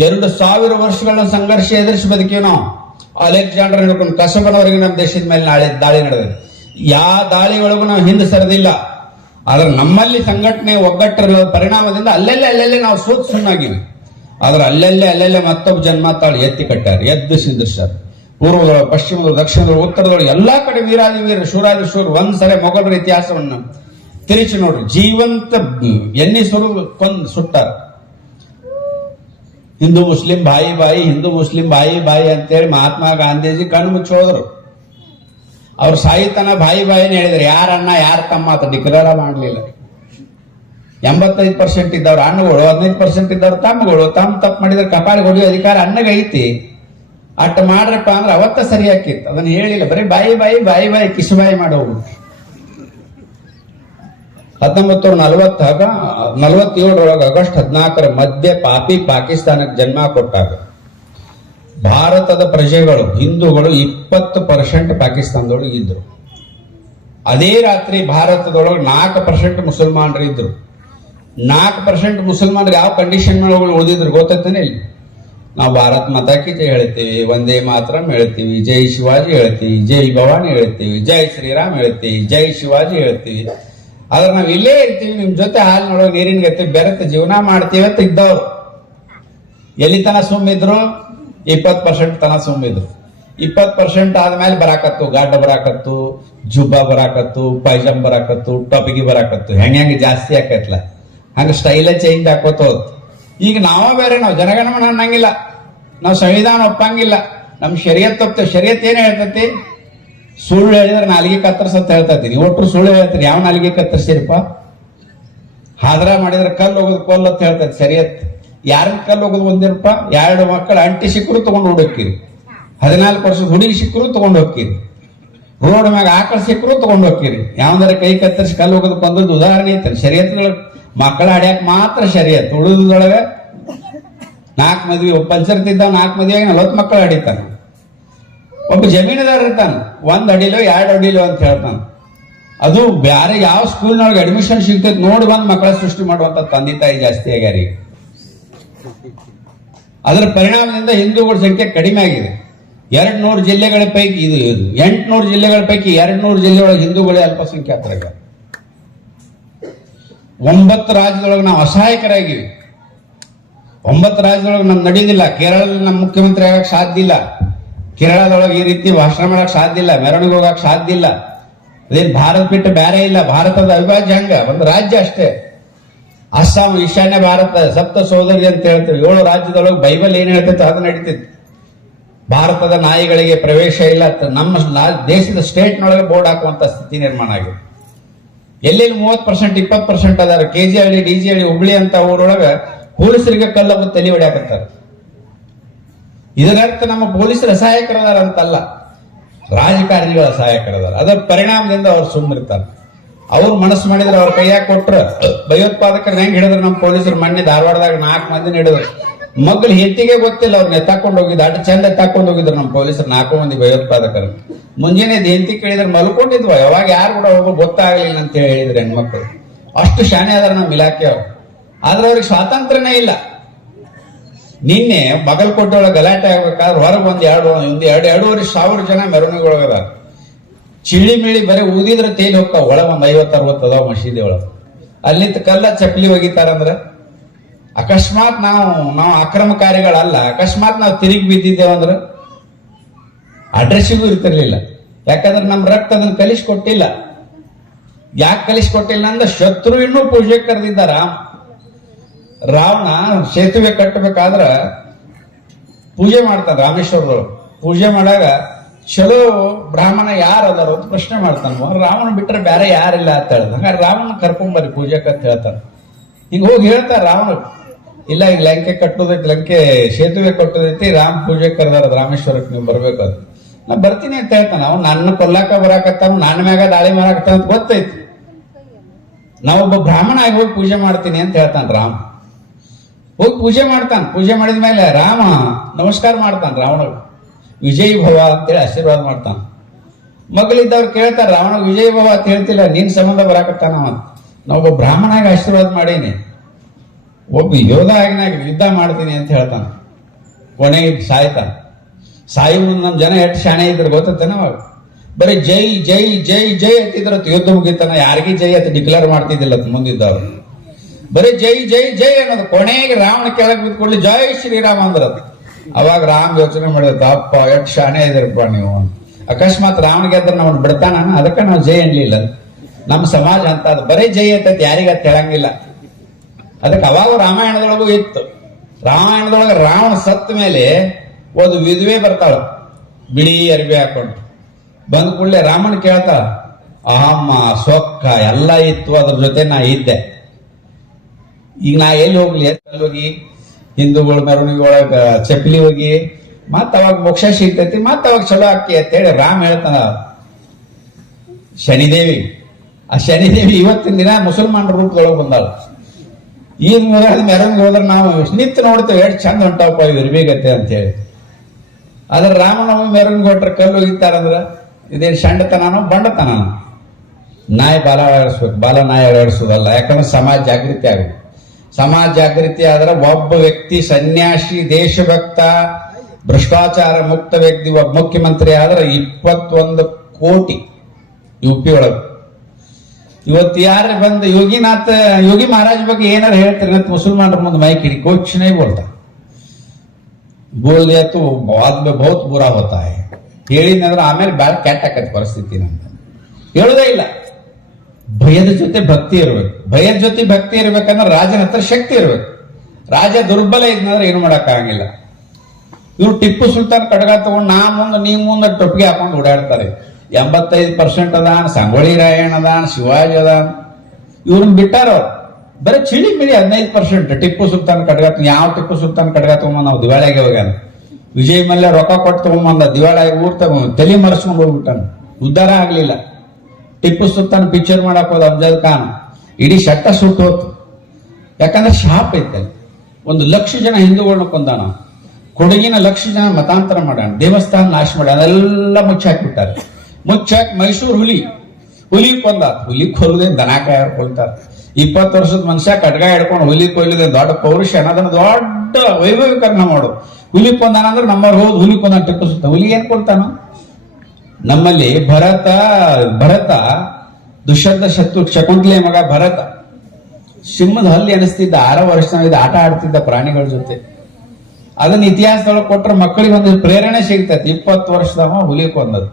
2000 ವರ್ಷಗಳ ಸಂಘರ್ಷ ಎದುರಿಸಿ ಬದುಕಿವಿ ನಾವು. ಅಲೆಕ್ಸಾಂಡರ್ ಹಿಡ್ಕೊಂಡು ಕಸಬನವರೆಗೆ ನಮ್ಮ ದೇಶದ ಮೇಲೆ ನಾಳೆ ದಾಳಿ ನಡೆದಿದೆ. ಯಾವ ದಾಳಿ ಒಳಗೂ ನಾವು ಹಿಂದೆ ಸರಿದಿಲ್ಲ. ಆದ್ರೆ ನಮ್ಮಲ್ಲಿ ಸಂಘಟನೆ ಒಗ್ಗಟ್ಟರ ಪರಿಣಾಮದಿಂದ ಅಲ್ಲೆಲ್ಲೇ ನಾವು ಸೋತ್ ಸುಣ್ಣಾಗಿವಿ. ಆದ್ರೆ ಅಲ್ಲೆಲ್ಲೇ ಮತ್ತೊಬ್ಬ ಜನ್ಮ ತಾಳು ಎತ್ತಿ ಕಟ್ಟಾರ, ಎದ್ದು ಸಿಂಧಿಸ್ತಾರ. ಪೂರ್ವದೊಳಗೆ, ಪಶ್ಚಿಮದೊಳಗೆ, ದಕ್ಷಿಣದೊಳಗೆ, ಉತ್ತರದೊಳಗೆ ಎಲ್ಲಾ ಕಡೆ ವೀರಾದಿ ವೀರ, ಶೂರಾದಿ ಶೂರ್. ಒಂದ್ಸಲ ಮೊಘಲರ ಇತಿಹಾಸವನ್ನು ತಿರುಚಿ ನೋಡ್ರಿ. ಜೀವಂತ ಎನ್ನಿಸರು ಕೊಂದು ಸುಟ್ಟಾರ. ಹಿಂದೂ ಮುಸ್ಲಿಂ ಬಾಯಿ ಹಿಂದೂ ಮುಸ್ಲಿಂ ಬಾಯಿ ಅಂತೇಳಿ ಮಹಾತ್ಮ ಗಾಂಧೀಜಿ ಕಣ್ಣು ಮುಚ್ಚೋದ್ರು. ಅವ್ರ ಸಾಹಿತನ ಬಾಯಿನೇ ಹೇಳಿದ್ರು. ಯಾರ ಅಣ್ಣ ಯಾರ ತಮ್ಮ ಅಂತ ಡಿಕ್ಲೇರ್ ಮಾಡಲಿಲ್ಲ. 85% ಇದ್ದವ್ರು ಅಣ್ಣಗಳು, 15% ಇದ್ದವ್ರು ತಮ್ಮಗಳು. ತಪ್ಪು ಮಾಡಿದ್ರೆ ಕಪಾಳಿಗೆ ಹೊಡೆಯೋ ಅಧಿಕಾರ ಅನ್ನಗೆ ಐತಿ. ಅಟ್ಟ ಮಾಡ್ರಪ್ಪ ಅಂದ್ರೆ ಅವತ್ತ ಸರಿ ಹಾಕಿತ್ತು. ಅದನ್ನ ಹೇಳಿಲ್ಲ, ಬರೀ ಬಾಯಿ ಕಿಸುಬಾಯಿ ಮಾಡೋರು. 1947 ಆಗಸ್ಟ್ 14 ಮಧ್ಯ ಪಾಕಿಸ್ತಾನಕ್ಕೆ ಜನ್ಮ ಕೊಟ್ಟಾಗ ಭಾರತದ ಪ್ರಜೆಗಳು, ಹಿಂದೂಗಳು 20% ಪಾಕಿಸ್ತಾನದೊಳಗೆ ಇದ್ರು. ಅದೇ ರಾತ್ರಿ ಭಾರತದೊಳಗೆ 4% ಮುಸಲ್ಮಾನರು ಇದ್ರು. 4% ಮುಸಲ್ಮಾನರು ಯಾವ ಕಂಡೀಷನ್ ಒಳಗೆ ಉಳಿದಿದ್ರು ಗೊತ್ತೇನೆ? ಇಲ್ಲಿ ನಾವು ಭಾರತ್ ಮಾತಾ ಕಿ ಜೈ ಹೇಳ್ತೀವಿ, ವಂದೇ ಮಾತರಂ ಹೇಳ್ತೀವಿ, ಜೈ ಶಿವಾಜಿ ಹೇಳ್ತೀವಿ, ಜೈ ಭವಾನಿ ಹೇಳ್ತೀವಿ, ಜೈ ಶ್ರೀರಾಮ್ ಹೇಳ್ತೀವಿ, ಜೈ ಶಿವಾಜಿ ಹೇಳ್ತೀವಿ. ಆದ್ರೆ ನಾವ್ ಇಲ್ಲೇ ಇರ್ತೀವಿ, ನಿಮ್ ಜೊತೆ ಹಾಲಿನೊಳಗೆ ನೀರಿನ ಗತಿ ಬೆರೆತು ಜೀವನ ಮಾಡ್ತೀವಿ ಅಂತ ಇದ್ದವ್ರು. ಎಲ್ಲಿ ತನ ಸುಮ್ಮಿದ್ರು? 20% ತನ ಸುಮ್ಮಿದ್ರು. 20% ಆದ್ಮೇಲೆ ಬರಾಕತ್ತು, ಗಾಡ್ಡ ಬರಾಕತ್ತು, ಜುಬ್ಬಾ ಬರಾಕತ್ತು, ಪೈಜಾಮ್ ಬರಾಕತ್ತು, ಟೊಪಿಗೆ ಬರಾಕತ್ತು. ಹೆಂಗೆ ಜಾಸ್ತಿ ಆಕತ್ಲ ಹಂಗ ಸ್ಟೈಲೇ ಚೇಂಜ್ ಹಾಕೋತ ಹೋದ್. ಈಗ ನಾವ ಬೇರೆ, ನಾವು ಜನಗಣಮನ ಅನ್ನಂಗಿಲ್ಲ, ನಾವು ಸಂವಿಧಾನ ಒಪ್ಪಂಗಿಲ್ಲ, ನಮ್ ಶರೀಯತ್ ಒಪ್ತೇವೆ. ಶರೀಯತ್ ಏನ್ ಹೇಳ್ತತಿ? ಸುಳ್ಳು ಹೇಳಿದ್ರೆ ನಾಲಿಗೆ ಕತ್ತರಿಸಂತ ಹೇಳ್ತೈತಿ. ಒಟ್ಟರು ಸುಳ್ಳು ಹೇಳ್ತೀರಿ. ಯಾವ ನಾಲಿಗೆ ಕತ್ತರಿಸಿರಪ್ಪ? ಹಾದ್ರ ಮಾಡಿದ್ರೆ ಕಲ್ಲು ಹೋಗೋದು ಕೊಲ್ಲು ಅಂತ ಹೇಳ್ತೈತಿ ಶರೀಯತ್. ಯಾರನ್ನ ಕಲ್ಲು ಹೋಗೋದು ಒಂದಿರಪ್ಪ? 2 ಮಕ್ಕಳು ಅಂಟಿ ಸಿಕ್ಕರು ತಗೊಂಡು ಹುಡುಕಿರಿ, 14 ವರ್ಷದ ಹುಡುಗಿ ಸಿಕ್ಕರು ತಗೊಂಡು ಹೋಗ್ತೀರಿ, ರೋಡ್ ಮ್ಯಾಗ ಆಕಳ ಸಿಕ್ಕರು ತಗೊಂಡು ಹೋಗ್ತೀರಿ. ಯಾವಂದ್ರೆ ಕೈ ಕತ್ತರಿಸಿ ಕಲ್ಲು ಹೋಗೋದಕ್ಕೆ ಒಂದೊಂದು ಉದಾಹರಣೆ ಐತೆ ಶರೀಯತ್ನೊಳಗೆ. ಮಕ್ಕಳ ಆಡ್ಯಾಕ ಮಾತ್ರ ಶರೀಯತ್, ಉಳಿದೊಳಗ 4 ಮದ್ವಿ, ಒಬ್ಬ ಪಂಚರ್ತಿದ್ದ 4 ಮದ್ವೆಯಾಗಿ 40 ಮಕ್ಕಳು ಆಡಿತಾನ. ಒಬ್ಬ ಜಮೀನುದಾರ ಇರ್ತಾನ, 1 ಅಡಿಲೋ 2 ಅಡಿಲೋ ಅಂತ ಹೇಳ್ತಾನ. ಅದು ಬ್ಯಾರೆ ಯಾವ ಸ್ಕೂಲ್ನೊಳಗೆ ಅಡ್ಮಿಷನ್ ಸಿಗ್ತೈತೆ ನೋಡಿ ಬಂದು ಮಕ್ಕಳ ಸೃಷ್ಟಿ ಮಾಡುವಂತ ತಂದೆ ತಾಯಿ ಜಾಸ್ತಿ ಆಗ್ಯಾರ ಈಗ. ಅದರ ಪರಿಣಾಮದಿಂದ ಹಿಂದೂಗಳ ಸಂಖ್ಯೆ ಕಡಿಮೆ ಆಗಿದೆ. 200 ಜಿಲ್ಲೆಗಳ ಪೈಕಿ ಇದು 800 ಜಿಲ್ಲೆಗಳ ಪೈಕಿ 200 ಜಿಲ್ಲೆಯೊಳಗೆ ಹಿಂದೂಗಳೇ ಅಲ್ಪಸಂಖ್ಯಾತರಾಗ. 9 ರಾಜ್ಯದೊಳಗೆ ನಾವು ಅಸಹಾಯಕರಾಗಿವಿ. 9 ರಾಜ್ಯದೊಳಗೆ ನಮ್ ನಡೆಯುದಿಲ್ಲ. ಕೇರಳದಲ್ಲಿ ನಮ್ಮ ಮುಖ್ಯಮಂತ್ರಿ ಆಗಕ್ಕೆ ಸಾಧ್ಯ ಇಲ್ಲ. ಕೇರಳದೊಳಗೆ ಈ ರೀತಿ ಭಾಷಣ ಮಾಡಕ್ ಸಾಧ್ಯ ಇಲ್ಲ, ಮೆರವಣಿಗೆ ಹೋಗಕ್ ಸಾಧ್ಯ ಇಲ್ಲ. ಅದೇನ್ ಭಾರತ ಬಿಟ್ಟು ಬೇರೆ ಇಲ್ಲ. ಭಾರತದ ಅವಿಭಾಜ್ಯ ಹಂಗ ಒಂದು ರಾಜ್ಯ ಅಷ್ಟೇ. ಅಸ್ಸಾಂ ಈಶಾನ್ಯ ಭಾರತ ಸಪ್ತ ಸೋದರಿ ಅಂತ ಹೇಳ್ತೇವೆ. 7 ರಾಜ್ಯದೊಳಗೆ ಬೈಬಲ್ ಏನ್ ಹೇಳ್ತೈತೆ ಅದು ನಡೀತೈತಿ. ಭಾರತದ ನಾಯಿಗಳಿಗೆ ಪ್ರವೇಶ ಇಲ್ಲ. ನಮ್ಮ ದೇಶದ ಸ್ಟೇಟ್ನೊಳಗೆ ಬೋರ್ಡ್ ಹಾಕುವಂತ ಸ್ಥಿತಿ ನಿರ್ಮಾಣ ಆಗಿದೆ. ಎಲ್ಲೆಲ್ಲಿ 30%, 20% ಅದಾರ. KGHಳ್ಳಿ, DGHಳ್ಳಿ, ಹುಬ್ಳಿ ಅಂತ ಊರೊಳಗೆ ಪೊಲೀಸರಿಗೆ ಕಲ್ಲನ್ನು ತಲೆ ಹೊಡ್ಯಾಕತ್ತಾರೆ. ಇದರರ್ಥ ನಮ್ಮ ಪೊಲೀಸರು ಅಸಹಾಯಕರದಾರ ಅಂತಲ್ಲ, ರಾಜಕಾರಣಿಗಳ ಸಹಾಯಕರದಾರ. ಅದರ ಪರಿಣಾಮದಿಂದ ಅವ್ರು ಸುಮ್ಮನಿರ್ತಾರೆ. ಅವ್ರು ಮನಸ್ಸು ಮಾಡಿದ್ರೆ ಅವ್ರ ಕೈಯಾಗ ಕೊಟ್ರ ಭಯೋತ್ಪಾದಕರನ್ನ ಹೆಂಗ್ ಹಿಡಿದ್ರು ನಮ್ಮ ಪೊಲೀಸರು. ಮೊನ್ನೆ ಧಾರವಾಡದಾಗ 4 ಮಂದಿನ ಹಿಡಿದ್ರು. ಮಗ್ಳು ಹೆತ್ತಿಗೆ ಗೊತ್ತಿಲ್ಲ, ಅವ್ರನ್ನ ಎತ್ತಾಕೊಂಡು ಹೋಗಿದ್ದು. ಅಷ್ಟು ಚಂದ ಎತ್ತಾಕೊಂಡು ಹೋಗಿದ್ರು ನಮ್ಮ ಪೊಲೀಸರು 4 ಮಂದಿ ಭಯೋತ್ಪಾದಕರು. ಮುಂಜಾನೆ ಹೆಂಡತಿ ಕೇಳಿದ್ರೆ ಮಲ್ಕೊಂಡಿದ್ವ, ಯಾವಾಗ ಯಾರು ಕೂಡ ಹೋಗೋ ಗೊತ್ತಾಗಲಿಲ್ಲ ಅಂತ ಹೇಳಿದ್ರು ಹೆಣ್ಮಕ್ಳು. ಅಷ್ಟು ಶಾನೆ ಆದ್ರೆ ನಮ್ಮ ಇಲಾಖೆ ಅವ್ರು. ಆದ್ರೆ ಅವ್ರಿಗೆ ಸ್ವಾತಂತ್ರ್ಯನೇ ಇಲ್ಲ. ನಿನ್ನೆ ಬಾಗಲಕೋಟೆ ಒಳಗೆ ಗಲಾಟೆ ಆಗ್ಬೇಕಾದ್ರೆ ಹೊರಗೆ ಒಂದು 2,500 ಸಾವಿರ ಜನ ಮೆರವಣಿಗೆ ಒಳಗದ. ಚಿಳಿ ಮಿಳಿ ಬರೀ ಊದಿದ್ರೆ ತೇಲಿ ಹೋಗ್ತಾವ. ಒಳಗೆ ಒಂದು 50-60 ಅದಾವ ಮಸೀದಿ ಒಳಗೆ. ಅಲ್ಲಿಂದ ಕಲ್ಲ ಚಪ್ಪಲಿ ಒಗಿತಾರಂದ್ರ ಅಕಸ್ಮಾತ್ ನಾವು ಅಕ್ರಮಕಾರಿಗಳಲ್ಲ. ಅಕಸ್ಮಾತ್ ನಾವು ತಿರುಗಿ ಬಿದ್ದಿದ್ದೇವಂದ್ರ ಅಡ್ರೆಸ್ಸಿಗೂ ಇರ್ತಿರ್ಲಿಲ್ಲ. ಯಾಕಂದ್ರೆ ನಮ್ಮ ರಕ್ತ ಅದನ್ನ ಕಲಿಸ್ಕೊಟ್ಟಿಲ್ಲ. ಯಾಕೆ ಕಲಿಸ್ಕೊಟ್ಟಿಲ್ಲ ಅಂದ್ರೆ ಶತ್ರು ಇನ್ನೂ ಪೂಜೆ ಕರೆದಿದ್ದ ರಾವಣ ಸೇತುವೆ ಕಟ್ಟಬೇಕಾದ್ರ ಪೂಜೆ ಮಾಡ್ತಾನ. ರಾಮೇಶ್ವರದೊಳಗೆ ಪೂಜೆ ಮಾಡಾಗ ಚಲೋ ಬ್ರಾಹ್ಮಣ ಯಾರು ಅದಾರ ಅಂತ ಪ್ರಶ್ನೆ ಮಾಡ್ತಾನ. ರಾವಣ ಬಿಟ್ರೆ ಬೇರೆ ಯಾರಿಲ್ಲ ಅಂತ ಹೇಳ್ದ. ಹಂಗಾರೆ ರಾವಣ ಕರ್ಕೊಂಬರ್ರಿ ಪೂಜೆಕ್ ಅಂತ ಹೇಳ್ತಾನ. ಹಿಂಗ ಹೋಗಿ ಹೇಳ್ತಾರ ರಾವಣ, ಇಲ್ಲ ಈಗ ಲಂಕೆ ಕಟ್ಟೋದೈತಿ, ಲಂಕೆ ಸೇತುವೆ ಕಟ್ಟೋದೈತಿ, ರಾಮ್ ಪೂಜೆ ಕರೆದಾರ ರಾಮೇಶ್ವರಕ್ಕೆ, ನೀವು ಬರ್ಬೇಕಂತ. ನಾ ಬರ್ತೀನಿ ಅಂತ ಹೇಳ್ತಾನ. ಅವ್ನು ನನ್ನ ಕೊಲ್ಲಾಕ ಬರಾಕತ್ತಾನ, ನನ್ನ ಮ್ಯಾಗ ದಾಳಿ ಮಾರಾಕತ್ತಾನ ಅಂತ ಗೊತ್ತೈತಿ. ನಾವೊಬ್ಬ ಬ್ರಾಹ್ಮಣ ಆಗಿ ಹೋಗಿ ಪೂಜೆ ಮಾಡ್ತೀನಿ ಅಂತ ಹೇಳ್ತಾನ ರಾಮ್. ಹೋಗಿ ಪೂಜೆ ಮಾಡ್ತಾನ. ಪೂಜೆ ಮಾಡಿದ ಮೇಲೆ ರಾಮ ನಮಸ್ಕಾರ ಮಾಡ್ತಾನ ರಾವಣ. ವಿಜಯ್ ಭವ ಅಂತೇಳಿ ಆಶೀರ್ವಾದ ಮಾಡ್ತಾನ. ಮಗಳಿದ್ದವ್ರು ಕೇಳ್ತಾರ ರಾವಣ ವಿಜಯ್ ಭವ ಅಂತ ಹೇಳ್ತಿಲ್ಲ, ನಿನ್ ಸಂಬಂಧ ಬರಾಕತ್ತಾನ ಅಂತ. ನಾವೊಬ್ಬ ಬ್ರಾಹ್ಮಣಾಗಿ ಆಶೀರ್ವಾದ ಮಾಡೀನಿ, ಒಬ್ಬ ಯೋಧ ಆಗಿನಾಗ ಯುದ್ಧ ಮಾಡ್ತೀನಿ ಅಂತ ಹೇಳ್ತಾನ. ಕೊನೆಗೆ ಸಾಯ್ತಾನ. ಸಾಯಿ ಮುಂದೆ ನಮ್ಮ ಜನ ಎಷ್ಟು ಶಾಣೆ ಇದ್ರು ಗೊತ್ತೇನ? ಬರೀ ಜೈ ಜೈ ಜೈ ಜೈ ಅಂತಿದ್ರ ಯುದ್ಧ ಮುಗಿತಾನ. ಯಾರಿಗೂ ಜೈ ಅಂತ ಡಿಕ್ಲೇರ್ ಮಾಡ್ತಿದ್ದಿಲ್ಲ ಮುಂದಿದ್ದವ್ರು. ಬರೀ ಜೈ ಜೈ ಜೈ ಅನ್ನೋದು. ಕೊನೆಗೆ ರಾವಣ ಕೆಳಗೆ ಬಿದ್ಕೊಳ್ಳಿ ಜೈ ಶ್ರೀರಾಮ ಅಂದ್ರ. ಅವಾಗ ರಾಮ್ ಯೋಚನೆ ಮಾಡಿದ, ಅಪ್ಪ ಎಷ್ಟು ಶಾಣೆ ಇದ್ರಪ್ಪ ನೀವು. ಅಕಸ್ಮಾತ್ ರಾವಣ ಗೆದ್ರೆ ನಾವು ಬಿಡ್ತಾನ, ಅದಕ್ಕೆ ನಾವು ಜೈ ಅನ್ಲಿಲ್ಲ. ನಮ್ಮ ಸಮಾಜ ಅಂತ ಅದು ಬರೀ ಜೈ ಅಂತ ಯಾರಿಗಂತ ಹೇಳಂಗಿಲ್ಲ. ಅದಕ್ಕೆ ಅವಾಗ ರಾಮಾಯಣದೊಳಗೂ ಇತ್ತು. ರಾಮಾಯಣದೊಳಗೆ ರಾವಣ ಸತ್ತ ಮೇಲೆ ಒಂದು ವಿಧವೆ ಬರ್ತಾಳ, ಬಿಳಿ ಅರಿವಿ ಹಾಕೊಂಡು. ಬಂದ ಕೂಡಲೇ ರಾಮನ್ ಕೇಳ್ತಾಳ, ಅಹಮ್ಮ ಸೊಕ್ಕ ಎಲ್ಲ ಇತ್ತು, ಅದ್ರ ಜೊತೆ ನಾ ಇದ್ದೆ. ಈಗ ನಾ ಎಲ್ಲಿ ಹೋಗ್ಲಿ? ಅಲ್ಲಿ ಹೋಗಿ ಹಿಂದೂಗಳ ಮೆರವಣಿಗೆ ಒಳಗ ಚಪ್ಪಲಿ ಹೋಗಿ ಮತ್ತ ಅವಾಗ ಮೋಕ್ಷ ಸಿಗ್ತೈತಿ, ಮತ್ತ ಅವಾಗ ಚಲೋ ಆಕಿ ಅಂತ ಹೇಳಿ ರಾಮ್ ಹೇಳ್ತಾನ. ಶನಿದೇವಿ, ಆ ಶನಿದೇವಿ ಇವತ್ತಿನ ದಿನ ಮುಸಲ್ಮಾನರ ರೂಪದೊಳಗೆ ಬಂದಾಳ. ಈಗ ಮೆರವಣಿಗೆ ಹೋದ್ರೆ ನಾವು ನಿಂತು ನೋಡ್ತೇವೆ ಎಷ್ಟು ಚಂದ ಹೊಂಟಾವಪ್ಪ ಇರ್ಬೇಕತ್ತೆ ಅಂತ ಹೇಳಿ. ಆದ್ರೆ ರಾಮನವಮಿ ಮೆರವಣಿಗೆ ಹೊಟ್ರೆ ಕಲ್ಲು ಹೋಗಿತ್ತಾರಂದ್ರ ಇದೇನು ಶಂಡತನೋ ಬಂಡತನ? ನಾಯಿ ಬಾಲ ನಾಯಿ ಅಳಾಡಿಸೋದಲ್ಲ. ಯಾಕಂದ್ರೆ ಸಮಾಜ ಜಾಗೃತಿ ಆಗುತ್ತೆ. ಸಮಾಜ ಜಾಗೃತಿ ಆದ್ರೆ ಒಬ್ಬ ವ್ಯಕ್ತಿ ಸನ್ಯಾಸಿ, ದೇಶಭಕ್ತ, ಭ್ರಷ್ಟಾಚಾರ ಮುಕ್ತ ವ್ಯಕ್ತಿ ಒಬ್ಬ ಮುಖ್ಯಮಂತ್ರಿ ಆದ್ರೆ 21 ಕೋಟಿ UP ಒಳಗೆ. ಇವತ್ತು ಯಾರು ಬಂದು ಯೋಗಿ ಮಹಾರಾಜ್ ಬಗ್ಗೆ ಏನಾರು ಹೇಳ್ತಾರೆ ಅಂತ ಮುಸಲ್ಮಾನರ ಮುಂದೆ ಮೈಕ್ ಹಿಡಿ कुछ नहीं बोलता, बोल दिया तो बाद में बहुत बुरा होता है. ಹೇಳಿದ್ರೆ ಆಮೇಲೆ ಬಾಳ ಕೆಟ್ಟ ಆಕತಿ ಪರಿಸ್ಥಿತಿ. ನಮ್ಗೆ ಹೇಳೋದೇ ಇಲ್ಲ. ಭಯದ ಜೊತೆ ಭಕ್ತಿ ಇರ್ಬೇಕು. ಭಯದ ಜೊತೆ ಭಕ್ತಿ ಇರ್ಬೇಕಂದ್ರೆ ರಾಜನ ಹತ್ರ ಶಕ್ತಿ ಇರ್ಬೇಕು. ರಾಜ ದುರ್ಬಲ ಇದ್ನಂದ್ರೆ ಏನು ಮಾಡಕ್ ಆಗಂಗಿಲ್ಲ. ಇವ್ರು ಟಿಪ್ಪು ಸುಲ್ತಾನ್ ಕಡಗ ತಗೊಂಡು ನಾ ಮುಂದೆ ನೀ ಮುಂದೆ ಟೊಪ್ಪಿಗೆ ಹಾಕೊಂಡು ಓಡಾಡ್ತಾರೆ. 85% ಅದಾನ, ಸಂಗೊಳ್ಳಿ ರಾಯಣ್ಣ ಅದಾನ, ಶಿವಾಜಿ ಅದಾನ. ಇವ್ರನ್ನ ಬಿಟ್ಟಾರ ಅವ್ರು. ಬರೀ ಚಿಳಿ ಮಿಳಿ 15% ಟಿಪ್ಪು ಸುಲ್ತಾನ್ ಕಡಗ. ಯಾವ ಟಿಪ್ಪು ಸುಲ್ತಾನ್ ಕಡಗ ತಗೊಂಬಂದ ನಾವು ದಿವಾಳಿಗೆ ಹೋಗ್ಯಾನ. ವಿಜಯ್ ಮಲ್ಯ ರೊಕ್ಕ ಕೊಟ್ಟು ತಗೊಂಬಂದ ದಿವಾಳಿಗೆ ಊರ್ ತಗೊಂಡ್ ತಲೆ ಮರೆಸ್ಕೊಂಡು ಹೋಗ್ಬಿಟ್ಟಾನ. ಉದ್ಧಾರ ಆಗ್ಲಿಲ್ಲ. ಟಿಪ್ಪು ಸುಲ್ತಾನ್ ಪಿಕ್ಚರ್ ಮಾಡಕ್ ಹೋದ ಅಫ್ಜಲ್ ಖಾನ್, ಇಡೀ ಶಟ್ಟ ಸುಟ್ಟು ಹೋತು. ಯಾಕಂದ್ರೆ ಶಾಪ್ ಐತೆ. 1,00,000 ಜನ ಹಿಂದೂಗಳನ್ನ ಕೊಂದಾನ, ಕೊಡಗಿನ 1,00,000 ಜನ ಮತಾಂತರ ಮಾಡ್ಯಾನ, ದೇವಸ್ಥಾನ ನಾಶ ಮಾಡ್ಯಾನ, ಅದೆಲ್ಲ ಮುಚ್ಚಾಕ್ಬಿಟ್ಟಾರೆ. ಮುಚ್ಚಾಕ್ ಮೈಸೂರು ಹುಲಿ ಕೊಂದ. ಹುಲಿ ಕೊಲ್ಲದೆ ದನ ಕಾಯವ್ರು ಕೊಲ್ತಾರೆ. 20 ವರ್ಷದ ಮನುಷ್ಯ ಕಡ್ಗ ಹಿಡ್ಕೊಂಡು ಹುಲಿ ಕೊಯ್ಲಿದೆ ದೊಡ್ಡ ಪೌರುಷ ಅನ್ನೋದನ್ನ ದೊಡ್ಡ ವೈಭವೀಕರಣ ಮಾಡು. ಹುಲಿ ಕೊಂದಾನ ಅಂದ್ರೆ ನಮ್ಮವ್ರು ಹೋದ್ ಹುಲಿ ಕೊಂದ ಟಿಪ್ಪು ಸುತ್ತ. ಹುಲಿ ಏನ್ ಕೊಲ್ತಾನ? ನಮ್ಮಲ್ಲಿ ಭರತ ದುಷ್ಯಂತ ಶಕುಂತಲೆ ಮಗ ಭರತ ಸಿಂಹದ ಹಲ್ಲಿ ಅನಿಸ್ತಿದ್ದ, 6 ವರ್ಷ ಆಟ ಆಡ್ತಿದ್ದ ಪ್ರಾಣಿಗಳ ಜೊತೆ. ಅದನ್ನ ಇತಿಹಾಸದೊಳಗೆ ಕೊಟ್ರೆ ಮಕ್ಕಳಿಗೆ ಒಂದು ಪ್ರೇರಣೆ ಸಿಗ್ತೈತಿ. 20 ವರ್ಷದವ ಹುಲಿ ಕೊಂದದ್ದು,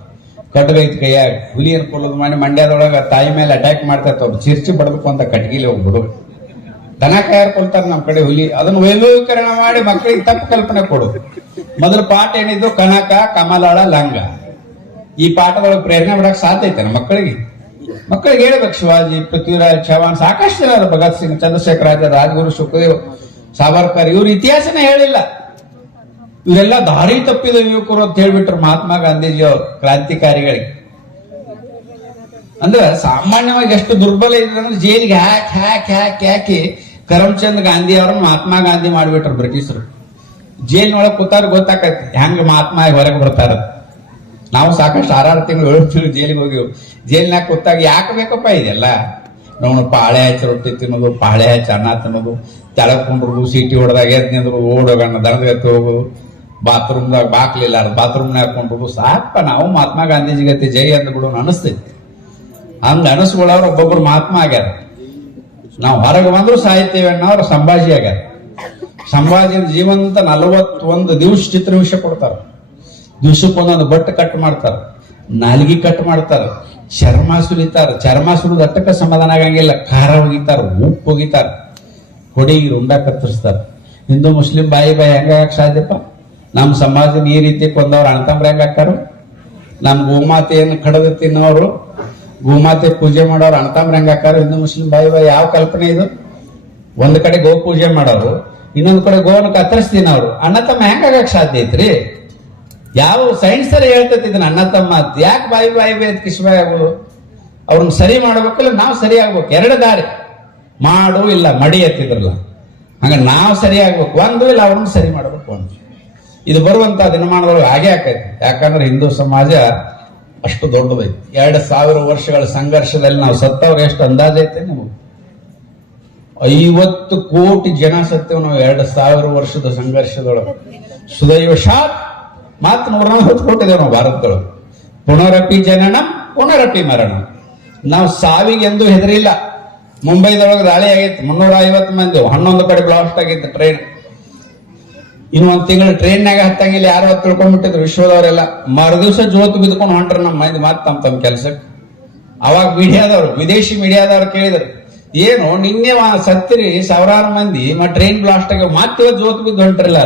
ಕಟ್ಗೈತ್ ಕೈಯಾಗ. ಹುಲಿ ಅನ್ಕೊಳ್ಳೋದು ಮಾಡಿ ಮಂಡ್ಯದೊಳಗ ತಾಯಿ ಮೇಲೆ ಅಟ್ಯಾಕ್ ಮಾಡ್ತೈತ, ಅವ್ರು ಚಿರ್ಚಿ ಬಡಬೇಕು ಅಂತ ಕಟ್ಗಿಲಿ ಹೋಗ್ಬಿಡು. ದನ ಕಾಯರ್ ಕೊಡ್ತಾರೆ ನಮ್ಮ ಕಡೆ ಹುಲಿ. ಅದನ್ನ ವೈಭವೀಕರಣ ಮಾಡಿ ಮಕ್ಕಳಿಗೆ ತಪ್ಪು ಕಲ್ಪನೆ ಕೊಡೋದು. ಮೊದಲ ಪಾಠ ಏನಿದ್ದು ಕನಕ, ಕಮಲಾಳ, ಲಂಗ. ಈ ಪಾಠದೊಳಗೆ ಪ್ರೇರಣೆ ಬಿಡಕ್ ಸಾಧ್ಯ ಐತೆ ಮಕ್ಕಳಿಗೆ ಹೇಳ್ಬೇಕು. ಶಿವಾಜಿ, ಪೃಥ್ವಿರಾಜ್ ಚೌಹಾಣ್, ಸಾಕಷ್ಟು ಜನ, ಭಗತ್ ಸಿಂಗ್, ಚಂದ್ರಶೇಖರ್ ಆಜಾದ್, ರಾಜಗುರು, ಸುಖದೇವ್, ಸಾವರ್ಕರ್, ಇವ್ರ ಇತಿಹಾಸನೇ ಹೇಳಿಲ್ಲ. ಇವರೆಲ್ಲ ದಾರಿ ತಪ್ಪಿದ ಯುವಕರು ಅಂತ ಹೇಳ್ಬಿಟ್ರು ಮಹಾತ್ಮ ಗಾಂಧೀಜಿ ಅವರು, ಕ್ರಾಂತಿಕಾರಿಗಳಿಗೆ. ಅಂದ್ರೆ ಸಾಮಾನ್ಯವಾಗಿ ಎಷ್ಟು ದುರ್ಬಲ ಇದ್ರೆ ಅಂದ್ರೆ ಜೈಲಿಗೆ ಹಾಕಿ ಕರಮ್ಚಂದ್ ಗಾಂಧಿ ಅವ್ರನ್ನ ಮಹಾತ್ಮ ಗಾಂಧಿ ಮಾಡಿಬಿಟ್ರು ಬ್ರಿಟಿಷರು. ಜೈಲಿನೊಳಗೆ ಕೂತಾರ ಗೊತ್ತಾಕೈತಿ ಹೆಂಗ ಮಹಾತ್ಮ ಹೊರಗೆ ಬರ್ತಾರ. ನಾವು ಸಾಕಷ್ಟು 6 ತಿಂಗಳು 7 ತಿಂಗಳು ಜೈಲಿಗೆ ಹೋಗಿವು. ಜೈಲಿನಾಗ ಕೂತಾಗ ಯಾಕೆ ಬೇಕಪ್ಪ ಇದೆಲ್ಲ? ನಾವು ಪಾಳೆ ಹಚ್ಚಿ ರೊಟ್ಟಿ ತಿನ್ನೋದು, ಪಾಳೆ ಹಚ್ಚಿ ಅನ್ನ ತಿನ್ನೋದು, ತೆಳಕೊಂಡ್ರು, ಸೀಟಿ ಹೊಡೆದಾಗ ಎದ್ ನಿಂದ್ರು, ಓಡೋಗಣ್ಣ, ದನದ ಎತ್ತು ಹೋಗೋದು, ಬಾತ್ರೂಮ್ದಾಗ ಬಾಕ್ಲಿಲ್ಲ ಬಾತ್ರೂಮ್ನಾಗ ಹಾಕೊಂಡ್ರು. ಸಾಕಪ್ಪ, ನಾವು ಮಹಾತ್ಮ ಗಾಂಧೀಜಿ ಗತಿ ಜೈ ಅಂದ್ಬಿಡು ಅನಿಸ್ತೈತಿ. ಹಂಗ ಅನಿಸ್ಕೊಳ್ಳೋರು ಒಬ್ಬೊಬ್ರು ಮಹಾತ್ಮ ಆಗ್ಯಾರ. ನಾವು ಹೊರಗೆ ಬಂದ್ರು ಸಾಹಿತ್ಯ ಅನ್ನೋರು ಸಂಭಾಜಿ ಆಗ್ಯಾರ. ಸಂಭಾಜಿನ ಜೀವಂತ 41 ದಿವಸ ಚಿತ್ರಹಿಂಸೆ ಕೊಡ್ತಾರ. ದಿವ್ಸಕ್ಕೊಂದೊಂದು ಬಟ್ಟೆ ಕಟ್ ಮಾಡ್ತಾರ, ನಾಲ್ಗಿ ಕಟ್ ಮಾಡ್ತಾರ, ಚರ್ಮ ಸುಲಿತಾರ. ಚರ್ಮ ಸುಲಿದ ಅಟ್ಟಕ್ಕೆ ಸಮಾಧಾನ ಆಗಂಗಿಲ್ಲ, ಖಾರ ಒಗಿತಾರ, ಉಪ್ಪು ಒಗಿತಾರ, ಹೊಡಿಗಿ ರುಂಡ ಕತ್ತರಿಸ್ತಾರ. ಹಿಂದೂ ಮುಸ್ಲಿಂ ಬಾಯಿ ಹೆಂಗಾಗಕ್ ಸಾಧ್ಯಪ್ಪ? ನಮ್ಮ ಸಮಾಜನ ಈ ರೀತಿ ಕೊಂದವ್ರು ಅಣ್ತಂಬ್ರ ಹೆಂಗ ಹಾಕಾರು? ನಮ್ಮ ಗೋಮಾತೆಯನ್ನು ಕಡದು ತಿನ್ನೋರು, ಗೋಮಾತೆ ಪೂಜೆ ಮಾಡೋರು ಅಣ್ತಂಬ್ರ ಹೆಂಗ ಹಾಕಾರು? ಹಿಂದೂ ಮುಸ್ಲಿಂ ಬಾಯಿ ಯಾವ ಕಲ್ಪನೆ ಇದು? ಒಂದ್ ಕಡೆ ಗೋ ಪೂಜೆ ಮಾಡೋರು, ಇನ್ನೊಂದ್ ಕಡೆ ಗೋವನ್ನು ಕತ್ತರಿಸ್ತೀನಿ ಅವ್ರು. ಅಣ್ಣ ತಮ್ಮ ಹೆಂಗಾಗಕ್ ಸಾಧ್ಯ ಐತ್ರಿ? ಯಾವ ಸೈನ್ಸ್ ಅಲ್ಲಿ ಹೇಳ್ತೈತಿ ಇದನ್ನ ಅಣ್ಣ ತಮ್ಮ? ಯಾಕೆ ಬಾಯಿ ಬೇದ್ ಕಿಶ್ಬಾಯಿ ಆಗೋದು? ಅವ್ರನ್ನ ಸರಿ ಮಾಡ್ಬೇಕಲ್ಲ, ನಾವು ಸರಿ ಆಗ್ಬೇಕು. 2 ದಾರಿ, ಮಾಡು ಇಲ್ಲ ಮಡಿ ಎತ್ತಿದ್ರಲ್ಲ, ಹಂಗ ನಾವು ಸರಿ ಆಗ್ಬೇಕು. ಒಂದು ಇಲ್ಲ ಅವ್ರನ್ನ ಸರಿ ಮಾಡ್ಬೇಕು. ಒಂದು ಇದು ಬರುವಂತ ದಿನಮಾನದೊಳಗೆ ಹಾಗೆ ಆಕೈತಿ. ಯಾಕಂದ್ರೆ ಹಿಂದೂ ಸಮಾಜ ಅಷ್ಟು ದೊಡ್ಡದೈತಿ. 2000 ವರ್ಷಗಳ ಸಂಘರ್ಷದಲ್ಲಿ ನಾವು ಸತ್ತವ್ರು ಎಷ್ಟು ಅಂದಾಜೈತೆ ನಮಗೆ? 50 ಕೋಟಿ ಜನ ಸತ್ತೇವ್ ನಾವು 2000 ವರ್ಷದ ಸಂಘರ್ಷದೊಳಗೆ. ಸುದೈವಶಾತ್ ಮಾತ್ರ 140 ಕೋಟಿ ಇದೇವ್ ನಾವು ಭಾರತದೊಳಗೆ. ಪುನರಪಿ ಜನನಂ ಪುನರಪಿ ಮರಣಂ. ನಾವು ಸಾವಿಗೆ ಎಂದೂ ಹೆದರಿಲ್ಲ. ಮುಂಬೈದೊಳಗೆ ದಾಳಿ ಆಗೈತಿ, 350 ಮಂದಿ, 11 ಕಡೆ ಬ್ಲಾಸ್ಟ್ ಆಗಿತ್ತು ಟ್ರೈನ್. ಇನ್ನು 1 ತಿಂಗಳು ಟ್ರೈನ್ನಾಗ ಹತ್ತಂಗಿಲ್ಲ, ಯಾರು ತಿಳ್ಕೊಂಡ್ಬಿಟ್ಟಿದ್ರು ವಿಶ್ವದವರೆಲ್ಲ. ಮರುದಿವ್ಸ ಜೋತು ಬಿದ್ಕೊಂಡು ಹೊಂಟ್ರ ನಮ್ಮ ಮಂದಿ ಮಾತು ತಮ್ಮ ಕೆಲಸಕ್ಕೆ. ಅವಾಗ ಮೀಡಿಯಾದವ್ರು, ವಿದೇಶಿ ಮೀಡಿಯಾದವ್ರು ಕೇಳಿದ್ರು, ಏನು ನಿನ್ನೆ ಸತ್ತಿರಿ 1000 ಮಂದಿ, ಟ್ರೈನ್ ಬ್ಲಾಸ್ಟ್ ಆಗಿ ಮತ್ತೆ ಜೋತು ಬಿದ್ದು ಹೊಂಟ್ರಲ್ಲ.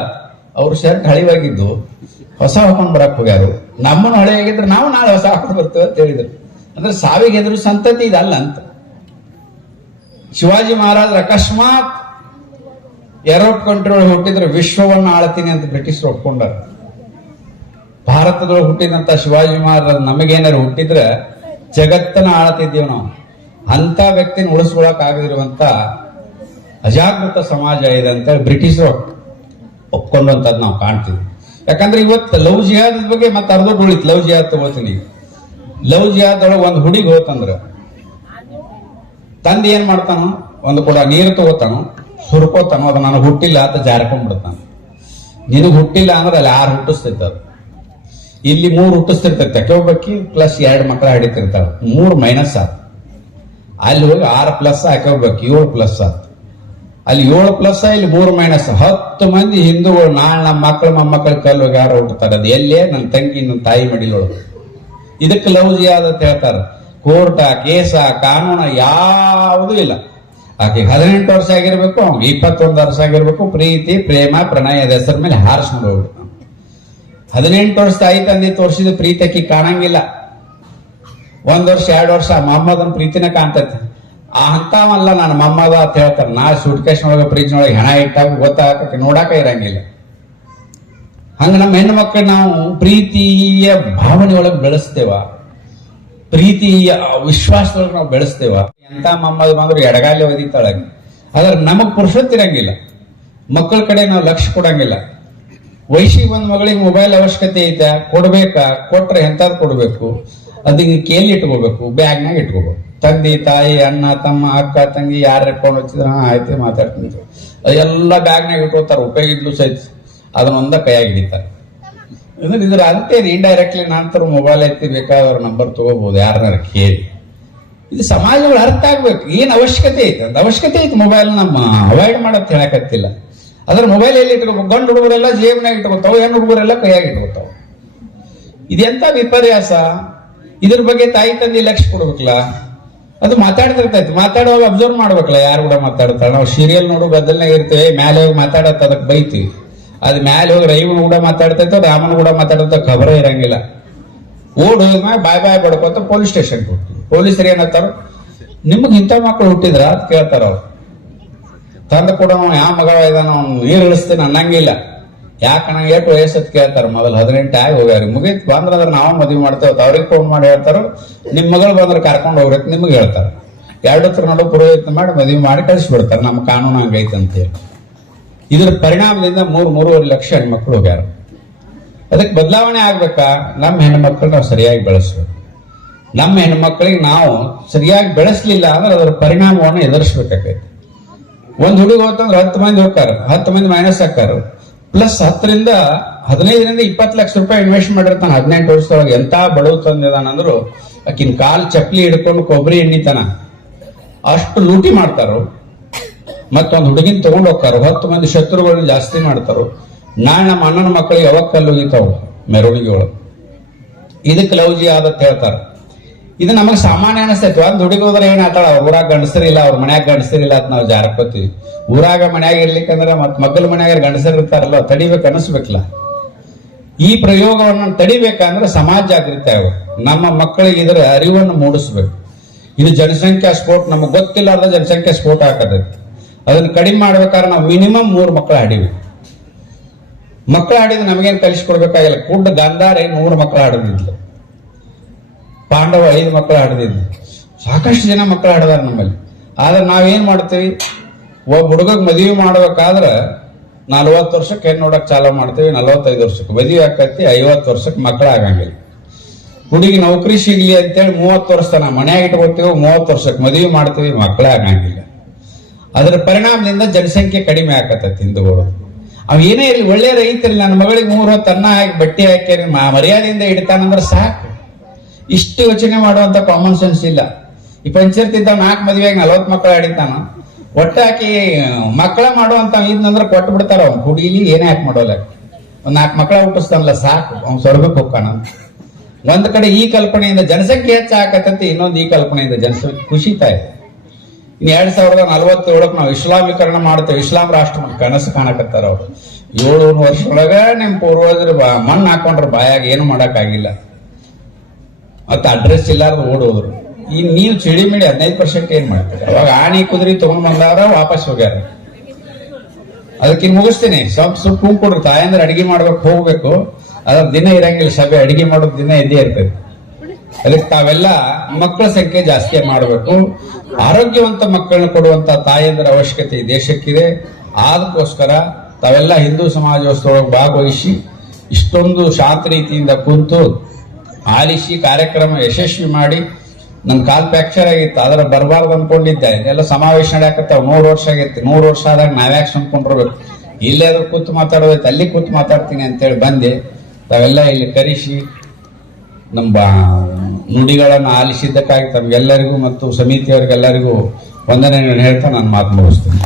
ಅವ್ರು ಶರ್ಟ್ ಹಳಿವಾಗಿದ್ದು ಹೊಸ ಹಾಕೊಂಡ್ ಬರಕ್ ಹೋಗ್ಯಾರು. ನಮ್ಮನ್ನು ಹಳೆಯಾಗಿದ್ರೆ ನಾವು ನಾಳೆ ಹೊಸ ಹಾಕೊಂಡು ಬರ್ತೇವೆ ಅಂತ ಹೇಳಿದ್ರು. ಅಂದ್ರೆ ಸಾವಿಗೆ ಎದುರು ಸಂತತಿ ಇದಲ್ಲ ಅಂತ. ಶಿವಾಜಿ ಮಹಾರಾಜರು ಅಕಸ್ಮಾತ್ ಯುರೋಪ್ ಕಂಟ್ರಿ ಒಳಗೆ ಹುಟ್ಟಿದ್ರೆ ವಿಶ್ವವನ್ನು ಆಳ್ತೀನಿ ಅಂತ ಬ್ರಿಟಿಷರು ಒಪ್ಕೊಂಡಾರ. ಭಾರತದೊಳಗೆ ಹುಟ್ಟಿದಂತ ಶಿವಾಜಿ ಮಹಾರಾಜ್ ನಮಗೇನಾರು ಹುಟ್ಟಿದ್ರೆ ಜಗತ್ತನ್ನ ಆಳ್ತಿದ್ದೀವಿ ನಾವು. ಅಂತ ವ್ಯಕ್ತಿನ ಉಳಿಸ್ಕೊಳಕ್ ಆಗದಿರುವಂತ ಅಜಾಗೃತ ಸಮಾಜ ಇದೆ ಅಂತೇಳಿ ಬ್ರಿಟಿಷರು ಒಪ್ಕೊಂಡಂತದ್ ನಾವು ಕಾಣ್ತೀವಿ. ಯಾಕಂದ್ರೆ ಇವತ್ತು ಲವ್ ಜಿಹಾದ್ ಬಗ್ಗೆ ಮತ್ತೆ ಅರ್ಧ ಉಳಿತು. ಲವ್ ಜಿಹಾದ್ ತಗೋತೀನಿ. ಲವ್ ಜಿಹಾದ್ ಒಳಗೆ ಒಂದು ಹುಡುಗಿ ಹೋತಂದ್ರ ತಂದೆ ಏನ್ ಮಾಡ್ತಾನು? ಒಂದು ಕೂಡ ನೀರು ತಗೋತಾನು, ಸುರ್ಕೋತಾನು, ಅದು ನನಗೆ ಹುಟ್ಟಿಲ್ಲ ಅಂತ ಜಾರ್ಕೊಂಡ್ಬಿಡ್ತಾನ. ನಿನಗೆ ಹುಟ್ಟಿಲ್ಲ ಅಂದ್ರೆ ಅಲ್ಲಿ 6 ಹುಟ್ಟಿಸ್ತೈತ. ಇಲ್ಲಿ 3 ಹುಟ್ಟಿಸ್ತಿರ್ತೈತೆ. ಅಕ್ಕೋಬಕ್ಕಿ ಪ್ಲಸ್ 2 ಮಕ್ಕಳ ಹಿಡಿತಿರ್ತಾವ, 3 ಮೈನಸ್ ಆತ. ಅಲ್ಲಿ ಹೋಗಿ 6 ಪ್ಲಸ್ ಹಾಕೋಬೇಕು, 7 ಪ್ಲಸ್ ಆತ. ಅಲ್ಲಿ 7 ಪ್ಲಸ್, ಇಲ್ಲಿ 3 ಮೈನಸ್. 10 ಮಂದಿ ಹಿಂದೂಗಳು ನಾಳೆ ನಮ್ಮ ಮಕ್ಕಳು ಮೊಮ್ಮಕ್ಕಳ ಕಲ್ಲು ಯಾರು ಹುಟ್ಟುತ್ತಾರೆ. ಅದು ಎಲ್ಲೇ ನನ್ನ ತಂಗಿ ನನ್ನ ತಾಯಿ ಮಡಿಲೊಳಗೆ. ಇದಕ್ಕೆ ಲವ್ ಜಿಹಾದ್ ಅಂತ ಹೇಳ್ತಾರೆ. ಕೋರ್ಟ, ಕೇಸ, ಕಾನೂನು ಯಾವುದೂ ಇಲ್ಲ. ಆಕೆ 18 ವರ್ಷ ಆಗಿರ್ಬೇಕು, 21 ವರ್ಷ ಆಗಿರ್ಬೇಕು. ಪ್ರೀತಿ, ಪ್ರೇಮ, ಪ್ರಣಯದ ಹೆಸರ ಮೇಲೆ ಹಾರಿಸ್ಕೊಂಡು ಹೋಗ್ಬಿಡ್ತಾನೆ. 18 ವರ್ಷ ತಾಯಿ ತಂದೆ ತೋರಿಸಿದ ಪ್ರೀತಿ ಆಕಿ ಕಾಣಂಗಿಲ್ಲ. 1 ವರ್ಷ 2 ವರ್ಷ ಮೊಹಮ್ಮದನ್ ಪ್ರೀತಿನ ಕಾಣ್ತೈತಿ. ಆ ಹಂತವಲ್ಲ ನಾನು ಮೊಹಮ್ಮದ ಅಂತ ಹೇಳ್ತಾರೆ. ನಾ ಸುಟ್ಕೇಶ್ನೊಳಗೆ ಫ್ರಿಜ್ನೊಳಗೆ ಹೆಣ ಇಟ್ಟಾಗ ಗೊತ್ತಾಗಕ್ಕೆ ನೋಡಾಕ ಇರಂಗಿಲ್ಲ. ಹಂಗ ನಮ್ಮ ಹೆಣ್ಣು ಮಕ್ಕಳು ನಾವು ಪ್ರೀತಿಯ ಭಾವನೆ ಒಳಗೆ ಬೆಳೆಸ್ತೇವ, ಪ್ರೀತಿಯ ವಿಶ್ವಾಸದೊಳಗೆ ನಾವು ಬೆಳೆಸ್ತೇವ. ಎಂತ ಮೊಹಮ್ಮದ್ ಬಂದ್ರು ಎಡಗಾಲಿ ಒದಿತಾಳಾಗಿ. ಆದ್ರೆ ನಮಗ್ ಪುರುಷತ್ತಿರಂಗಿಲ್ಲ, ಮಕ್ಕಳ ಕಡೆ ನಾವು ಲಕ್ಷ್ಯ ಕೊಡಂಗಿಲ್ಲ. ವಯಸ್ಸಿಗೆ ಬಂದ ಮಗಳಿಗೆ ಮೊಬೈಲ್ ಅವಶ್ಯಕತೆ ಐತೆ, ಕೊಡ್ಬೇಕಾ, ಕೊಟ್ರೆ ಎಂತಾದ್ ಕೊಡ್ಬೇಕು, ಅದಕ್ಕೆ ಕೇಳಿ ಇಟ್ಕೋಬೇಕು, ಬ್ಯಾಗ್ನಾಗ ಇಟ್ಕೋಬೇಕು. ತಂದೆ ತಾಯಿ ಅಣ್ಣ ತಮ್ಮ ಅಕ್ಕ ತಂಗಿ ಯಾರು ಇಟ್ಕೊಂಡು వచ్చిದ್ರೆ ಆಯ್ತು ಮಾತಾಡ್ತೀನಿ ಅದೆಲ್ಲ ಬ್ಯಾಗ್ನಾಗ ಇಟ್ಕೋತಾರ, ಉಪಯೋಗ ಇದ್ಲು ಸಹಿತ ಅದನ್ನೊಂದ ಕೈಯಾಗಿ ಹಿಡಿತಾರೆ. ಇದ್ರ ಅಂತೇನು ಇಂಡೈರೆಕ್ಟ್ಲಿ ನಂತರ ಮೊಬೈಲ್ ಐತಿ, ಬೇಕಾದವ್ರ ನಂಬರ್ ತಗೋಬಹುದು ಯಾರನ್ನಾರ ಕೇಳಿ. ಇದು ಸಮಾಜಗಳು ಅರ್ಥ ಆಗ್ಬೇಕು, ಏನ್ ಅವಶ್ಯಕತೆ ಐತೆ ಅಂತ. ಅವಶ್ಯಕತೆ ಐತಿ ಮೊಬೈಲ್, ನಮ್ಮ ಅವಾಯ್ಡ್ ಮಾಡತ್ ಹೇಳಕತ್ತಿಲ್ಲ. ಅದ್ರ ಮೊಬೈಲ್ ಎಲ್ಲಿ ಇಟ್ಕೋಬೇಕು, ಗಂಡು ಹುಡುಗರೆಲ್ಲ ಜೇಬ್ನಾಗ ಇಟ್ಕೋತಾವ, ಹೆಣ್ಣು ಹುಡುಗರೆಲ್ಲ ಕೈಯಾಗಿ ಇಟ್ಕೋತಾವ. ಇದೆಂತ ವಿಪರ್ಯಾಸ. ಇದ್ರ ಬಗ್ಗೆ ತಾಯಿ ತಂದೆ ಲಕ್ಷ್ಯ ಕೊಡ್ಬೇಕಲ್ಲ. ಅದು ಮಾತಾಡ್ತಿರ್ತೈತಿ, ಮಾತಾಡುವಾಗ ಅಬ್ಸರ್ವ್ ಮಾಡ್ಬೇಕಲ್ಲ ಯಾರು ಕೂಡ ಮಾತಾಡ್ತಾಳೆ. ನಾವು ಸೀರಿಯಲ್ ನೋಡು ಗದ್ದಲ್ನಾಗ ಇರ್ತೇವೆ, ಮೇಲೆ ಹೋಗಿ ಮಾತಾಡತ್ತ ಅದಕ್ಕೆ ಬೈತೀವಿ. ಅದ್ ಮ್ಯಾಲೆ ಹೋಗಿ ರೈವನ್ ಕೂಡ ಮಾತಾಡ್ತೈತೆ, ರಾಮನ್ ಕೂಡ ಮಾತಾಡತ್ತ ಖಬರೇ ಇರಂಗಿಲ್ಲ. ಓಡ್ ಹೋದ್ಮ್ಯಾಗ ಬಾಯ್ ಬಡ್ಕೋತ ಪೊಲೀಸ್ ಸ್ಟೇಷನ್ ಕೊಡ್ತೀವಿ. ಪೊಲೀಸರು ಏನತ್ತಾರ, ನಿಮ್ಗೆ ಇಂಥ ಮಕ್ಕಳು ಹುಟ್ಟಿದ್ರ ಅಂತ ಕೇಳ್ತಾರ ಅವ್ರು. ತಂದ ಕೂಡ ಯಾವ ಮಗ ಇದಾನ ನೀರು ಇಳಿಸ್ತೀನಿ ಅನ್ನಂಗಿಲ್ಲ. ಯಾಕಣ್ಣ ಎಷ್ಟು ವಯಸ್ಸತ್ ಕೇಳ್ತಾರ. ಮೊದಲು 18 ಆಗಿ ಹೋಗ್ಯಾರ, ಮುಗೀತ್ ಬಂದ್ರ ನಾವು ಮದುವೆ ಮಾಡ್ತೇವತ್ ಅವ್ರಿಗೆ ಫೋನ್ ಮಾಡಿ ಹೇಳ್ತಾರ, ನಿಮ್ ಮಗಳು ಬಂದ್ರೆ ಕರ್ಕೊಂಡು ಹೋಗ್ರತ್ ನಿಮ್ಗೆ ಹೇಳ್ತಾರ. ಎರಡತ್ರ ನಡು ಪುರೋಹಿತ ಮಾಡಿ ಮದುವೆ ಮಾಡಿ ಕಳಿಸ್ಬಿಡ್ತಾರ, ನಮ್ಮ ಕಾನೂನು ಹಂಗೈತೆ ಅಂತೇಳಿ. ಇದ್ರ ಪರಿಣಾಮದಿಂದ 3-3.5 ಲಕ್ಷ ಹೆಣ್ಮಕ್ಳು ಹೋಗ್ಯಾರ. ಅದಕ್ಕೆ ಬದಲಾವಣೆ ಆಗ್ಬೇಕಾ? ನಮ್ಮ ಹೆಣ್ಮಕ್ಳು ನಾವು ಸರಿಯಾಗಿ ಬೆಳೆಸ್ಬೇಕು. ನಮ್ಮ ಹೆಣ್ಮಕ್ಳಿಗೆ ನಾವು ಸರಿಯಾಗಿ ಬೆಳೆಸ್ಲಿಲ್ಲ ಅಂದ್ರೆ ಅದರ ಪರಿಣಾಮವನ್ನು ಎದುರಿಸ್ಬೇಕಾಗೈತಿ. ಒಂದ್ ಹುಡುಗ ಹೋತಂದ್ರೆ 10 ಮಂದಿ ಹೋಗ್ತಾರ, 10 ಮಂದಿ ಮೈನಸ್ ಹಾಕಾರ. ಪ್ಲಸ್ 10ರಿಂದ 15ರಿಂದ 20 ಲಕ್ಷ ರೂಪಾಯಿ ಇನ್ವೆಸ್ಟ್ ಮಾಡಿರ್ತಾನ 18 ವರ್ಷದೊಳಗೆ. ಎಂತ ಬಡವ ತಂದಿದಾನಂದ್ರು ಆಕಿನ ಕಾಲ್ ಚಪ್ಲಿ ಹಿಡ್ಕೊಂಡು ಕೊಬ್ಬರಿ ಎಣ್ಣಿತಾನ, ಅಷ್ಟು ಲೂಟಿ ಮಾಡ್ತಾರು. ಮತ್ತೊಂದು ಹುಡುಗಿನ ತಗೊಂಡ್ ಹೋಗ್ತಾರ, 10 ಮಂದಿ ಶತ್ರುಗಳನ್ನ ಜಾಸ್ತಿ ಮಾಡ್ತಾರು. ನಾಳೆ ನಮ್ಮ ಅಣ್ಣನ ಮಕ್ಕಳಿಗೆ ಯಾವಾಗ ಕಲ್ಲು ಹೋಗಿತಾವ ಮೆರವಣಿಗೆ ಒಳಗೆ. ಇದಕ್ಕೆ ಲವ್ಜಿ ಆದತ್ ಹೇಳ್ತಾರ. ಇದು ನಮಗ್ ಸಾಮಾನ್ಯ ಅನಿಸ್ತೈತಿ. ಒಂದ್ ಹುಡುಗಿ ಹೋದ್ರೆ ಏನ್ ಆತಾಳ, ಅವ್ರ ಊರಾಗ ಗಂಡಸರಿಲ್ಲ, ಅವ್ರ ಮನ್ಯಾಗ ಗಂಡಸರಿಲ್ಲ ಅಂತ ನಾವು ಜಾರಕೋತೀವಿ. ಊರಾಗ ಮನ್ಯಾಗ ಇರ್ಲಿಕ್ಕಂದ್ರ ಮತ್ ಮಗ್ಗಲ ಮನ್ಯಾಗ ಗಂಡಸರ್ ಇರ್ತಾರಲ್ಲ, ತಡಿಬೇಕು ಅನಿಸ್ಬೇಕಲ್ಲ. ಈ ಪ್ರಯೋಗವನ್ನು ತಡಿಬೇಕಂದ್ರೆ ಸಮಾಜ ಜಾಗೃತಿ ಆಗ್ಬೇಕು. ನಮ್ಮ ಮಕ್ಕಳಿಗೆ ಇದರ ಅರಿವನ್ನು ಮೂಡಿಸ್ಬೇಕು. ಇದು ಜನಸಂಖ್ಯಾ ಸ್ಫೋಟ, ನಮಗ್ ಗೊತ್ತಿಲ್ಲಾರ್ದ ಜನಸಂಖ್ಯಾ ಸ್ಫೋಟ ಹಾಕತೈತಿ. ಅದನ್ನ ಕಡಿಮೆ ಮಾಡ್ಬೇಕಾದ್ರೆ ನಾವು ಮಿನಿಮಮ್ 3 ಮಕ್ಕಳು ಹಾಡಿವಿ. ಮಕ್ಕಳು ಹಾಡಿದ್ರೆ ನಮಗೇನು ಕಲಿಸ್ಕೊಡ್ಬೇಕಾಗಿಲ್ಲ. ಕುಡ್ಡ ಗಾಂಧಾರಿ 100 ಮಕ್ಕಳು ಹಾಡದಿದ್ಲು, ಪಾಂಡವ 5 ಮಕ್ಕಳು ಹಾಡದಿದ್ಲು, ಸಾಕಷ್ಟು ಜನ ಮಕ್ಕಳು ಹಾಡದಾರ ನಮ್ಮಲ್ಲಿ. ಆದ್ರೆ ನಾವೇನ್ ಮಾಡ್ತೀವಿ, ಒಬ್ಬ ಹುಡುಗಗ್ ಮದುವೆ ಮಾಡ್ಬೇಕಾದ್ರೆ 40 ವರ್ಷಕ್ಕೆ ಹೆಣ್ಣು ನೋಡಕ್ ಚಾಲೂ ಮಾಡ್ತೀವಿ, 45 ವರ್ಷಕ್ಕೆ ಮದುವೆ ಆಕತಿ, 50 ವರ್ಷಕ್ಕೆ ಮಕ್ಕಳ ಆಗಂಗಿಲ್ಲ. ಹುಡುಗಿ ನೌಕರಿ ಸಿಗ್ಲಿ ಅಂತೇಳಿ 30 ವರ್ಷ ತನ ಮನ್ಯಾಗ ಇಟ್ಕೊತೀವಿ, 30 ವರ್ಷಕ್ಕೆ ಮದುವೆ ಮಾಡ್ತೀವಿ, ಮಕ್ಕಳೇ ಆಗಂಗಿಲ್ಲ. ಅದರ ಪರಿಣಾಮದಿಂದ ಜನಸಂಖ್ಯೆ ಕಡಿಮೆ ಆಕತ್ತೈತಿ. ಹಿಂದೂಗಳು ಅವ್ ಏನೇ ಇರಲಿ, ಒಳ್ಳೆ ರೈತರಲ್ಲಿ ನನ್ನ ಮಗಳಿಗೆ 3 ಹೊತ್ತು ಅನ್ನ ಹಾಕಿ ಬಟ್ಟೆ ಹಾಕಿ ಮರ್ಯಾದೆಯಿಂದ ಇಡ್ತಾನಂದ್ರೆ ಸಾಕು. ಇಷ್ಟು ಯೋಚನೆ ಮಾಡುವಂತ ಕಾಮನ್ ಸೆನ್ಸ್ ಇಲ್ಲ. ಈ ಪಂಚಾಯತ್ 4 ಮದುವೆಯಾಗಿ 40 ಮಕ್ಕಳು ಆಡಿತಾನ, ಒಟ್ಟ ಹಾಕಿ ಮಕ್ಕಳ ಮಾಡುವಂತ ಇದ್ನಂದ್ರೆ ಕೊಟ್ಟು ಬಿಡ್ತಾರ. ಅವ್ನು ಹುಡುಗಿಲಿ ಏನೇ ಹಾಕಿ ಮಾಡೋಲ್ಲ, ಒಂದ್ 4 ಮಕ್ಕಳ ಹುಟ್ಟಿಸ್ತಾನಲ್ಲ ಸಾಕು, ಅವ್ನು ಸ್ವರ್ಗಕ್ಕೆ ಹೋಗ್ತಾನ. ಒಂದ್ ಕಡೆ ಈ ಕಲ್ಪನೆಯಿಂದ ಜನಸಂಖ್ಯೆ ಹೆಚ್ಚಾಕತ್ತೈತಿ, ಇನ್ನೊಂದು ಈ ಕಲ್ಪನೆಯಿಂದ ಜನಸಂಖ್ಯೆ ಕುಸಿತಾ ಇದೆ. ಇನ್ನು 2047 ನಾವು ಇಸ್ಲಾಮೀಕರಣ ಮಾಡ್ತೇವೆ, ಇಸ್ಲಾಂ ರಾಷ್ಟ್ರ ಕನಸು ಕಾಣಕತ್ತಾರ ಅವ್ರು. 700 ವರ್ಷದೊಳಗ ನಿಮ್ ಪೂರ್ವಜರು ಮಣ್ಣು ಹಾಕೊಂಡ್ರ ಬಾಯಾಗ ಏನು ಮಾಡಕ್ ಆಗಿಲ್ಲ, ಮತ್ತೆ ಅಡ್ರೆಸ್ ಇಲ್ಲಾರ್ದು ಓಡೋದ್ರು. ಈ ನೀವು ಚಿಡಿ ಮಿಡಿ 15% ಏನ್ ಮಾಡ್ತೀರಿ? ಅವಾಗ ಆಣಿ ಕುದುರಿ ತಗೊಂಡ್ ಬಂದಾರ, ವಾಪಸ್ ಹೋಗ್ಯಾರ. ಅದಕ್ಕೆ ಮುಗಿಸ್ತೀನಿ. ಸ್ವಲ್ಪ ಹೂ ಕೊಡ್ರಿ, ತಾಯಂದ್ರೆ ಅಡಿಗೆ ಮಾಡ್ಬೇಕು, ಹೋಗ್ಬೇಕು. ಅದ್ರ ದಿನ ಇರಂಗಿಲ್ಲ, ಸಭೆ ಅಡಿಗೆ ಮಾಡೋದ್ ದಿನ ಎದ್ದೇ ಇರ್ತದೆ. ಅದಕ್ಕೆ ತಾವೆಲ್ಲ ಮಕ್ಕಳ ಸಂಖ್ಯೆ ಜಾಸ್ತಿ ಮಾಡಬೇಕು. ಆರೋಗ್ಯವಂತ ಮಕ್ಕಳನ್ನ ಕೊಡುವಂತ ತಾಯಂದ್ರ ಅವಶ್ಯಕತೆ ಈ ದೇಶಕ್ಕಿದೆ. ಅದಕ್ಕೋಸ್ಕರ ತಾವೆಲ್ಲ ಹಿಂದೂ ಸಮಾಜೋತ್ಸವದೊಳಗೆ ಭಾಗವಹಿಸಿ ಇಷ್ಟೊಂದು ಶಾಂತ ರೀತಿಯಿಂದ ಕುಂತು ಆಲಿಸಿ ಕಾರ್ಯಕ್ರಮ ಯಶಸ್ವಿ ಮಾಡಿ. ನನ್ನ ಕಾಲ್ ಫ್ರಾಕ್ಚರ್ ಆಗಿತ್ತು, ಅದರ ಬರಬಾರ್ದು ಅನ್ಕೊಂಡಿದ್ದೆ. ಎಲ್ಲ ಸಮಾವೇಶ ನಡೆಯಕತ್ತಾವ. 100 ವರ್ಷ ಆಗೈತಿ. 100 ವರ್ಷ ಆದಾಗ ನಾವ್ಯಾಕೆ ಸುಮ್ಕೊಂಡ್ರಬೇಕು, ಇಲ್ಲೇ ಆದ್ರೂ ಕೂತು ಮಾತಾಡೋದೈತೆ, ಅಲ್ಲಿ ಕೂತು ಮಾತಾಡ್ತೀನಿ ಅಂತೇಳಿ ಬಂದೆ. ತಾವೆಲ್ಲ ಇಲ್ಲಿ ಕರೆಸಿ ನಮ್ಮ ನುಡಿಗಳನ್ನು ಆಲಿಸಿದ್ದಕ್ಕಾಗಿ ತಮ್ಗೆಲ್ಲರಿಗೂ ಮತ್ತು ಸಮಿತಿಯವರಿಗೆಲ್ಲರಿಗೂ ವಂದನೆಗಳನ್ನು ಹೇಳ್ತಾ ನಾನು ಮಾತು ಮುಗಿಸ್ತೇನೆ.